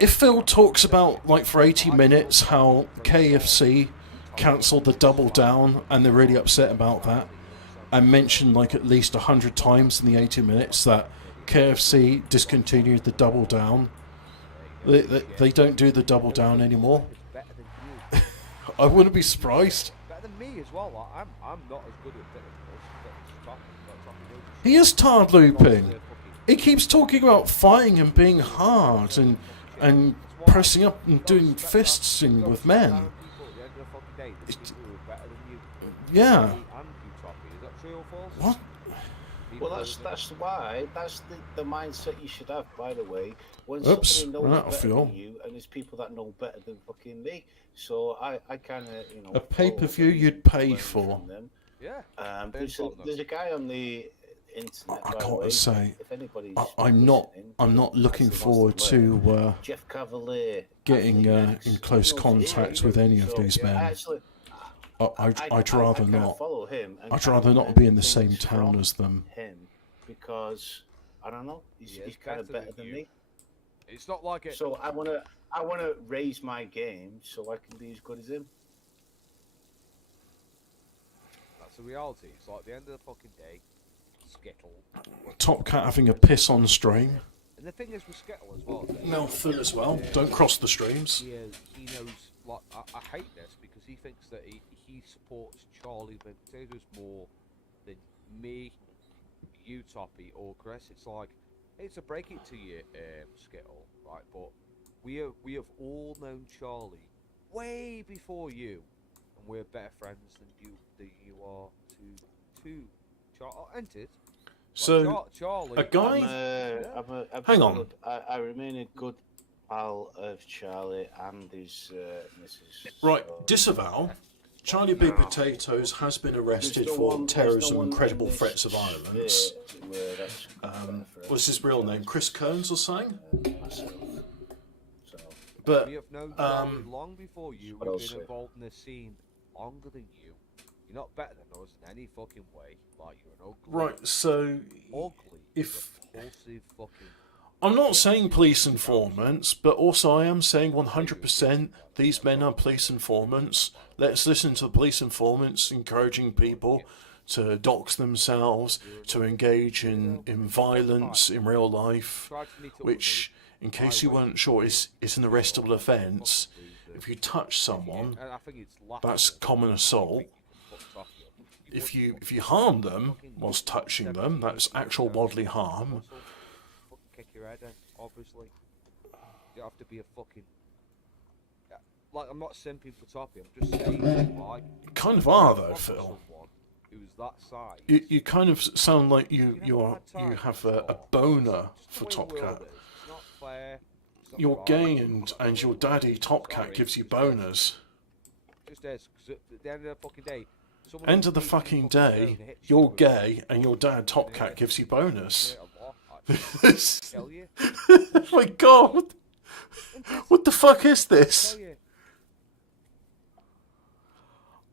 If Phil talks about, for 80 minutes, how KFC cancelled the Double Down and they're really upset about that, and mentioned at least 100 times in the 80 minutes that KFC discontinued the Double Down, they don't do the Double Down anymore. I wouldn't be surprised. Better than me as well. I'm not as good at fitness. He is tard looping. He keeps talking about fighting and being hard and pressing up and doing fisting with men. Yeah. What? Well, that's why. That's the mindset you should have, by the way. When Oops, somebody knows better than you, and there's people that know better than fucking me. So I kind of, A pay-per-view you'd pay for. Yeah. There's a guy on the internet. I gotta say, if anybody's I'm not looking forward to Jeff Cavalier getting in close contact with any of these men. I'd rather not. Follow him. I'd rather not be in the same town as them. Him, because I don't know. He's kind of better than me. It's not like it. So I wanna raise my game so I can be as good as him. That's the reality. It's like the end of the fucking day. Skittle. Top Cat having a piss on stream. And the thing is with Skittle as well. Mel Phil as well. Don't cross the streams. He knows. Like I hate this because he thinks that he supports Charlie Vintage more than me, you, Toppy, or Chris. It's like, it's a break it to you, Skittle, right? But we have all known Charlie way before you, and we're better friends than you are to Charlie. Ain't it? So, Charlie, a guy. I'm Hang on. I remain a good pal of Charlie and his Mrs. Right, disavow. Charlie B. Potatoes has been arrested for terrorism and credible threats of violence. What's his real name? Chris Kearns or something? But we have known Charlie long before you. We've been involved in this scene longer than you. You're not better than us in any fucking way. Like you're an ugly. Right, so ugly, if repulsive fucking. I'm not saying police informants, but also I am saying 100% these men are police informants. Let's listen to the police informants encouraging people to dox themselves, to engage in violence in real life, which, in case you weren't sure, is an arrestable offence. If you touch someone, that's common assault. If you harm them whilst touching them, that's actual bodily harm. Kick your head in, obviously. You have to be a fucking. Like, I'm not simping for Toppy, I'm just saying, like. You kind of are, though, Phil. Who's that size? You kind of sound like you have a boner for Top Cat. You're gay and your daddy Top Cat gives you boners. Just is, because at the end of the fucking day. End of the fucking day, you're gay and your dad Top Cat gives you bonus. Oh my god! What the fuck is this?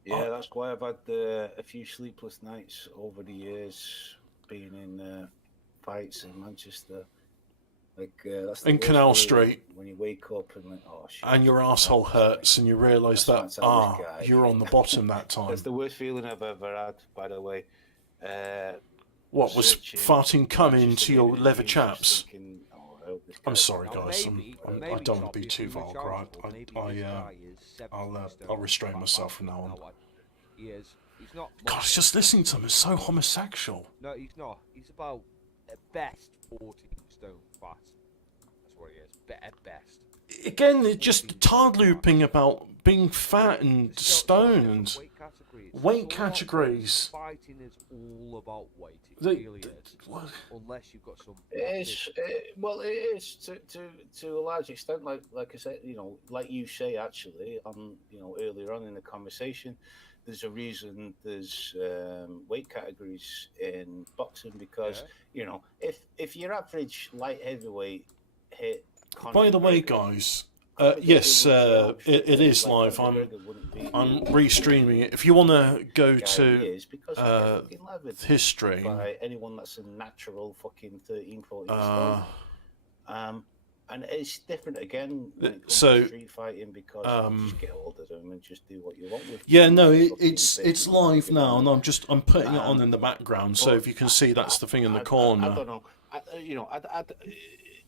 Yeah, that's why I've had a few sleepless nights over the years, being in fights in Manchester. Like that's in Canal Street. When you wake up and like, oh shit. And your asshole hurts, and you realise that you're on the bottom that time. That's the worst feeling I've ever had, by the way. What was farting cum into your leather chaps? I'm sorry, guys. I don't want to be too vulgar. I'll restrain myself from now on. God, just listening to him is so homosexual. No, he's not. He's about at best 14 stone fat. That's what he is. At best. Again, it's just tard looping about being fat and stoned. Weight categories. Fighting is all about weight. It really is. Unless you've got some. It is to a large extent. Like I said, like you say, actually, earlier on in the conversation, there's a reason there's weight categories in boxing because if your average light heavyweight hit. By the way, guys. Yes, it is live. I'm restreaming it. If you want to go to his stream, by anyone that's a natural fucking 13, 14 stone. And it's different again when it comes to street fighting because you just get hold of them and just do what you want with. Yeah, no, it's live now, and I'm putting it on in the background, so if you can see, that's the thing in the corner. I don't know. I'd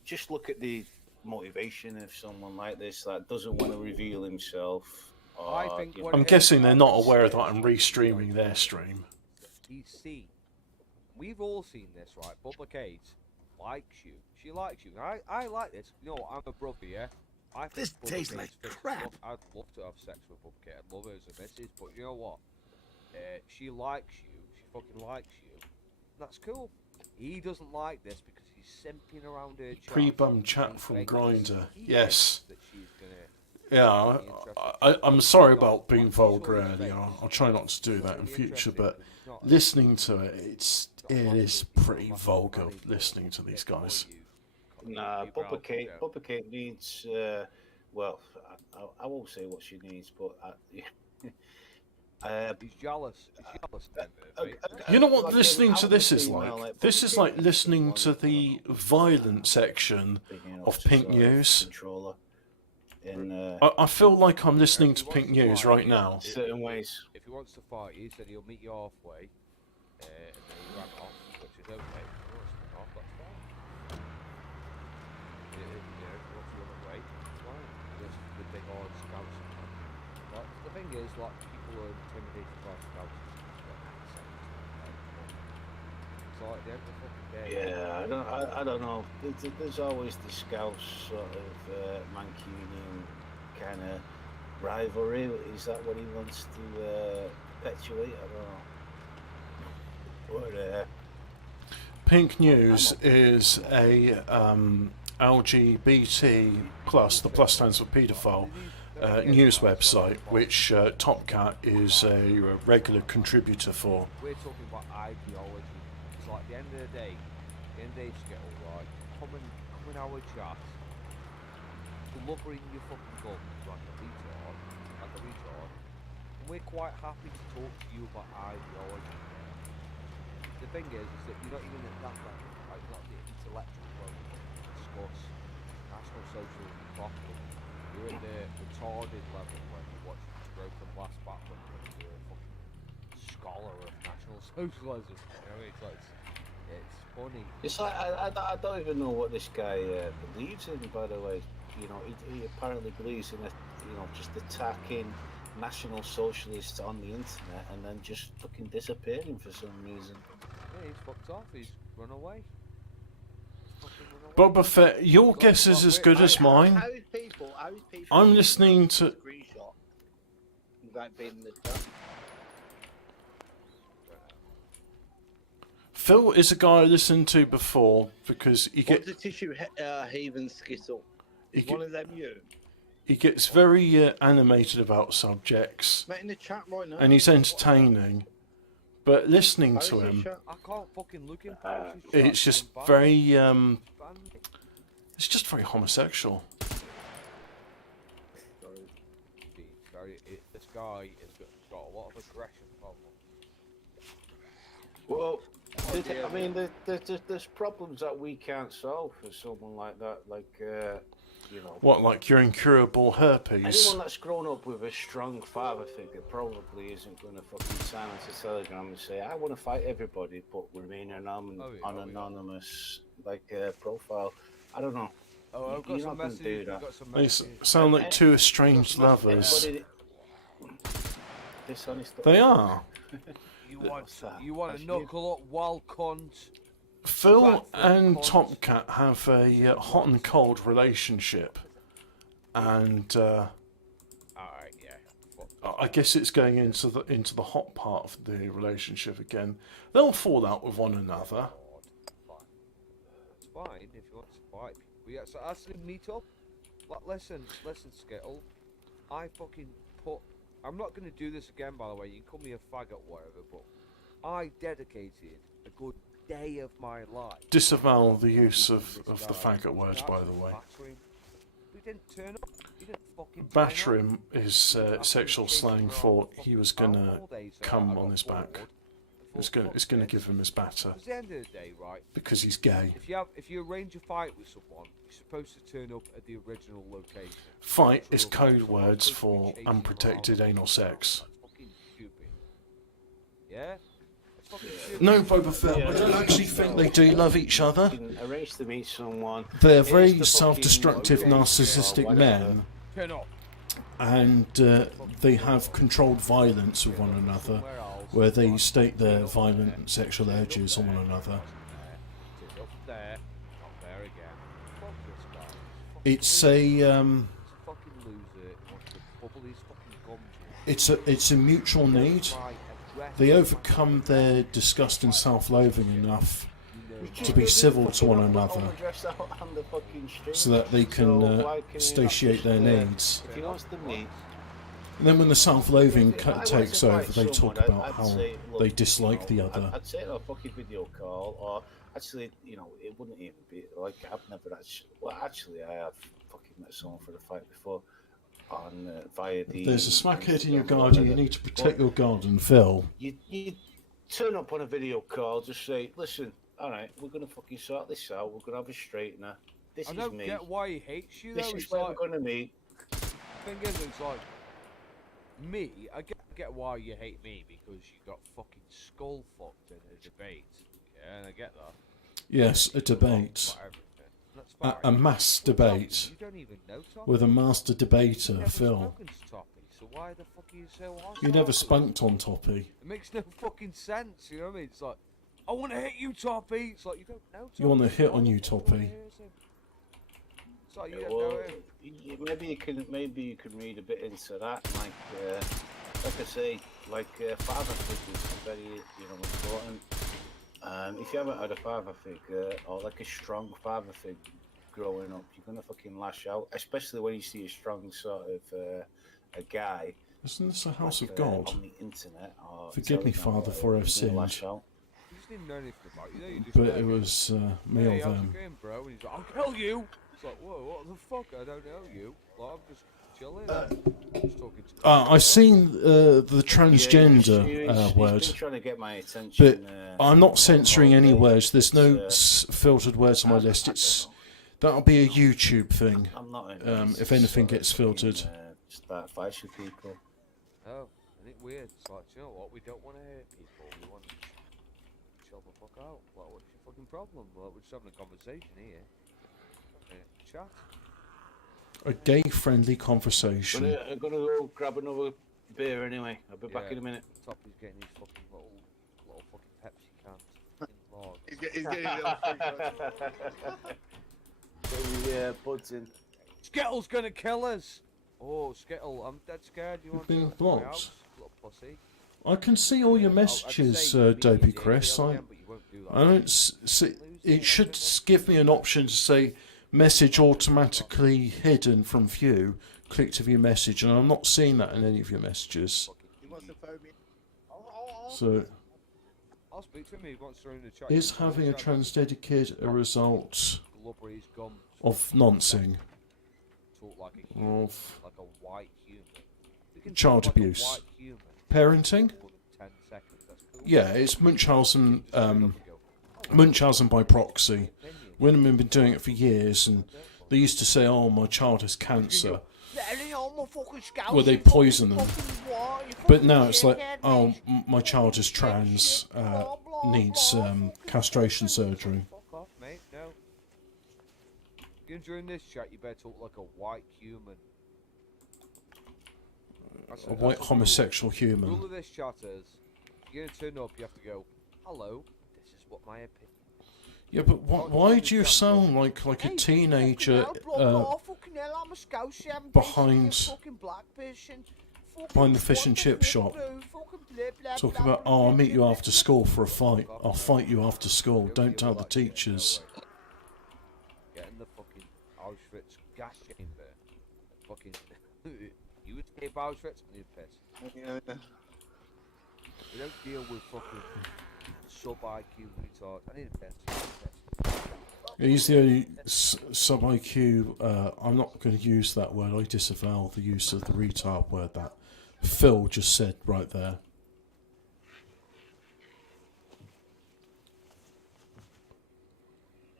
just look at the motivation of someone like this that doesn't want to reveal himself. I'm guessing they're not aware that I'm restreaming their stream. He's seen. We've all seen this, right? Bubba Kate likes you. She likes you. I like this. I'm a brother, yeah? This tastes like crap. I'd love to have sex with Bubba Kate. I'd love her as a missus, but you know what? She likes you. She fucking likes you. That's cool. He doesn't like this because simping around her. Pre-bum chat from Grindr. Yes. Yeah, I'm sorry about being vulgar earlier. I'll try not to do that in future, but listening to it, it is pretty vulgar listening to these guys. Nah, Bubba Kate needs. Well, I won't say what she needs, but. He's jealous. You know what listening to this is like? This is like listening to the violent section of Pink News. I feel like I'm listening to Pink News right now. Certain ways. If he wants to fight you, he said he'll meet you halfway, and then he ran off, which is okay. If he wants to run off, that's fine. If he wants to run away, that's fine. Just the big odd scouts. But the thing is, like, people are intimidated by scouts. So at the end of the fucking day. Yeah, I don't know. There's always the scouts sort of Mancunian kind of rivalry. Is that what he wants to perpetuate? I don't know. But, Pink News is a LGBT plus, the plus stands for paedophile, news website, which Topcat is a regular contributor for. We're talking about ideology. It's like at the end of the day, Skittle, right? Come in our chat, blubbering your fucking guns like a retard, and we're quite happy to talk to you about ideology. The thing is that you're not even at that level, like not the intellectual level to discuss National Socialism properly. You're at the retarded level when you watch Broken Glass Batman when you're a fucking scholar of National Socialism. You know, it's like, it's funny. It's like, I don't even know what this guy believes in, by the way. You know, he apparently believes in, just attacking National Socialists on the internet and then just fucking disappearing for some reason. Yeah, he's fucked off. He's run away. Boba Fett, your guess is as good as mine. How is people I'm listening to. Screenshot without being in the chat? Phil is a guy I listened to before because he What's gets. the tissue Haven Skittle? Is one of them you? He gets very animated about subjects, Mate, in the chat right now. and he's entertaining. But listening to him, I can't fucking look in it's just very. It's just very homosexual. This guy has got a lot of aggression problem. Well, I mean, there's problems that we can't solve for someone like that, like, What, like your incurable herpes? Anyone that's grown up with a strong father figure probably isn't going to fucking sign onto Telegram and say, I want to fight everybody, but remain anonymous, profile. I don't know. Oh, I've got some messages. They sound like two estranged lovers. They are. You want to knuckle up, wild cunt? Phil and Topcat have a hot and cold relationship, and I guess it's going into the hot part of the relationship again. They'll fall out with one another. It's fine if you want to fight. We so actually meet up. Like, listen, Skittle. I'm not going to do this again, by the way. You can call me a faggot, whatever, but I dedicated a good day of my life. Disavow the use of the faggot words, by the way. We didn't turn up. You didn't fucking Batter him is sexual slang for he was gonna come on his back. It's gonna give him his batter. At the end of the day, right? Because he's gay. If you arrange a fight with someone, you're supposed to turn up at the original location. Fight is code words for unprotected anal sex. Fucking stupid. Yeah. No, Boba Fett, I don't actually think they do love each other. Arrange to meet someone. They're very self-destructive, narcissistic men, Turn up. and they have controlled violence with one another, where they state their violent sexual urges on one another. It's a mutual need. They overcome their disgust and self-loathing enough to be civil to one another, so that they can satiate their needs. And then when the self-loathing takes over, they talk about how they dislike the other. I'd say a fucking video call, or actually, it wouldn't even be like I've never actually. Well, actually, I have fucking met someone for the fight before on via the. There's a smackhead in your garden. You need to protect your garden, Phil. You turn up on a video call, just say, listen, all right, we're gonna fucking sort this out. We're gonna have a straightener. This is me. I don't get why he hates you. This though. is It's where like, we're gonna meet. Thing is, it's like me. I get why you hate me because you got fucking skull fucked in a debate. Yeah, and I get that. Yes, a debate. A mass debate. You don't even know Toppy. With a master debater, You've never Phil. spoken to Toppy, so why the fuck are you so hostile? You never spunked on Toppy. It makes no fucking sense, you know what I mean? It's like, I want to hit you, Toppy. It's like, you don't know Toppy. You want to hit on you, Toppy. It's like, you don't Well, know him. maybe you can read a bit into that, like I say, father figures are very important. If you haven't had a father figure or like a strong father figure, growing up. You're gonna fucking lash out, especially when you see a strong sort of a guy. Isn't this a house like, of God? on the internet or Forgive me, telegram or Father, whatever, for I've you're gonna sinned. lash out. You just didn't know anything about you, you just But met it him. was me Hey, or how's them. it going, bro? And he's like, I'll kill you. It's like, whoa, what the fuck? I don't know you. Like, I'm just chilling. Just talking to I've seen the transgender He's word, been trying to get my attention. but I'm not censoring any words. There's no filtered words on my list. That'll be a YouTube thing. I'm not if anything gets filtered. Start fights with people. Oh, isn't it weird? It's like, you know what? We don't want to hurt people. We want to chill the fuck out. Like, what's your fucking problem? Like, we're just having a conversation here. Chat. A gay-friendly conversation. I'm gonna go grab another beer anyway. I'll be back in a minute. Toppy's getting his fucking little fucking Pepsi cans. Lord. He's getting Yeah, buds in. Skittle's gonna kill us. Oh, Skittle, I'm dead scared. You want to being go to my blocked. house, little pussy? I can see all your messages, Dopey Chris. I don't see. It should give me an option to say message automatically hidden from view. Click to view message, and I'm not seeing that in any of your messages. He wants to phone me. So, I'll speak to him. He wants to in the chat. is having a transgender kid a result Glubbery's gum. of noncing, Talk like a human, of like a white human. You can child talk like a abuse, white human. parenting? For 10 seconds. That's cool. Yeah, it's Munchausen by proxy. Women have been doing it for years, and they used to say, "Oh, my child has cancer." Well, they poison them. But now it's like, "Oh, my child is trans, needs castration surgery." Fuck off, mate. No. During this chat, you better talk like a white human. A white homosexual The human. rule of this chat is, if you're gonna turn up, you have to go, "Hello, this is what my opinion." Yeah, but why do you sound like a teenager behind the fish and chip shop? Talking about, "Oh, I'll meet you after school for a fight. I'll fight you after school. Don't tell the teachers." Get in the fucking Auschwitz gas chamber. Fucking, you escape Auschwitz and you piss. We don't deal with fucking sub-IQ retards. I need a piss. He's the only sub-IQ. I'm not going to use that word. I disavow the use of the retard word that Phil just said right there.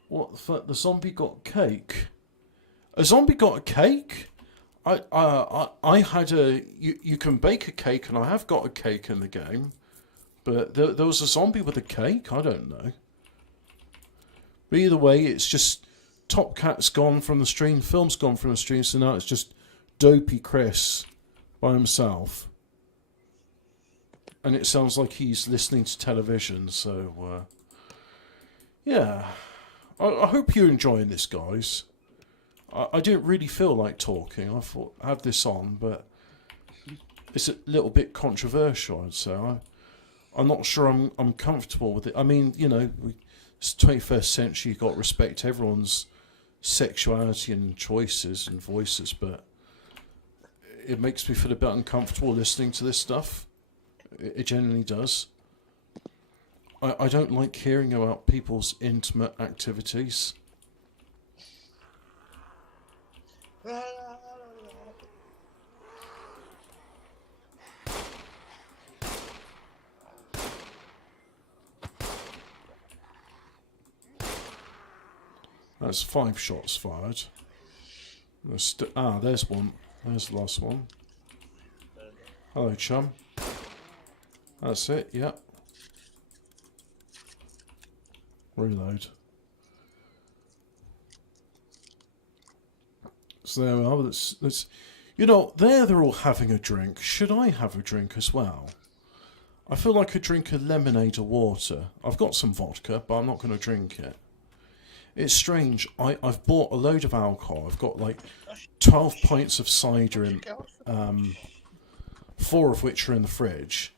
What the fuck? The zombie got cake? A zombie got a cake? I had a... You can bake a cake, and I have got a cake in the game. But there was a zombie with a cake? I don't know. But either way, it's just Top Cat's gone from the stream, Film's gone from the stream, so now it's just Dopey Chris by himself. And it sounds like he's listening to television, so yeah. I hope you're enjoying this, guys. I didn't really feel like talking. I thought I'd have this on, but it's a little bit controversial, I'd say. I'm not sure I'm comfortable with it. I mean, you know, it's 21st century, you've got to respect everyone's sexuality and choices and voices, but it makes me feel a bit uncomfortable listening to this stuff. It genuinely does. I don't like hearing about people's intimate activities. That's 5 shots fired. There's one. There's the last one. Hello, chum. That's it, yep. Reload. So there we are. Let's, you know, they're all having a drink. Should I have a drink as well? I feel like I drink a lemonade or water. I've got some vodka, but I'm not going to drink it. It's strange. I've bought a load of alcohol. I've got like 12 pints of cider in, 4 of which are in the fridge.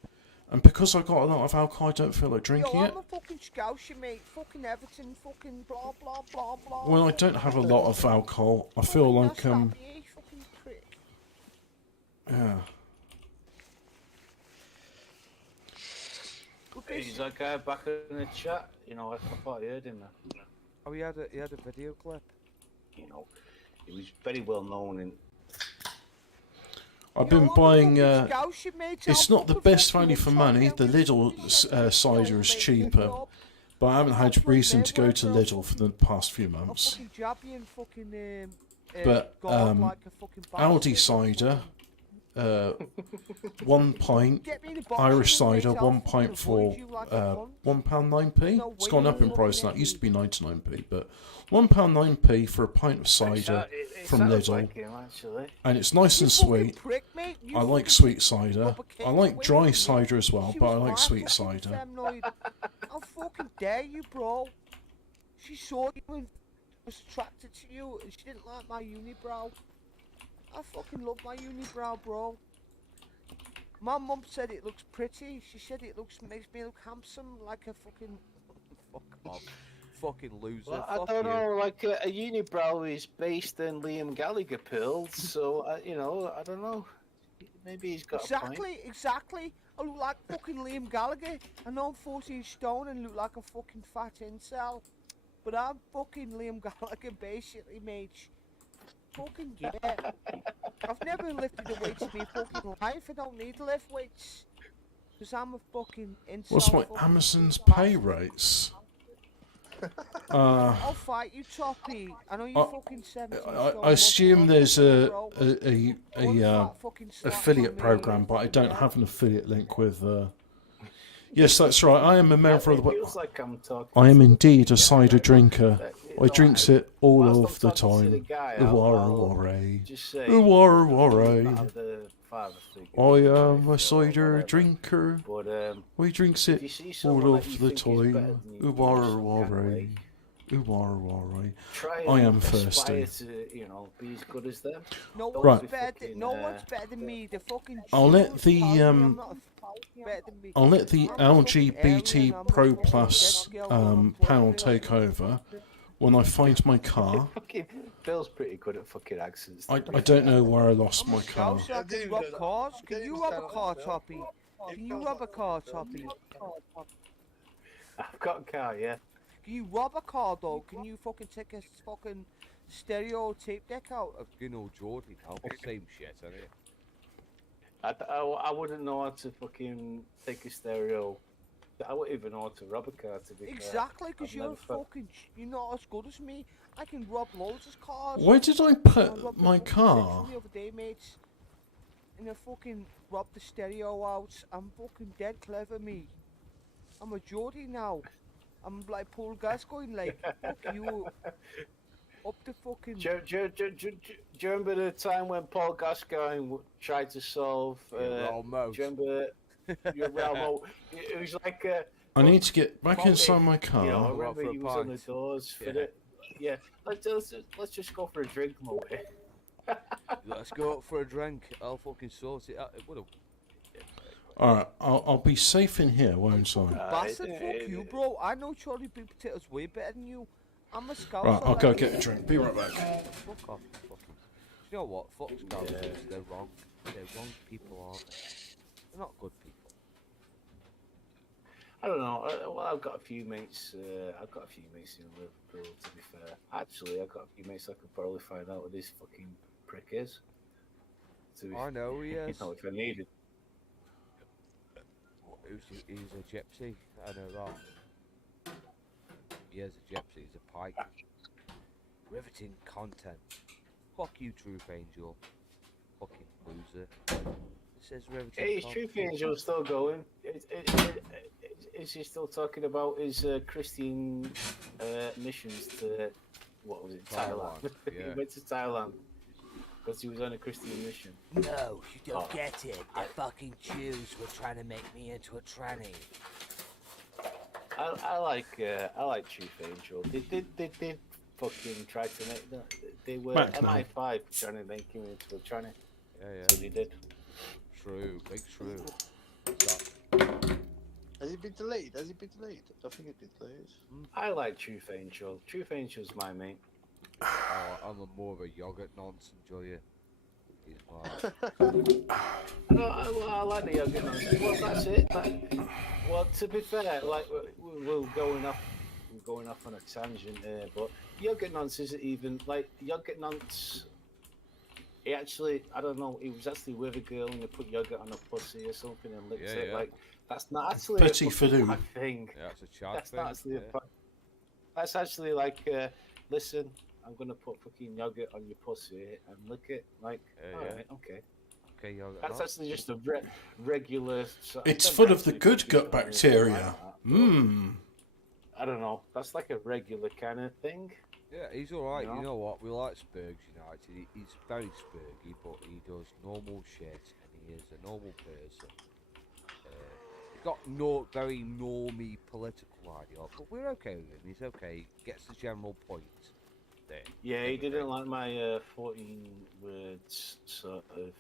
And because I got a lot of alcohol, I don't feel like drinking Yo, it. I'm a fucking Scouser, mate. Fucking Everton, fucking blah, blah, blah, blah. When I don't have a lot of alcohol, I feel like, Fucking prick. yeah. Is that guy back in the chat? You know, I thought I heard him there. Oh, he had a video clip. You know, he was very well known in. I've been buying. It's not the best value for money. The Lidl cider is cheaper, but I haven't had reason to go to Lidl for the past few months. But Aldi cider, 1 pint. Irish cider, 1 pint for £1.09p. It's gone up in price now. It used to be 99p, but £1.09p for a pint of cider from Lidl, and it's nice and sweet. I like sweet cider. I like dry cider as well, but I like sweet cider. How fucking dare you, bro? She saw you and was attracted to you, and she didn't like my unibrow. I fucking love my unibrow, bro. My mum said it looks pretty. She said it makes me look handsome, like a fucking. Fuck off. Fucking loser. Well, I Fuck don't you. know, like a unibrow is based in Liam Gallagher pills, so you know, I don't know. Maybe he's got a point. Exactly. I look like fucking Liam Gallagher. I know I'm 14 stone and look like a fucking fat incel, but I'm fucking Liam Gallagher, basically, mate. Fucking yeah. I've never lifted a weight in my fucking life. I don't need to lift weights, because I'm a fucking incel. What's my Amazon's pay rates? I'll fight you, Toppy. I know you fucking 17. I assume there's a affiliate program, but I don't have an affiliate link with. Yes, that's right. I am a member of the. Feels like I'm talking I am indeed a cider drinker. I drinks it all of the time. Uwara I am a cider drinker. I drinks it all of the time. Uwara I am thirsty. You know, be as good as them. No Right. one's better than me. The fucking. I'll let the better than me. I'll let the LGBT Pro Plus panel take over when I find my car. Bill's pretty good at fucking accents. I don't know where I lost my car. Can you rob cars? Can you rob a car, Toppy? Can you rob a car, Toppy? I've got a car, yeah. Can you rob a car though? Can you fucking take a fucking stereo tape deck out? You know, Jordy, now same shit, isn't it? I wouldn't know how to fucking take a stereo. I wouldn't even know how to rob a car, to be fair. Exactly, because you're not as good as me. I can rob loads of cars. Where did I put my car? The other day, mates. And I fucking robbed the stereo out. I'm fucking dead clever, me. I'm a Geordie now. I'm like Paul Gascoigne, like, fuck you. Up the fucking... Do you remember the time when Paul Gascoigne tried to solve... do you remember your Ralmo? It was like... I need to get back inside my car. You know, I remember he was on the doors for the... Yeah, let's just go for a drink, Mo. Let's go out for a drink. I'll fucking sort it out. Alright, I'll be safe in here, won't I? Bastard, fuck you, bro. I know Charlie Big Potatoes way better than you. I'm a scout. Right, I'll go get a drink. Be right back. Fuck off. You know what? Fuck scouts. They're wrong. They're wrong people, aren't they? They're not good people. I don't know. Well, I've got a few mates. I've got a few mates in Liverpool. To be fair, actually, I've got a few mates I could probably find out what this fucking prick is. I know he is. You know, if I needed. He's a gypsy. I know that. He is a gypsy. He's a pike. Riveting content. Fuck you, Truth Angel. Fucking loser. It says riveting. Hey, is Truth Angel still going? Is he still talking about his Christian missions to, what was it, Thailand? Yeah. He went to Thailand because he was on a Christian mission. No, you don't get it. The fucking Jews were trying to make me into a tranny. I like Truth Angel. They did fucking try to make that. They were MI5 trying to make him into a tranny. Yeah. So they did. True, big true. been deleted? Has it been deleted? I think it's been deleted. I like Truth Angel. Truth Angel's my mate. Oh, I'm more of a yogurt nonsense, Julia. He's I like the yogurt nonsense. Well, that's it. Well, to be fair, like we're going off on a tangent here, but yogurt nonsense isn't even like yogurt nonsense. He actually, I don't know, he was actually with a girl and they put yogurt on her pussy or something and licked it. Like, that's not actually Petit a Fidou. bad thing. Yeah, it's a chat That's thing. not actually that's actually like, listen, I'm going to put fucking yogurt on your pussy and lick it. Like, alright, okay. Okay, yogurt. That's actually just a regular... It's full of the good gut bacteria. I don't know. That's like a regular kind of thing. Yeah, he's alright. You know what? We like Spurgs United. He's very spurgy, but he does normal shit, and he is a normal person. He's got no very normie political idea, but we're okay with him. He's okay. Gets the general point. There. Yeah, he didn't like my 14 words sort of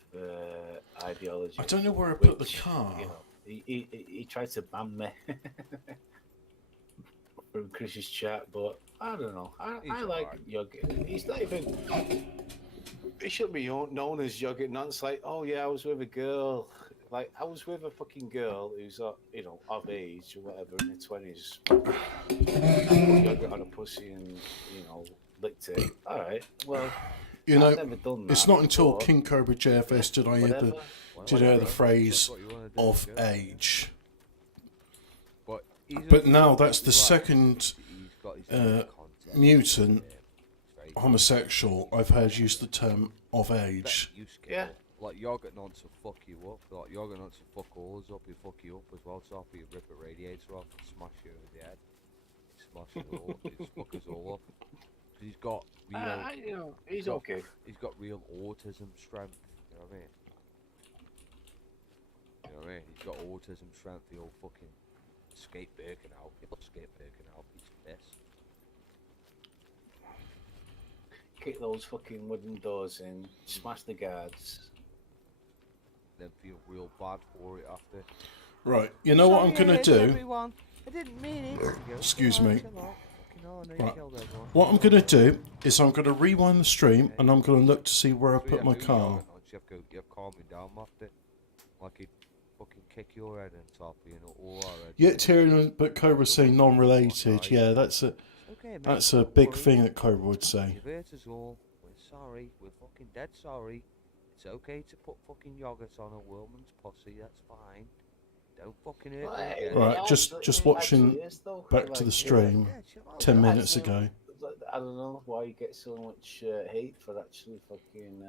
ideology. I don't know where I put the car. You know, he tried to ban me from Chris's chat, but I don't know. I like yogurt. He's not even. He shouldn't be known as yogurt nonsense. Like, oh yeah, I was with a girl. Like, I was with a fucking girl who's you know, of age or whatever in her 20s. Put yogurt on a pussy and you know licked it. All right, well. You know, I've never done that it's not until before. King Cobra JFS did I hear the phrase of age. But now that's the second mutant homosexual I've heard use the term of age. Yeah. Like yogurt nonsense will fuck you up. Like yogurt nonsense will fuck all us up. He'll fuck you up as well. So after you rip a radiator off and smash you over the head. Smash it all. He'll fuck us all up. He's got real. You know, he's okay. He's got real autism strength. You know what I mean? You know what I mean? He's got autism strength. The old fucking skate Birkenau. He'll skate Birkenau. He's pissed. Kick those fucking wooden doors in. Smash the guards. Then feel real bad for it after. Right, you know what I'm gonna do? Everyone. I didn't mean it. Excuse me. Right. What I'm gonna do is I'm gonna rewind the stream and I'm gonna look to see where I put my car. You have to calm me down after. Like he'd fucking kick your head on top, you know, all our heads. Yeah, Tyrion, but Cobra's saying non-related. Yeah, that's a big thing that Cobra would say. You've hurt us all. We're sorry. We're fucking dead sorry. It's okay to put fucking yogurt on a woman's pussy. That's fine. Don't fucking hurt me again. Right, just watching back to the stream 10 minutes ago. I don't know why you get so much hate for actually fucking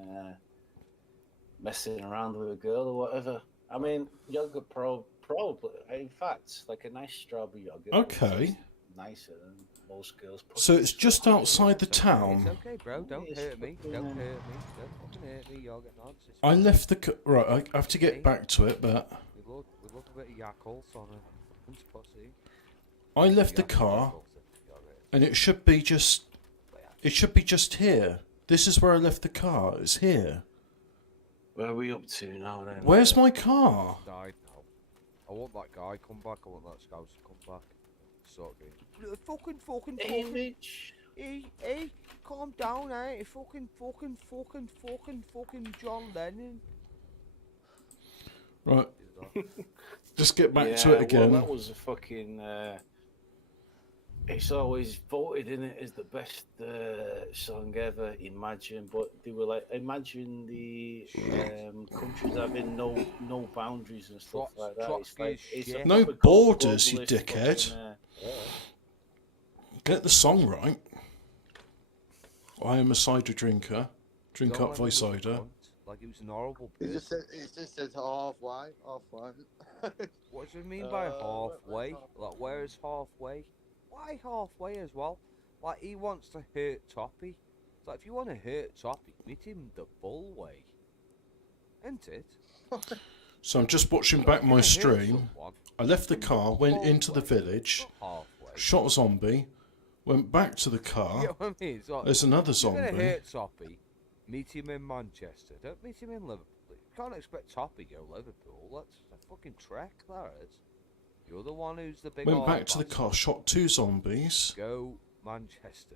messing around with a girl or whatever. I mean, yogurt probably, in fact, like a nice strawberry yogurt. Okay. Nicer than most girls. So it's just outside the town. It's okay, bro. Don't hurt me. Don't hurt me. Don't fucking hurt me. Yogurt nonsense. I left the right. I have to get back to it, but We love a bit of Yakult on a woman's pussy. I left the car, and it should be just here. This is where I left the car. It's here. Where are we up to now then? Where's my car? Died now. I want that guy come back. I want that scout to come back. Sort of. Fucking. Hey, Mitch. Hey, calm down, eh? Fucking John Lennon. Right. Just get back to it again. Well, that was a fucking. It's always voted in it as the best song ever. Imagine, but they were like, imagine the countries having no boundaries and stuff like that. It's like it's a No proper borders, you globalist dickhead. fucking, Get the song right. I am a cider drinker. Drink up my cider. Like it was an horrible. It just says halfway. What do you mean by halfway? Like where is halfway? Why halfway as well? Like he wants to hurt Toppy. It's like if you want to hurt Toppy, meet him the full way. Isn't it? So I'm just watching back my stream. I left the car, went into the village, shot a zombie, went back to the car. You know what I mean? It's like, There's another if you're gonna zombie. hurt Toppy, meet him in Manchester. Don't meet him in Liverpool. You can't expect Toppy to go Liverpool. That's a fucking trek, that is. You're the one who's the big. Went back to the car, shot 2 zombies. Go Manchester.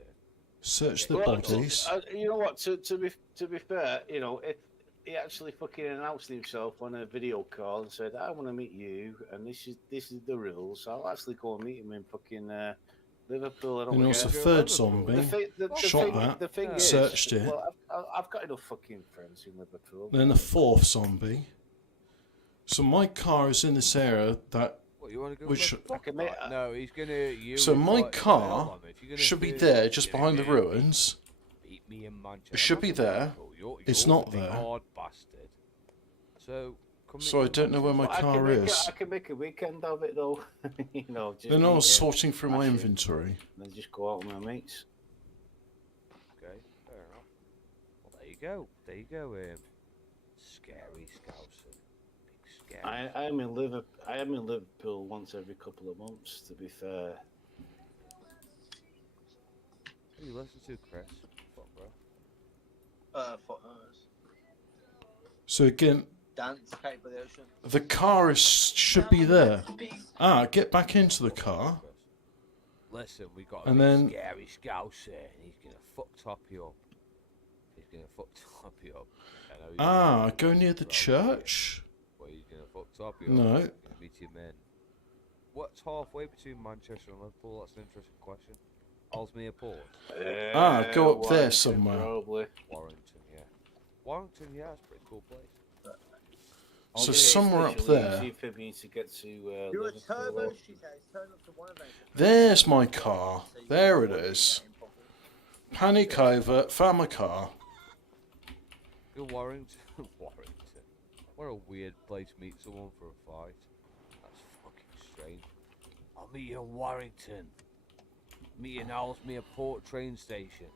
Searched the Well, bodies. you know what? To be fair, you know, if he actually fucking announced himself on a video call and said, "I want to meet you, and this is the rules," I'll actually go and meet him in fucking Liverpool. I don't And also care. 3rd zombie. Shot that. The thing Searched is, it. well, I've got enough fucking friends in Liverpool. Then a 4th zombie. So my car is in this area that. What, you want to go? Which, No, he's gonna hurt you. so It's my like, car hold on, if you're gonna should be hurt there, me, just you're behind the gonna ruins. beat me in Manchester. It should be there. It's You're not the big there. hard bastard. So. So I don't know where my car is. I can make a weekend of it though. You know. Just Then I was eat it, sorting through my smash it, inventory. and then just go out with my mates. Okay, fair enough. Well, there you go. There you go. Scary Scouser. Big scary. I am in Liverpool once every couple of months. To be fair. Who you listen to, Chris? Fuck, bro. Fuck knows. So again, Dance, Cape by the Ocean. the car should be there. Get back into the car. Listen, we got a And big then- scary Scouser, and he's gonna fuck top you up. He's gonna fuck top you up. I know he's Go near the church? Well, he's gonna fuck top you No. up. He's gonna meet your men. What's halfway between Manchester and Liverpool? That's an interesting question. Ellesmere Port. Go up there Warrington, somewhere. Probably. Warrington, yeah. Warrington, yeah, it's a pretty cool place. So It's somewhere up literally there. easy for me to get to You're a Liverpool. turbo shooter. Turn up to one of them. There's my car. There it is. Panic over, found my car. Go Warrington. Warrington. What a weird place to meet someone for a fight. That's fucking strange. I'll meet you in Warrington. Meet you in Ellesmere Port train station.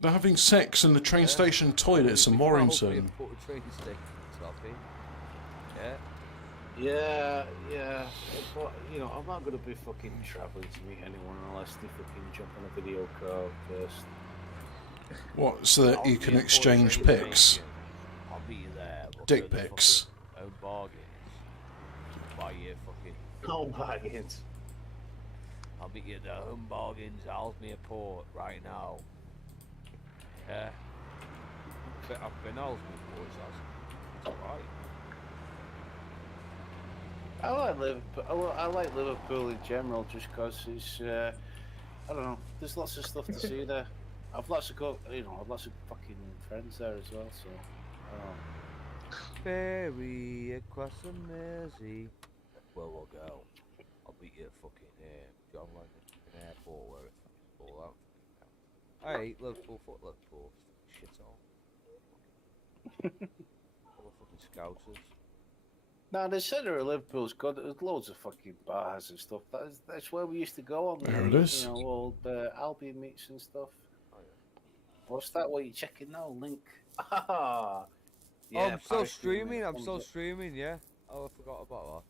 They're having sex in the train station toilets in Warrington. Ellesmere Port train station, Toppy. Yeah. But, you know, I'm not going to be fucking travelling to meet anyone unless they fucking jump on a video call first. What, so that you can exchange pics? I'll meet you there. We'll Dick go to pics. fucking Home bargains. Buy you fucking. Home bargains. I'll meet you at the Home Bargains, Ellesmere Port, right now. Yeah. I've been Ellesmere Port, it's alright. I like Liverpool in general just because it's I don't know. There's lots of stuff to see there. I've lots of fucking friends there as well. So I don't know. Ferry across the Mersey. Where we'll go. I'll meet you at fucking John Lennon Airport where it's all out. I hate Liverpool, fuck Liverpool. Shit all. All the fucking Scousers. Now the centre of Liverpool's good. There's loads of fucking bars and stuff. That's where we used to go on There the it is. you know, old Albion meets and stuff. What's that? What are you checking now? Link. Ah. Oh, I'm still Paris streaming. I'm comes still up. streaming. Yeah. Oh, I forgot about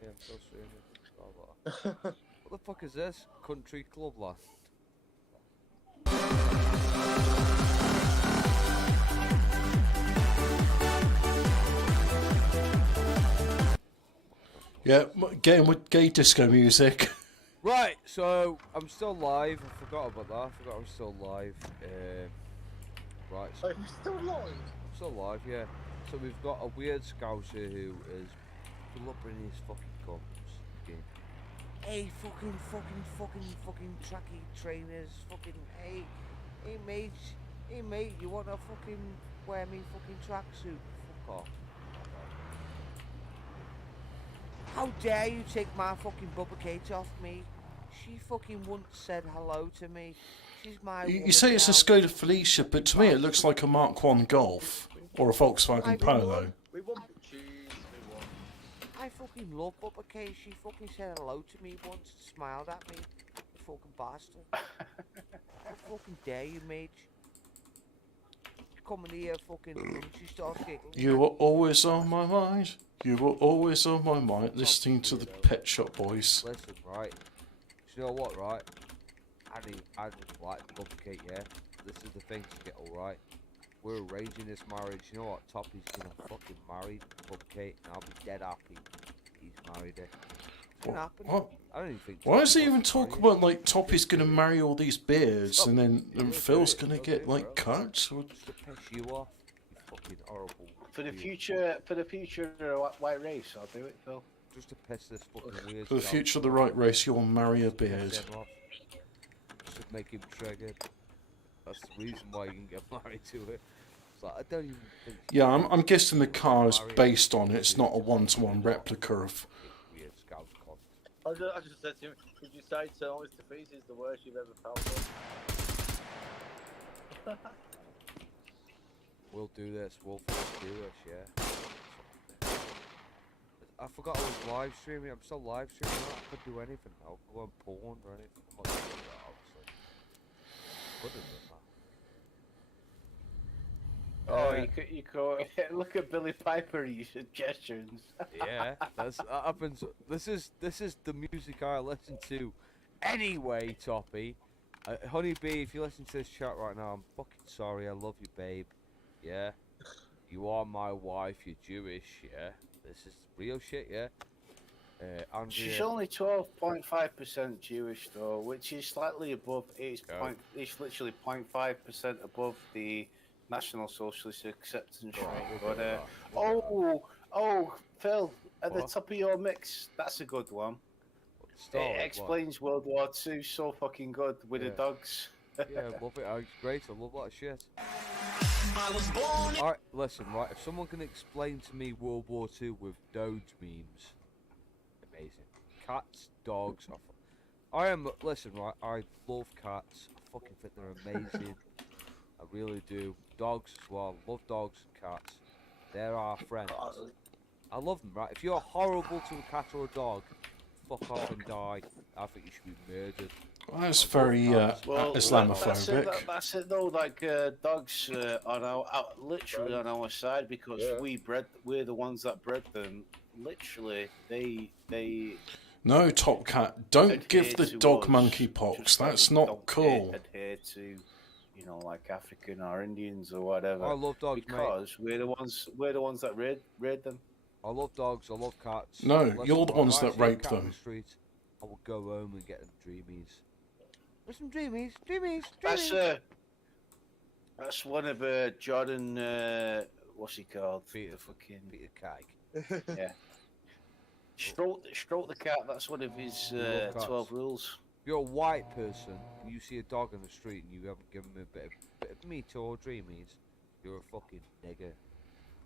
that. Yeah, I'm still streaming. Forgot about that. What the fuck is this? Country Club Land. Yeah, getting with gay disco music. Right, so I'm still live. I forgot about that. I forgot I'm still live. Right, so You're still alive? I'm still live, yeah. So we've got a weird scouser who is blubbering his fucking gums. Okay. Hey, fucking tracky trainers. Fucking, hey mate, you wanna fucking wear me fucking tracksuit? Fuck off. How dare you take my fucking Bubba Kate off me? She fucking once said hello to me. She's my You woman say it's a now. Skoda Felicia, but to me it looks like a Mark 1 Golf or a Volkswagen Polo. We want cheese. We want. I fucking love Bubba Kate. She fucking said hello to me once, smiled at me. You fucking bastard. How fucking dare you, mate? Coming here fucking and she starts giggling. You were always on my mind. You were always on my mind, listening to the Pet Shop Boys. Listen, right. Do you know what, right? I just like Bubba Kate, yeah? This is the thing to get alright. We're arranging this marriage. You know what? Toppy's gonna fucking marry Bubba Kate, and I'll be dead happy he's married her. Can happen. What? I don't even think. Why does he even talk about like Toppy's gonna marry all these beards and then Phil's gonna get like cut? Or... Just to piss you off, you fucking horrible. For the future white race, I'll do it, Phil. Just to piss this fucking weird. For the future of the right race, you'll marry a beard. Just to make him triggered. That's the reason why you can get married to it. It's like, I don't even think. Yeah, I'm guessing the car is based on it. It's not a one-to-one replica of. I just said to him, could you say Sir Mr. Feast is the worst you've ever felt? We'll do this. We'll fucking do this, yeah. I forgot I was live streaming. I'm still live streaming. I could do anything now. Go on porn or anything. I'm not doing that, obviously. Couldn't do that. Oh, you could look at Billy Piper and your suggestions. Yeah, that happens. This is the music I listen to anyway, Toppy. Honeybee, if you listen to this chat right now, I'm fucking sorry. I love you, babe. Yeah, you are my wife. You're Jewish. Yeah, this is real shit. Yeah. Andrea... She's only 12.5% Jewish though, which is slightly above. It's literally 0.5% above the National Socialist acceptance rate. But Phil, at the top of your mix, that's a good one. It explains World War II so fucking good with the dogs. Yeah, I love it. It's great. I love that shit. Alright, listen, right. If someone can explain to me World War II with Doge memes, amazing. Cats, dogs. Listen, right. I love cats. I fucking think they're amazing. I really do. Dogs as well. Love dogs and cats. They're our friends. I love them, right? If you're horrible to a cat or a dog, fuck off and die. I think you should be murdered. Well, that's very Islamophobic. That's it though. Like dogs are literally on our side because we're the ones that bred them. Literally, they. No, Top Cat, don't give the dog monkeypox. That's not cool. Adhere to, like African or Indians or whatever. I love dogs, because we're the ones that raid them. I love dogs. I love cats. No, you're the ones that rape them. The street, I will go home and get them dreamies. There's some dreamies. That's one of Jordan. What's he called? Peter Kike. Yeah. Stroke the cat. That's one of his 12 rules. If you're a white person and you see a dog on the street and you haven't given him a bit of meat or dreamies, you're a fucking nigger.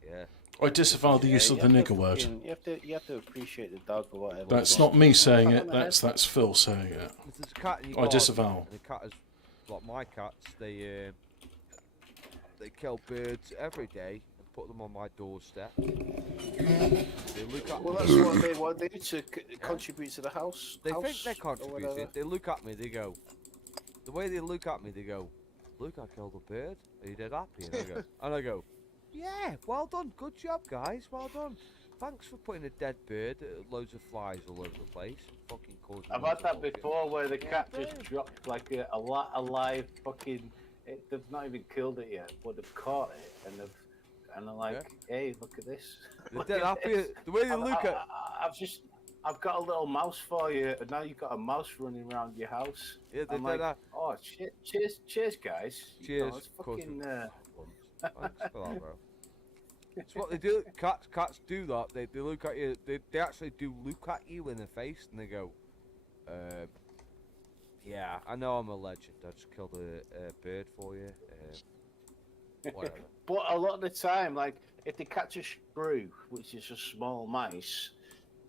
Yeah. I disavow the use of the nigger word. You have to appreciate the dog or whatever. That's not me saying it. That's Phil saying it. There's a cat in your I disavow. The cat is like my cats. They kill birds every day and put them on my doorstep. They look at that's what they do to contribute to the house. They think they're contributing. They look at me. They go. The way they look at me, they go, "Look, I killed a bird. Are you dead happy?" And I go, "Yeah, well done. Good job, guys. Well done. Thanks for putting a dead bird, loads of flies all over the place, and fucking causing." I've had that before, where the cat just dropped like a live fucking. They've not even killed it yet, but they've caught it and they're like, "Hey, look at this." They're dead happy. The way they look at. I've got a little mouse for you, and now you've got a mouse running around your house. Yeah, they're like, oh, cheers, guys. Cheers. It's fucking. Thanks for that, bro. It's what they do. Cats do that. They look at you. They actually do look at you in the face, and they go, "Yeah, I know I'm a legend. I just killed a bird for you." Whatever. But a lot of the time, like if they catch a shrew, which is a small mice,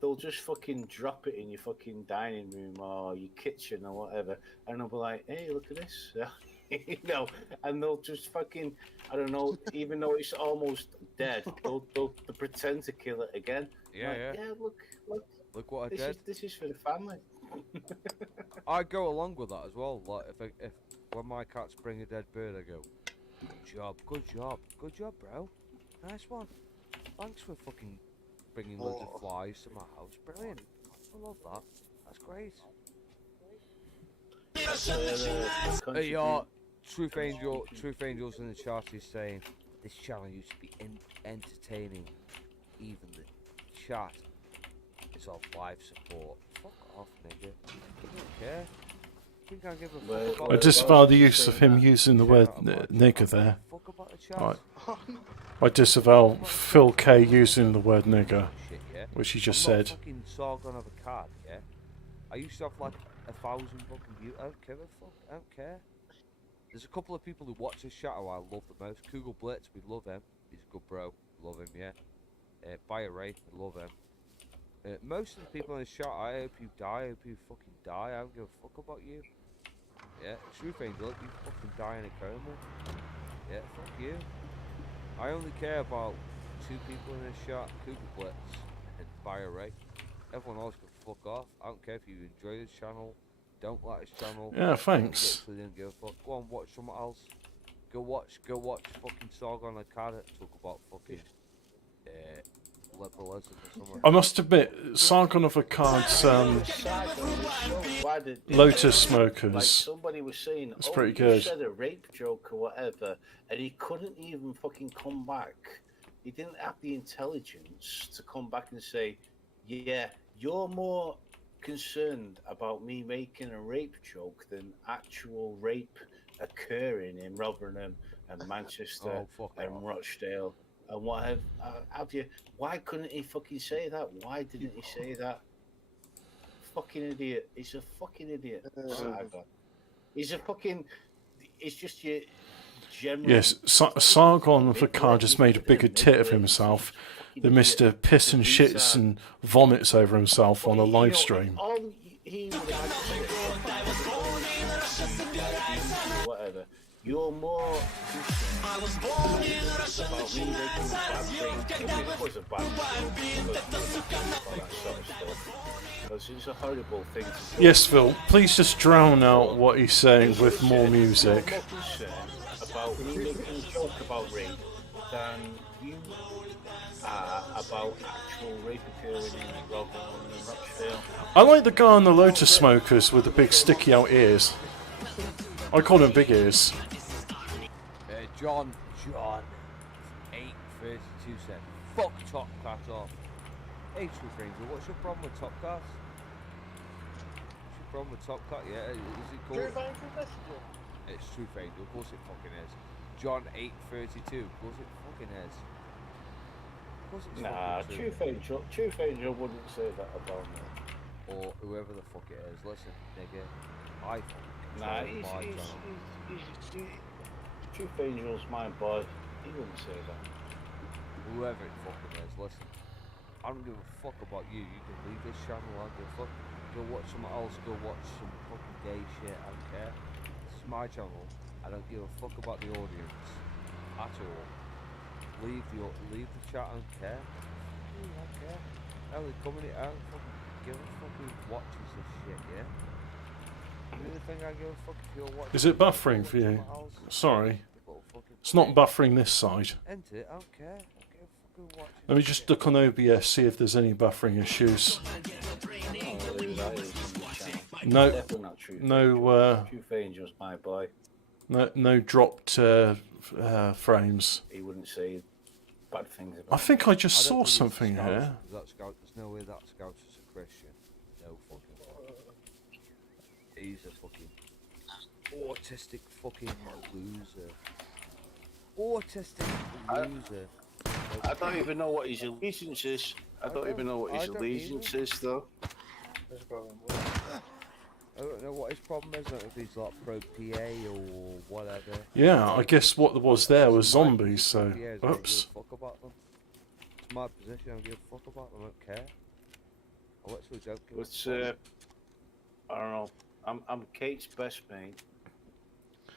they'll just fucking drop it in your fucking dining room or your kitchen or whatever, and they'll be like, "Hey, look at this." And they'll just fucking, I don't know, even though it's almost dead, they'll pretend to kill it again. Yeah. Look what I did. This is for the family. I go along with that as well. Like if when my cats bring a dead bird, I go, good job, bro. Nice one. Thanks for fucking bringing loads of flies to my house. Brilliant. I love that. That's great. Hey, Truth Angels in the chat is saying this channel used to be entertaining. Even the chat is on live support. Fuck off, nigga. I don't care. Think I give a Well, fuck about I disavow the use of him using the word nigger there. fuck about the chat. Right. I disavow Phil K using the word nigger, Shit, yeah. which he just I'm said. not fucking Sargon of a card, yeah. I used to have like 1,000 fucking views. I don't give a fuck. I don't care. There's a couple of people who watch this chat who I love the most. Kugel Blitz, we love him. He's a good bro. Love him, yeah. Fire Ray, we love him. Most of the people in this chat, I hope you die. I hope you fucking die. I don't give a fuck about you. Yeah, Truth Angel, you fucking die in a coma. Yeah, fuck you. I only care about 2 people in this chat, Kugel Blitz and Fire Ray. Everyone else can fuck off. I don't care if you enjoy this channel, don't like this channel. Yeah, thanks. Literally don't give a fuck. Go on, watch something else. Go watch fucking Sargon of Akkad talk about fucking liberalism or something. I must admit, Sargon of Akkad's Lotus Smokers. Like somebody was saying, it's oh, pretty you good. said a rape joke or whatever, and he couldn't even fucking come back. He didn't have the intelligence to come back and say, yeah, you're more concerned about me making a rape joke than actual rape occurring in Rotherham and Manchester and Rochdale and what have you. Why couldn't he fucking say that? Why didn't he say that? Fucking idiot. He's a fucking idiot. Sargon. He's a fucking... It's just your general... Yes, Sargon of Akkad just made a bigger tit of himself than Mr. Piss and Shits and Vomits over himself on a live stream. All he would have whatever. You're more about me making bad things. It was a bad thing. Because it's a horrible thing to do. Yes, Phil, please just drown out what he's saying with more music. I'm more concerned about me making a joke about rape than you are about actual rape occurring in Rotherham and Rochdale. I like the guy on the Lotus Smokers with the big sticky out ears. I call him Big Ears. John, 832 said, fuck Top Class off. Hey, Truth Ranger, what's your problem with Top Class? What's your problem with Top Class? Yeah, is it called? Truth Angel Messenger. It's Truth Angel, of course it fucking is. John 832, of course it fucking is. Of course it's Nah, fucking true. Truth Angel wouldn't say that about me. Or whoever the fuck it is. Listen, nigga, I fucking Nah, control my channel. Truth Angel's my boy. He wouldn't say that. Whoever it fucking is, listen. I don't give a fuck about you. You can leave this channel. I don't give a fuck. Go watch something else. Go watch some fucking gay shit. I don't care. This is my channel. I don't give a fuck about the audience at all. Leave the chat. I don't care. I don't care. Hell, they come in it. I don't fucking give a fuck who watches this shit. Yeah. The only thing I give a fuck if you're watching. Is it buffering for you? Sorry. It's not buffering this side. Enter it. I don't care. I don't give a fuck who watches. Let me just look on OBS, see if there's any buffering issues. No, Truth Angel's my boy. no dropped frames. He wouldn't say bad things about I think I just saw believe something Scout- here. That Scout, there's no way that Scout is a Christian. No fucking way. He's a fucking autistic fucking loser. Autistic loser. I don't even know what his allegiance is. I don't even know what his allegiance is, though. I don't know what his problem is. I don't know if he's like pro PA or whatever. Yeah, I guess what was there was zombies, so... PAs, I don't give Oops. a fuck about them. It's my position. I don't give a fuck about them. I don't care. I literally don't give a fuck. I don't know. I'm Kate's best mate.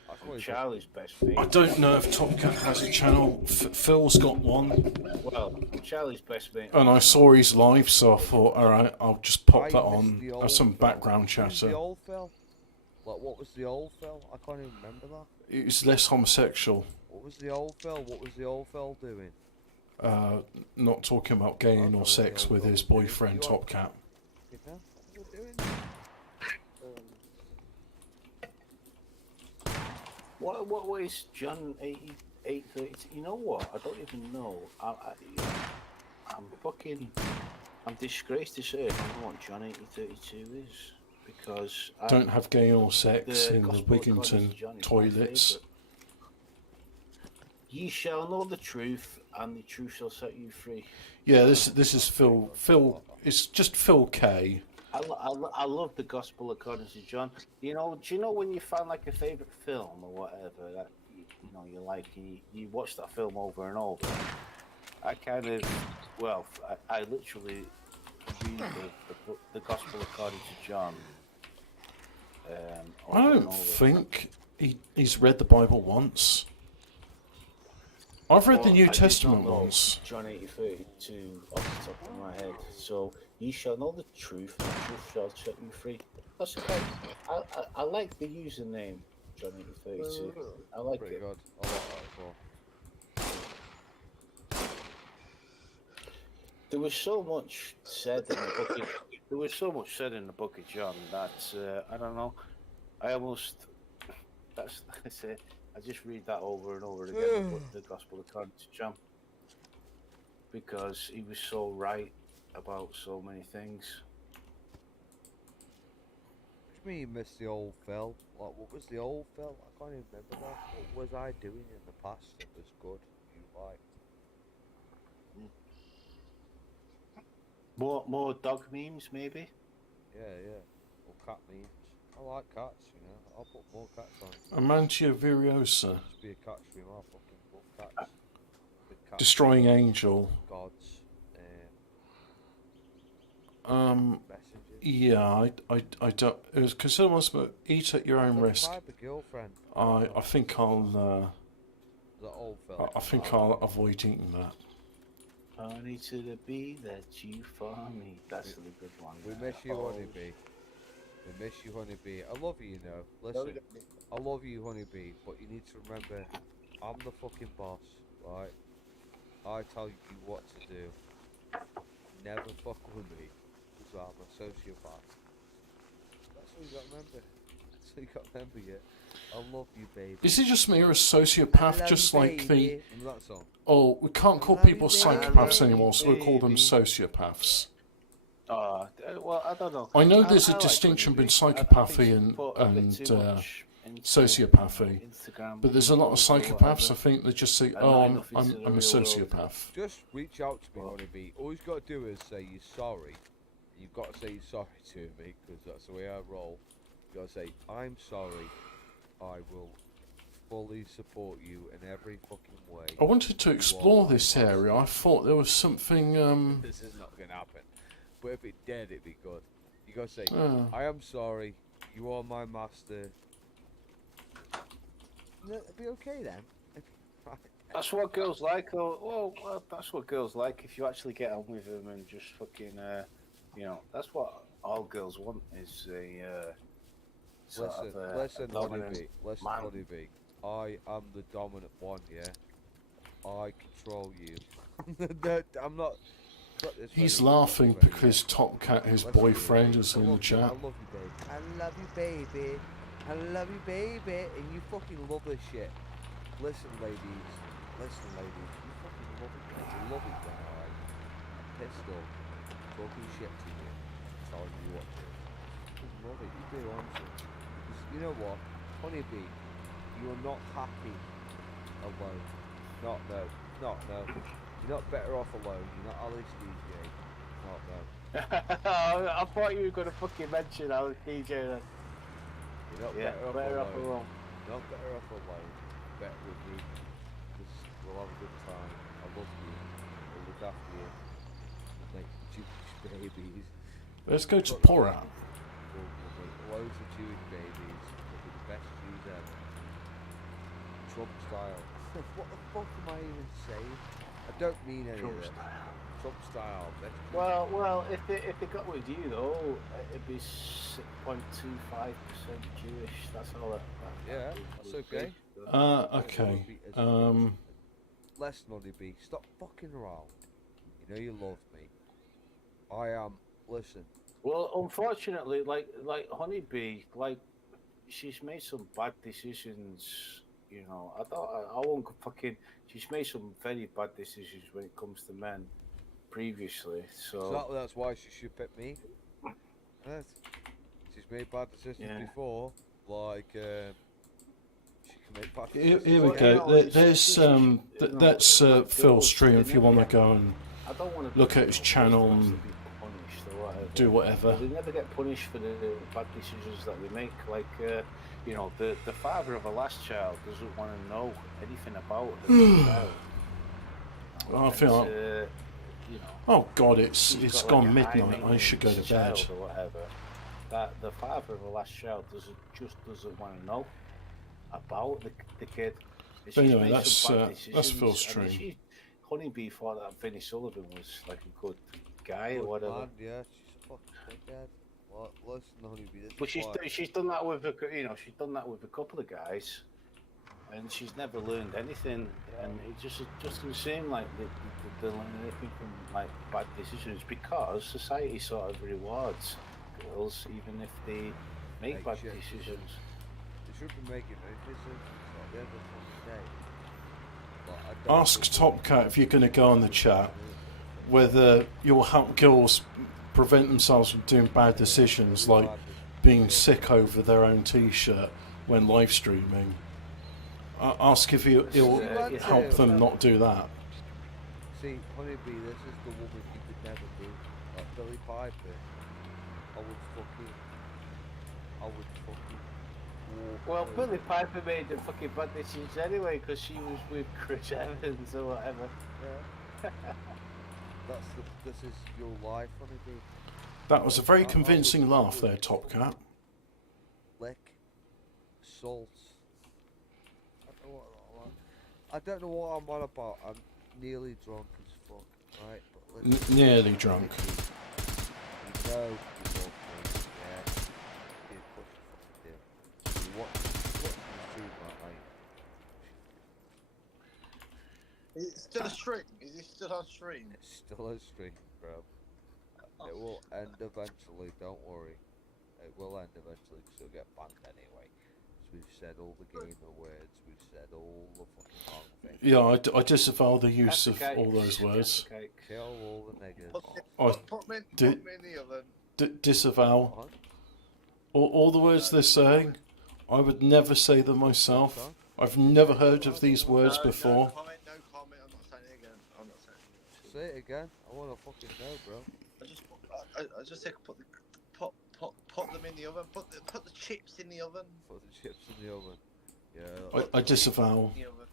That's what I'm he's Charlie's best mate. I don't know if Top Cat has a channel. Phil's got one. Well, I'm Charlie's best mate. And I saw his live, so I thought, alright, I'll just pop I that missed on the as some old background What was the chatter. old Phil? Like, what was the old Phil? I can't even remember that. It was less homosexual. What was the old Phil? What was the old Phil doing? Not talking about gaying or sex with his boyfriend, Top Cat. You know? What was he doing? What is John 830? You know what? I don't even know. I'm fucking. I'm disgraced to say I don't know what John 8032 is because Don't have gay or sex in the Gospel according to Wigginton John is my toilets. favourite. Ye shall know the truth, and the truth shall set you free. Yeah, this is Phil. Phil, it's just Phil K. I love the Gospel according to John. You know, do you know when you find like a favourite film or whatever that you know you like, and you watch that film over and over? I kind of, well, I literally read the Gospel according to John. I don't think he's read the Bible once. I've read the New Testament once. John 80:32 off the top of my head. So ye shall know the truth, and the truth shall set you free. That's okay. I like the username John 80:32. I like it. Good. I like that as well. There was so much said in the book. There was so much said in the book of John that I don't know. I almost that's it. I just read that over and over again. The Gospel according to John, because he was so right about so many things. What do you mean you miss the old Phil? Like, what was the old Phil? I can't even remember that. What was I doing in the past that was good? You like? More dog memes, maybe. Yeah, or cat memes. I like cats, you know. I'll put more cats on. Amantia Viriosa. Just be a cat stream. I fucking love cats. Big cats. Destroying Angel. Gods. Messengers. Yeah, I don't. It was because someone was about eat at your own risk. Type of girlfriend. I think I'll. The old Phil. I think I'll avoid eating that. Honey to the bee that you for me. That's a good one. We miss you, Honeybee. We miss you, Honeybee. I love you, you know. Listen, I love you, Honeybee, but you need to remember, I'm the fucking boss, right? I tell you what to do. Never fuck with me, because I'm a sociopath. That's all you got to remember. That's all you got to remember, yeah. I love you, baby. Is it just me or a sociopath? Just like the. Remember that song? Oh, we can't call people psychopaths anymore, so we call them sociopaths. Well, I don't know. I know there's I a like distinction between Honeybee. psychopathy I think she put a bit too much into sociopathy, Instagram but there's a lot of or psychopaths. whatever. I think that just say, And "Oh, not I'm enough into the a real world. sociopath." Just reach out to me, Honeybee. All you've got to do is say you're sorry. You've got to say you're sorry to me, because that's the way I roll. You've got to say, I'm sorry. I will fully support you in every fucking way. I wanted to explore this area. I thought there was something. This is not going to happen. But if it did, it'd be good. You got to say, I am sorry. You are my master. It'll be okay then. That's what girls like. Well, that's what girls like. If you actually get on with them and just fucking, you know, that's what all girls want is a. Listen, dominant Honeybee. man. Honeybee. I am the dominant one, yeah? I control you. I'm not... He's laughing because Top Cat, his boyfriend, is in the chat. I love you, baby. I love you, baby. I love you, baby. And you fucking love this shit. Listen, ladies. Listen, ladies. You fucking love it, man. You love it, man, alright? I'm pissed off. Talking shit to you. Telling you what to do. You love it. You do, aren't you? Because you know what? Honeybee, you're not happy alone. No. You're not better off alone. You're not Alex DJ. No. I thought you were going to fucking mention Alex DJ then. You're not better off alone. You're not better off alone. You're better with me. Because we'll have a good time. I love you. I'll look after you. We'll make Jewish babies. Let's go to Porat. We'll make loads of Jewish babies. We'll be the best Jews ever. Trump style. What the fuck am I even saying? I don't mean any of that. Trump style. Well, if they got with you though, it'd be 6.25% Jewish. That's all. Yeah, that's okay. Okay. Less Honeybee. Stop fucking around. You know you love me. I am. Listen. Well, unfortunately, like Honeybee, like she's made some bad decisions. You know, I won't fucking. She's made some very bad decisions when it comes to men. previously. So Exactly, that's why she should pick me. Yes. She's made bad decisions before, like she can make bad decisions. Here we go. There's that's Phil's stream if you want to go and look at his channel and do whatever. They never get punished for the bad decisions that they make. Like, you know, the father of a last child doesn't want to know anything about the child. I feel like, you know, oh God, it's got gone like a midnight. I should go to bed. child or whatever. That the father of a last child doesn't want to know about the kid. But anyway, that's Phil's I mean, stream. Honeybee thought that Vinnie Sullivan was like a good guy or whatever. Man, yeah, she's a fucking dickhead. Well, listen, Honeybee, this But is why- she's done that with she's done that with a couple of guys, and she's never learned anything. And it just doesn't seem like they learn anything from like bad decisions, because society sort of rewards girls even if they make bad decisions. They should be making no decisions at the end of the fucking day. But I don't Ask think- Top Cat if you're going to go on the chat whether you'll help girls prevent themselves from doing bad decisions like being sick over their own t-shirt when live streaming. Ask if he'll help them not do that. See, Honeybee, this is the woman you could never be. Like Billy Piper. I would fucking Well, Billy Piper made the fucking bad decisions anyway because she was with Chris Evans or whatever. Yeah. This is your life, Honeybee. That was a very convincing laugh there, Top Cat. Lick, salt. I don't know what I'm on about. I'm nearly drunk as fuck, right? But listen, Nearly drunk. you know you love me, yeah? You push the fucking deal. What you do, right? Is it still a stream? Is it still on stream? It's still a stream, bro. It will end eventually, don't worry. It will end eventually because it'll get banned anyway. Because we've said all the gamer words, we've said all the fucking wrong things. Yeah, I disavow the use of all those words. Kill all the niggas. Put me in the oven. Disavow. All the words they're saying, I would never say them myself. I've never heard of these words before. No comment, I'm not saying it again. I'm not saying it again. Say it again. I want to fucking know, bro. I just think put them in the oven. Put the chips in the oven. Put the chips in the oven. Yeah. I disavow. In the oven.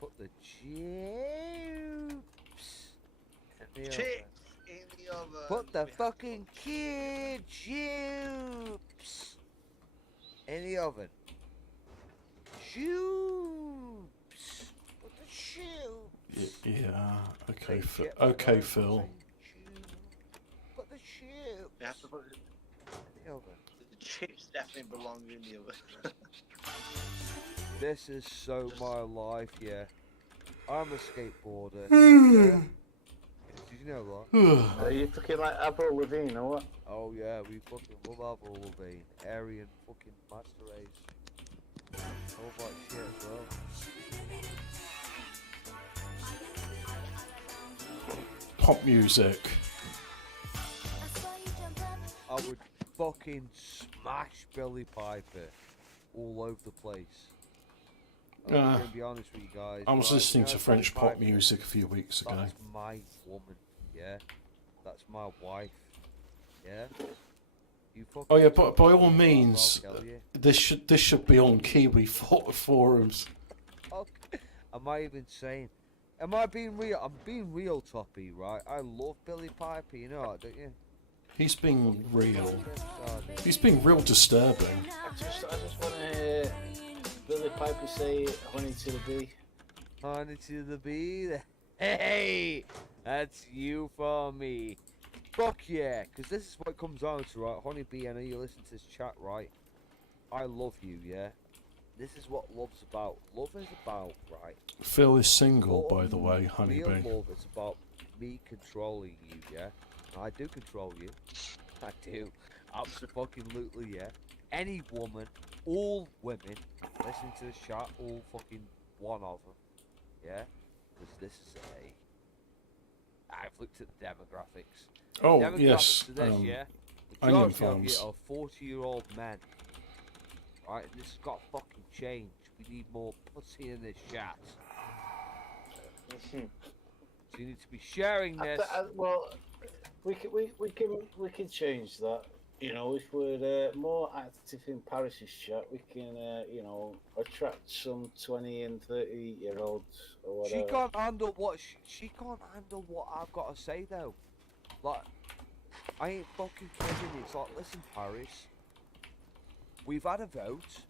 Put the chips in the oven. Chips in the oven. Put the fucking kid chips in the oven. Chips. Put the chips. Yeah. Okay. Okay, Phil. Put the chips. You have to put in the oven. The chips definitely belong in the oven. This is so my life, yeah. I'm a skateboarder. Yeah. Did you know that? Are you fucking like Avril Lavigne or what? Oh yeah, we fucking love Avril Lavigne. Aryan fucking Master Race. All that shit, bro. Pop music. I would fucking smash Billy Piper all over the place. I'm gonna be honest with you guys. I was right? listening You know to French Billy pop Piper? music a few weeks ago. That's my woman, yeah. That's my wife, yeah. You fucking Oh yeah, but by all I'll means, tell you. this should be on Kiwi forums. Okay. Am I even saying? Am I being real? I'm being real, Toppy, right? I love Billy Piper, you know that, don't you? He's being real. Oh, He's being real disturbing. I just want to hear Billy Piper say "Honey to the Bee." Honey to the bee. Hey, that's you for me. Fuck yeah, because this is what it comes down to, right? Honeybee, I know you listen to this chat, right? I love you, yeah? This is what love's about. Love is about, right? Phil is single, by the way, Real Honeybee. love is about me controlling you, yeah? And I do control you. I do. Absolutely, yeah? Any woman, all women, listen to the chat, all fucking one of them, yeah? Because this is a I've looked at the demographics. Oh, Demographics yes, of this, yeah. The Onion majority of you Farms. are 40-year-old men. Right, and this has got to fucking change. We need more pussy in this chat. So you need to be sharing this. Well, we can change that. You know, if we're more active in Paris's chat, we can attract some 20 and 30-year-olds or whatever. She can't handle what she can't handle what I've got to say though. Like, I ain't fucking kidding. It's like, listen, Paris. We've had a vote.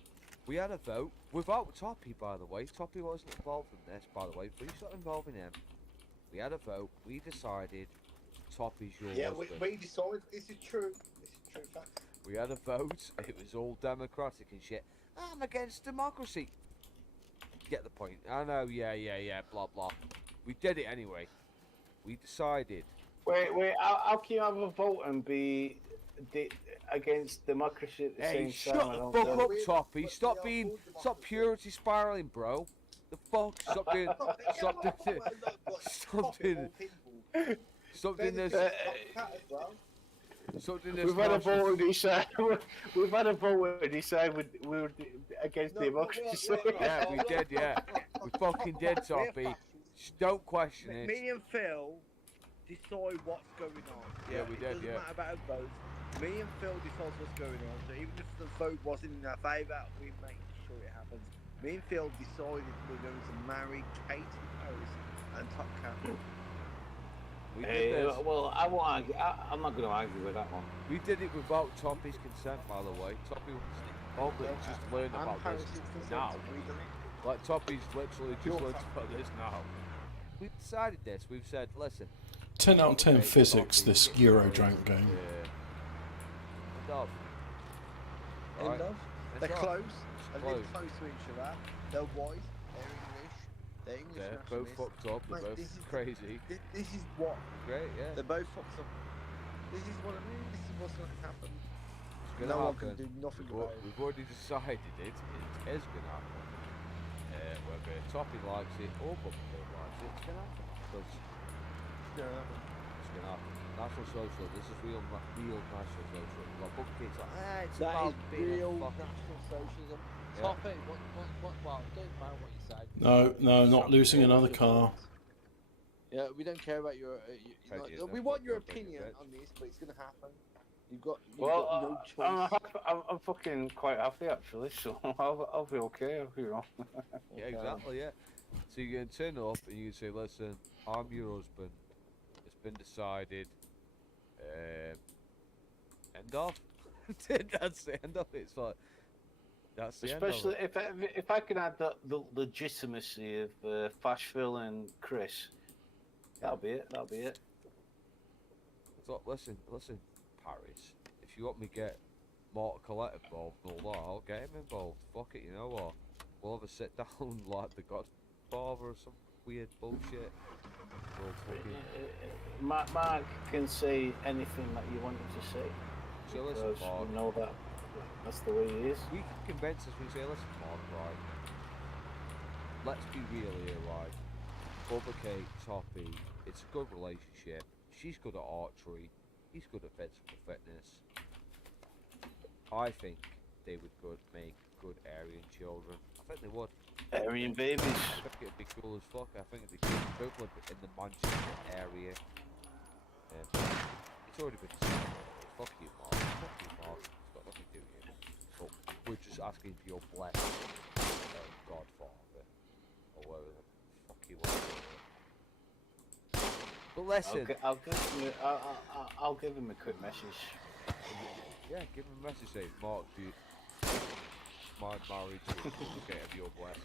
We had a vote without Toppy, by the way. Toppy wasn't involved in this, by the way. Please stop involving him. We had a vote. We decided Toppy's your husband. we decided. This is true. This is true fact. We had a vote. It was all democratic and shit. I'm against democracy. Get the point. I know. Yeah. Blah blah. We did it anyway. We decided. Wait. How can you have a vote and be against democracy at the Hey, same shut time? the fuck up, Toppy. Stop purity spiraling, bro. The fuck? Stop doing this. We've had a vote and decide. We've had a vote and decide we were against democracy. Yeah, we did. Yeah, we fucking did, Toppy. Don't question it. Me and Phil decide what's going on. Yeah, we did. It doesn't matter about a vote. Me and Phil decide what's going on. So even if the vote wasn't in our favour, we make sure it happens. Me and Phil decided we're going to marry Katie Paris and Top Cat. We did this. Well, I won't argue. I'm not going to argue with that one. We did it without Toppy's consent, by the way. Toppy probably just learned about this now. Like, Toppy's literally just learned about this now. We decided this. We've said, listen. 10 out of 10 physics, this Eurodrank game. End of. End of? They're close. They live Close. close to each other. They're white. They're English. They're English They're both nationalists. fucked up. They're Mate, both this is crazy. This is what. Great, yeah. They're both fucked up. This is what I mean. This is what's going to happen. It's gonna No one happen. can do nothing about it. We've already decided it. It is going to happen. Whether Toppy likes it or Buckingham likes it, it's going to happen. Because it's going to happen. National Social. This is real National Social. Like Buckingham's like, it's That about is being real a fucker. national socialism. Yeah. Toppy, well, it doesn't matter what you say. No, not losing another car. Yeah, we don't care about your. We want your opinion on this, but it's going to happen. You've got no choice. I'm fucking quite happy actually, so I'll be okay, you know. Yeah, exactly, yeah. So you can turn up and you can say, listen, I'm your husband. It's been decided. End of. That's the end of it. It's like, that's the Especially end of it. if I can add the legitimacy of Fashville and Chris, that'll be it. That'll be it. So listen, Paris. If you want me to get Mark Collette involved and all that, I'll get him involved. Fuck it, you know what? We'll have a sit down like the Godfather or some weird bullshit. We'll fucking... Mark can say anything that you want him to say. So listen, because Mark. we know that's the way he is. We can convince us. We say, listen, Mark, right? Let's be real here, right? Bubba Kate, Toppy, it's a good relationship. She's good at archery. He's good at physical fitness. I think they would make good Aryan children. I think they would. Aryan babies. I think it'd be cool as fuck. I think it'd be cool. Both live in the Manchester area. It's already been decided. Fuck you, Mark. Fuck you, Mark. It's got nothing to do with you. But we're just asking for your blessing, Godfather, or whatever the fuck you want. But listen. I'll give him a quick message. Yeah, give him a message saying, Mark, dude, my marriage will get of your blessing.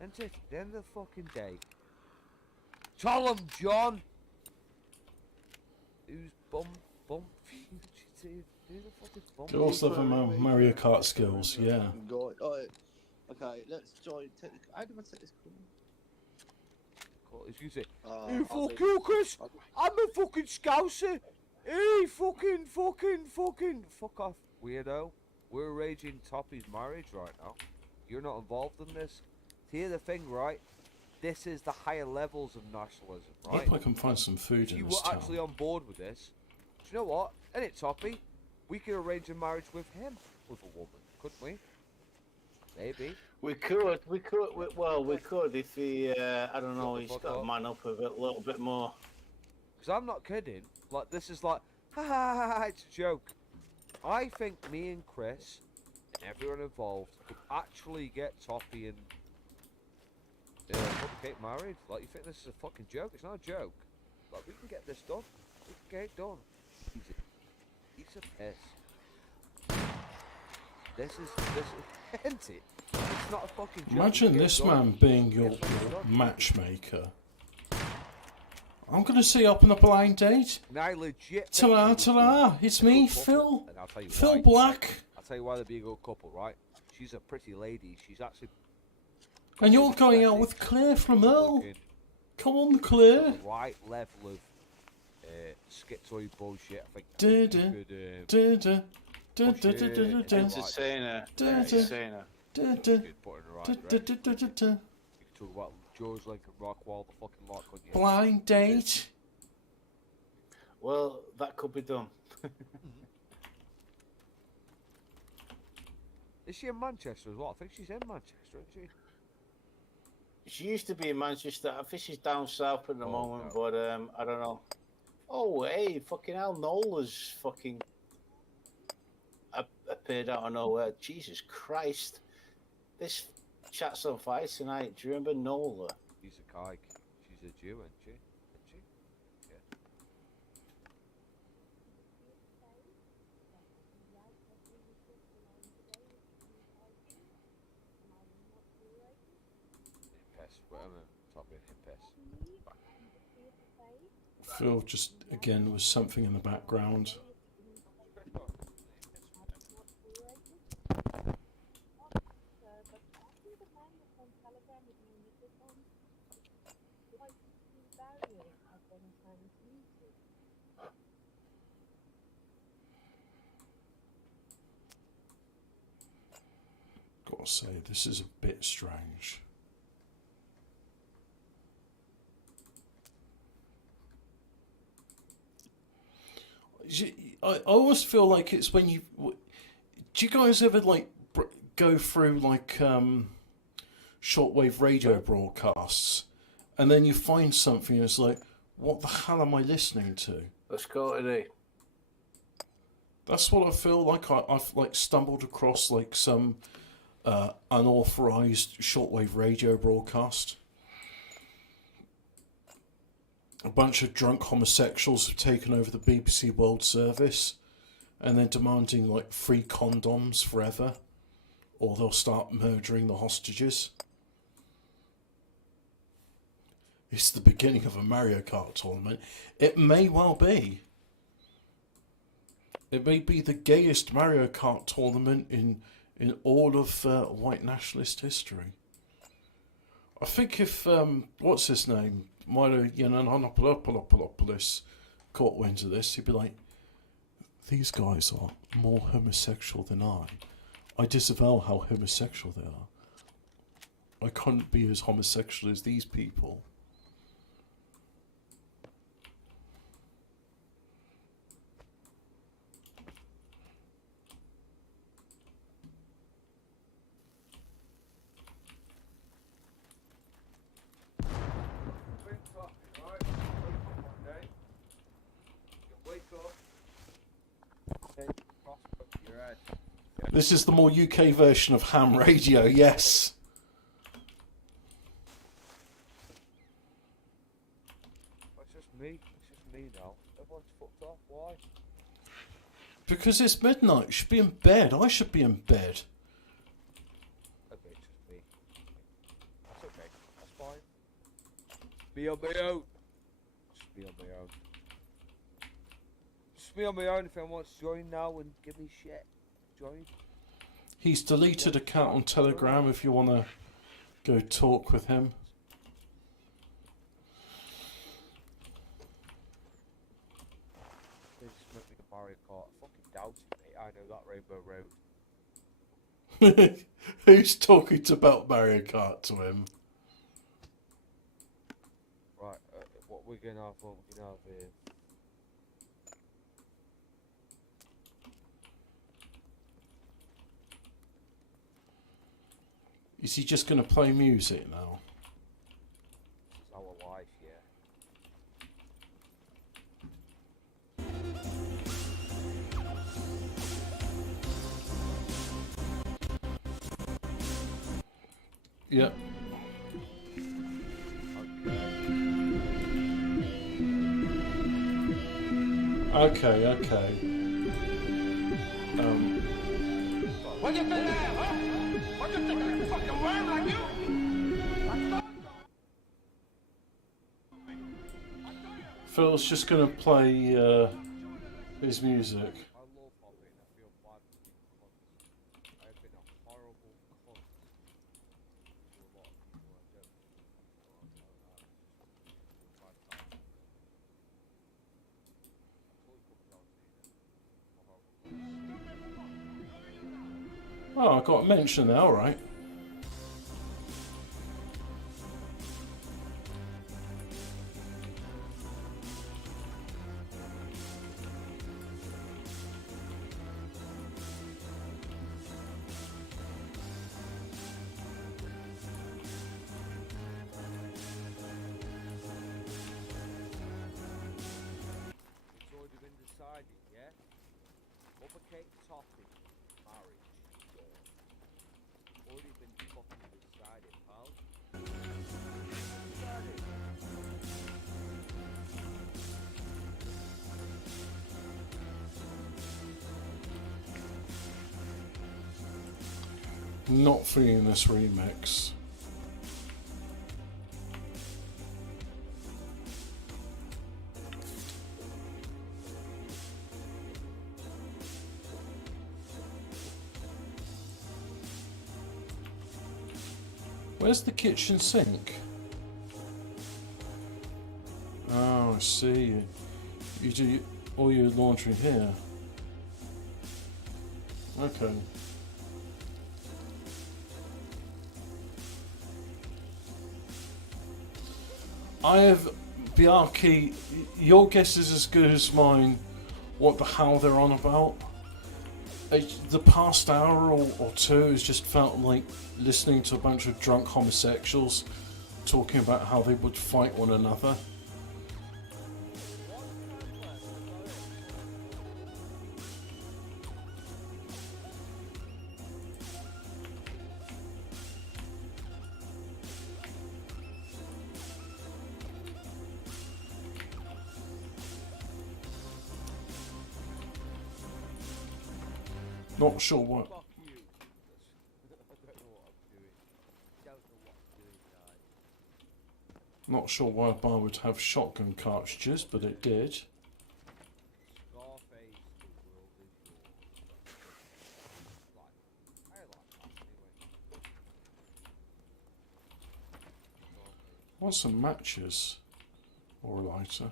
And at the end of the fucking day, tell him, John! Who's bum fugitive? Who the fuck is bum Girls love a Mario Kart skills, yeah. God. Okay, let's try. How do I take this call? He's gonna say, hey, fuck you, Chris! I'm a fucking scouser! Hey, fuck off, weirdo. We're arranging Toppy's marriage right now. You're not involved in this. Here's the thing, right? This is the higher levels of nationalism, I right? hope I can find some food If in you this were town. actually on board with this, do you know what? Isn't it, Toppy? We could arrange a marriage with him, with a woman, couldn't we? Maybe. We could, well, we could if he, I don't know, he's got to man up a little bit more. Because I'm not kidding. Like, this is like, ha ha ha ha, it's a joke. I think me and Chris, and everyone involved, could actually get Toppy and Kate married. Like, you think this is a fucking joke? It's not a joke. Like, we can get this done. We can get it done. He's a piss. This is, isn't it? It's not a fucking joke. Imagine this man being your matchmaker. I'm going to see you up on a blind date. And I legit. Ta-la, ta-la. It's me, Phil. And I'll tell you Phil why. Black. I'll tell you why they'd be a good couple, right? She's a pretty lady. She's actually. And you're going out with Claire from Earl. Come on, Claire. The right level of schizoid bullshit. I think. Entertainer. Entertainer. Talk about George Lincoln Rockwell, the fucking lot, couldn't you? Blind date. Well, that could be done. Is she in Manchester as well? I think she's in Manchester, isn't she? She used to be in Manchester. I think she's down south at the moment, but I don't know. Oh, hey, fucking hell, Nola's fucking appeared out of nowhere. Jesus Christ. This chat's on fire tonight. Do you remember Nola? She's a kike. She's a Jew, isn't she? Yeah. Piss, whatever. Stop being piss. Phil just, again, was something in the background. Gotta say, this is a bit strange. I almost feel like it's when you... Do you guys ever, like, go through, like, shortwave radio broadcasts, and then you find something and it's like, what the hell am I listening to? Let's go today. That's what I feel like. I've like stumbled across like some unauthorized shortwave radio broadcast. A bunch of drunk homosexuals have taken over the BBC World Service, and they're demanding like free condoms forever, or they'll start murdering the hostages. It's the beginning of a Mario Kart tournament. It may well be. It may be the gayest Mario Kart tournament in all of white nationalist history. I think if, what's his name? Milo Yiannopoulos caught wind of this, he'd be like, these guys are more homosexual than I. I disavow how homosexual they are. I can't be as homosexual as these people. This is the more UK version of ham radio, yes. It's just me. It's just me now. Everyone's fucked off. Why? Because it's midnight. You should be in bed. I should be in bed. Okay, it's just me. That's okay. That's fine. Be on my own. Just be on my own. Just be on my own if anyone wants to join now and give me shit. Join. He's deleted account on Telegram if you want to go talk with him. They just make me a Mario Kart. I fucking doubt it, mate. I know that Rainbow Road. Who's talking about Mario Kart to him? Right, what we're gonna have here. Is he just going to play music now? This is our life, yeah. Yep. Okay, okay. What you think I am, huh? What you think I'm a fucking worm like you? Phil's just going to play his music. Oh, I got a mention there, alright. It's already been decided, yeah? Uppercase topic, marriage. Already been fucking decided, pal. Not feeling this remix. Where's the kitchen sink? Oh, I see. You do all your laundry here. Okay. I have, Bjarki, your guess is as good as mine what the hell they're on about. The past hour or two has just felt like listening to a bunch of drunk homosexuals talking about how they would fight one another. Not sure what. Not sure why a bar would have shotgun cartridges, but it did. Want some matches or a lighter?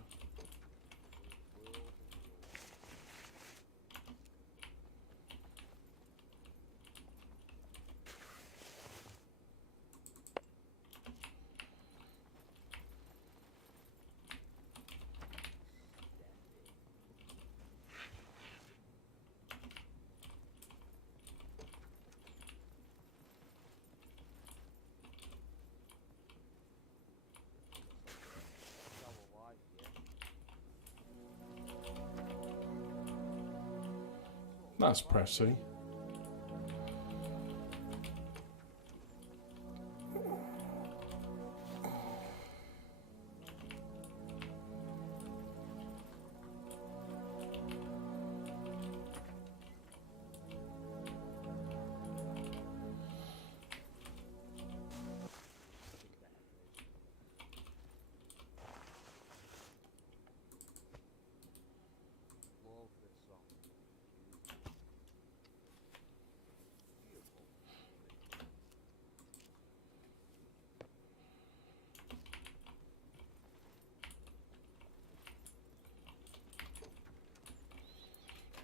That's pretty.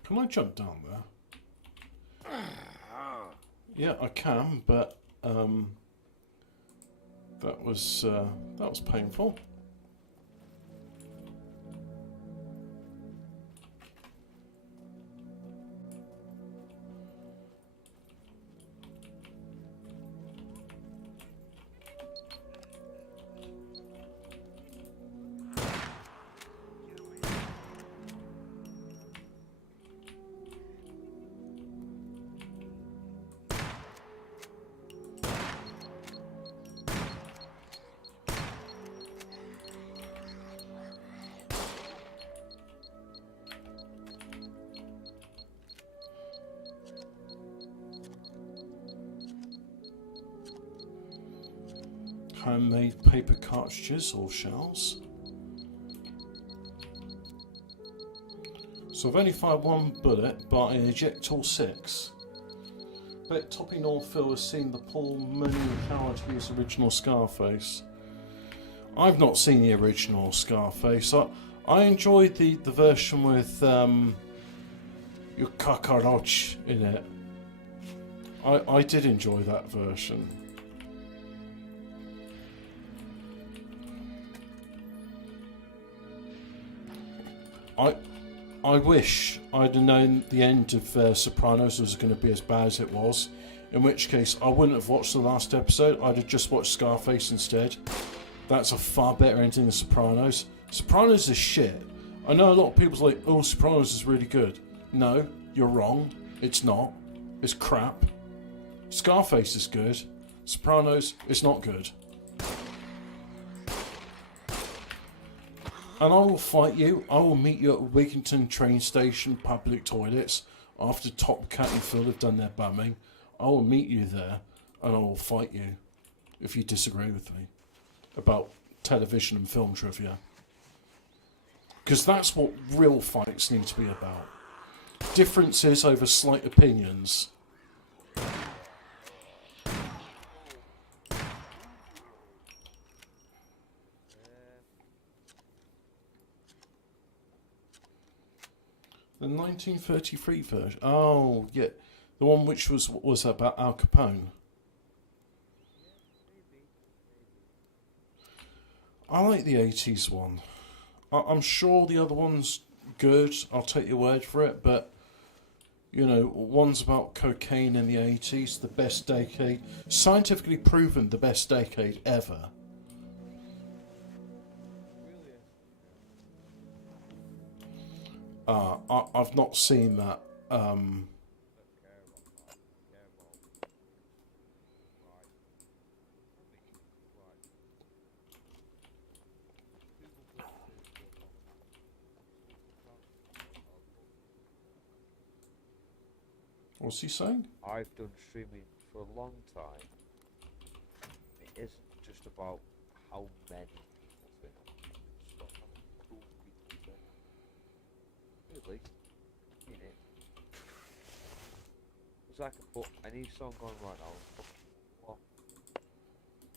Can I jump down there? Yeah, I can, but that was painful. Homemade paper cartridges or shells. So I've only fired one bullet, but I eject all 6. Bet Toppy Northfield has seen the Paul Mooney-Howard-Hughes original Scarface. I've not seen the original Scarface. I enjoyed the version with your Kakaroch in it. I did enjoy that version. I wish I'd have known the end of Sopranos was going to be as bad as it was. In which case, I wouldn't have watched the last episode. I'd have just watched Scarface instead. That's a far better ending than Sopranos. Sopranos is shit. I know a lot of people's like, oh, Sopranos is really good. No, you're wrong. It's not. It's crap. Scarface is good. Sopranos is not good. And I will fight you. I will meet you at Wigington train station public toilets after Top Cat and Phil have done their bumming. I will meet you there and I will fight you if you disagree with me about television and film trivia. Because that's what real fights need to be about. Differences over slight opinions. The 1933 version. Oh, yeah. The one which was about Al Capone. I like the 80s one. I'm sure the other one's good. I'll take your word for it. But, you know, one's about cocaine in the 80s. The best decade. Scientifically proven the best decade ever. I've not seen that. What's he saying? I've done streaming for a long time. It isn't just about how many people think. It's about how cool people think. Really? In it. Because I can put any song on right now and fucking what?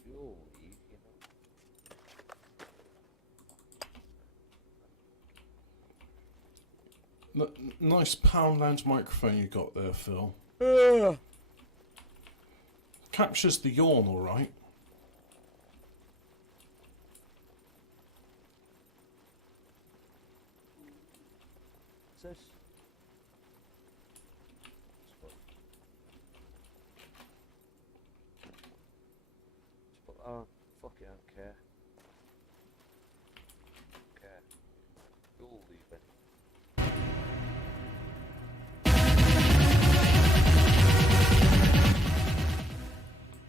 You'll leave, you know. Nice Poundland microphone you got there, Phil. Captures the yawn, all right. What's this? Oh, fuck it, I don't care. Don't care. You'll leave it.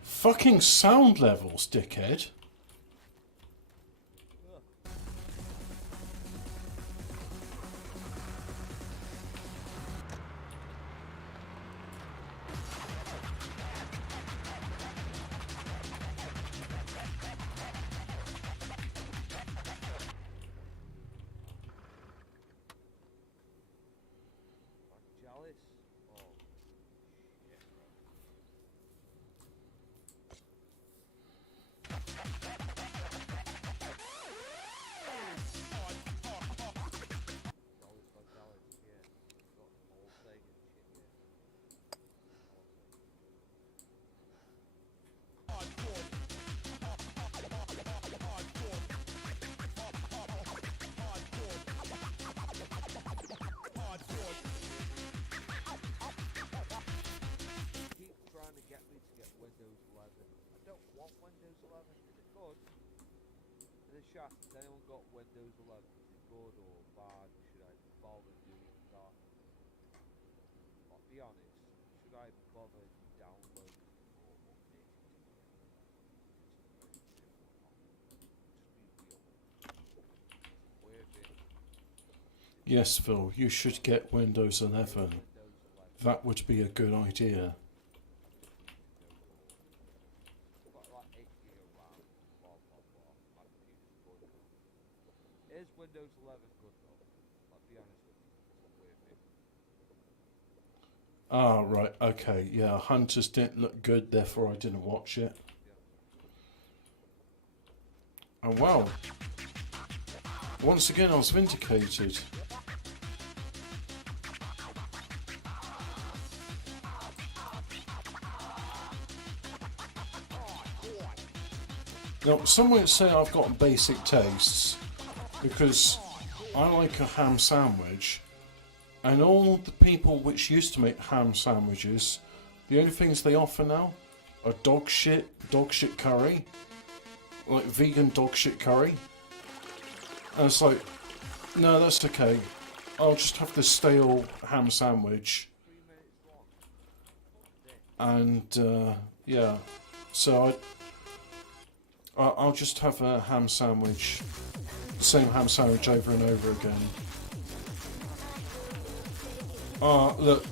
Fucking sound levels, dickhead. Jealous? Oh, shit. the chat, has anyone got Windows 11? Is it good or bad? Should I bother doing that? I'll be honest, should I bother downloading or updating it? Yes, Phil, you should get Windows 11. That would be a good idea. Is Windows 11 good though? I'll be honest with you, it's worth it. Ah, right, okay, yeah, Hunters didn't look good, therefore I didn't watch it. Oh wow. Once again I was vindicated. Now, some might say I've got basic tastes because I like a ham sandwich, and all the people which used to make ham sandwiches, the only things they offer now are dog shit curry, like vegan dog shit curry. And it's like, no, that's okay. I'll just have this stale ham sandwich. And yeah, so I'll just have a ham sandwich, the same ham sandwich over and over again. Look,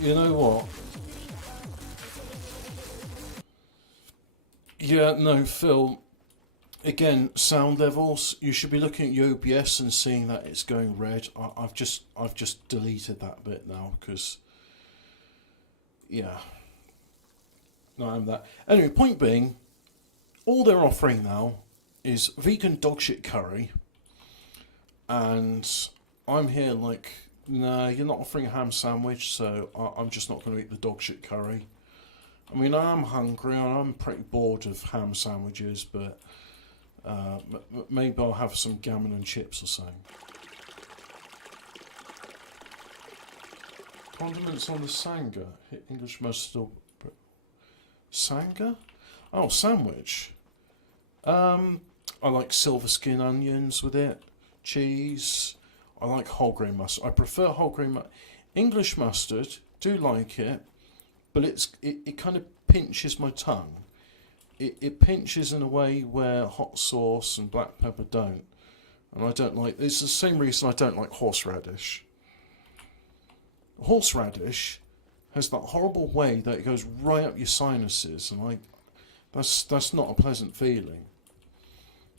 you know what? Yeah, no, Phil, again, sound levels, you should be looking at your OBS and seeing that it's going red. I've just deleted that bit now, because, yeah. No, I'm that. Anyway, point being, all they're offering now is vegan dog shit curry, and I'm here like, nah, you're not offering a ham sandwich, so I'm just not going to eat the dog shit curry. I mean, I'm hungry and I'm pretty bored of ham sandwiches, but maybe I'll have some gammon and chips or something. Condiments on the Sanga. Hit English mustard. Sanga? Oh, sandwich. I like silver skin onions with it. Cheese. I like whole grain mustard. I prefer whole grain mustard. English mustard, do like it, but it kind of pinches my tongue. It pinches in a way where hot sauce and black pepper don't. And I don't like, it's the same reason I don't like horseradish. Horseradish has that horrible way that it goes right up your sinuses, and that's not a pleasant feeling.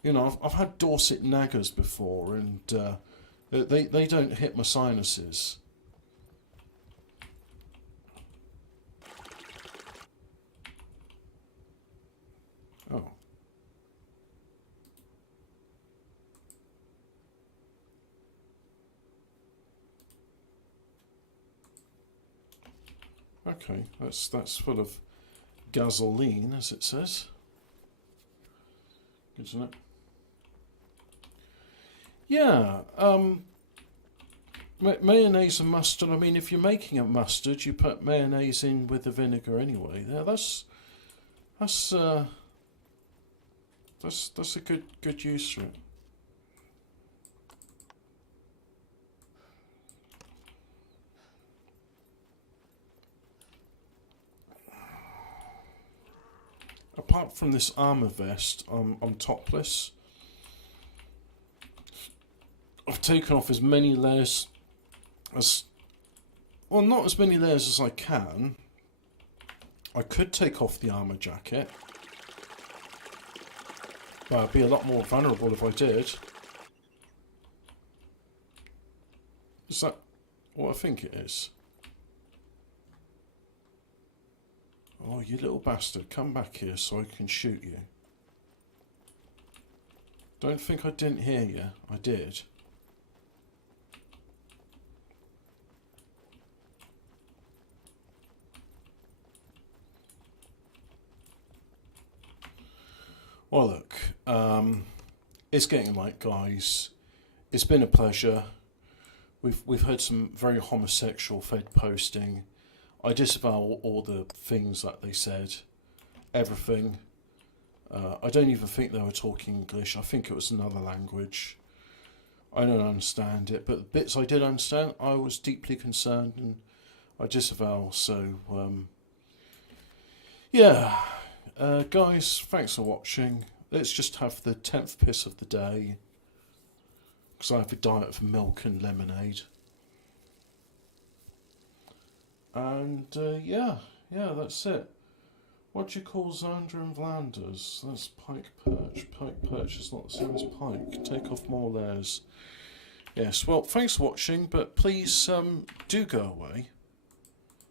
You know, I've had Dorset naggers before, and they don't hit my sinuses. Oh. Okay, that's full of gasoline, as it says. Isn't it? Yeah, mayonnaise and mustard. I mean, if you're making a mustard, you put mayonnaise in with the vinegar anyway. Yeah, that's a good use for it. Apart from this armor vest, I'm topless. I've taken off as many layers as... Well, not as many layers as I can. I could take off the armor jacket, but I'd be a lot more vulnerable if I did. Is that what I think it is? Oh, you little bastard, come back here so I can shoot you. Don't think I didn't hear you. I did. Well, look, it's getting late, guys. It's been a pleasure. We've heard some very homosexual fed posting. I disavow all the things that they said. Everything. I don't even think they were talking English. I think it was another language. I don't understand it, but the bits I did understand, I was deeply concerned, and I disavow. So, yeah, guys, thanks for watching. Let's just have the 10th piss of the day, because I have a diet of milk and lemonade. And yeah, that's it. What do you call Zander and Vlanders? That's pike perch. Pike perch is not the same as pike. Take off more layers. Yes, well, thanks for watching, but please do go away.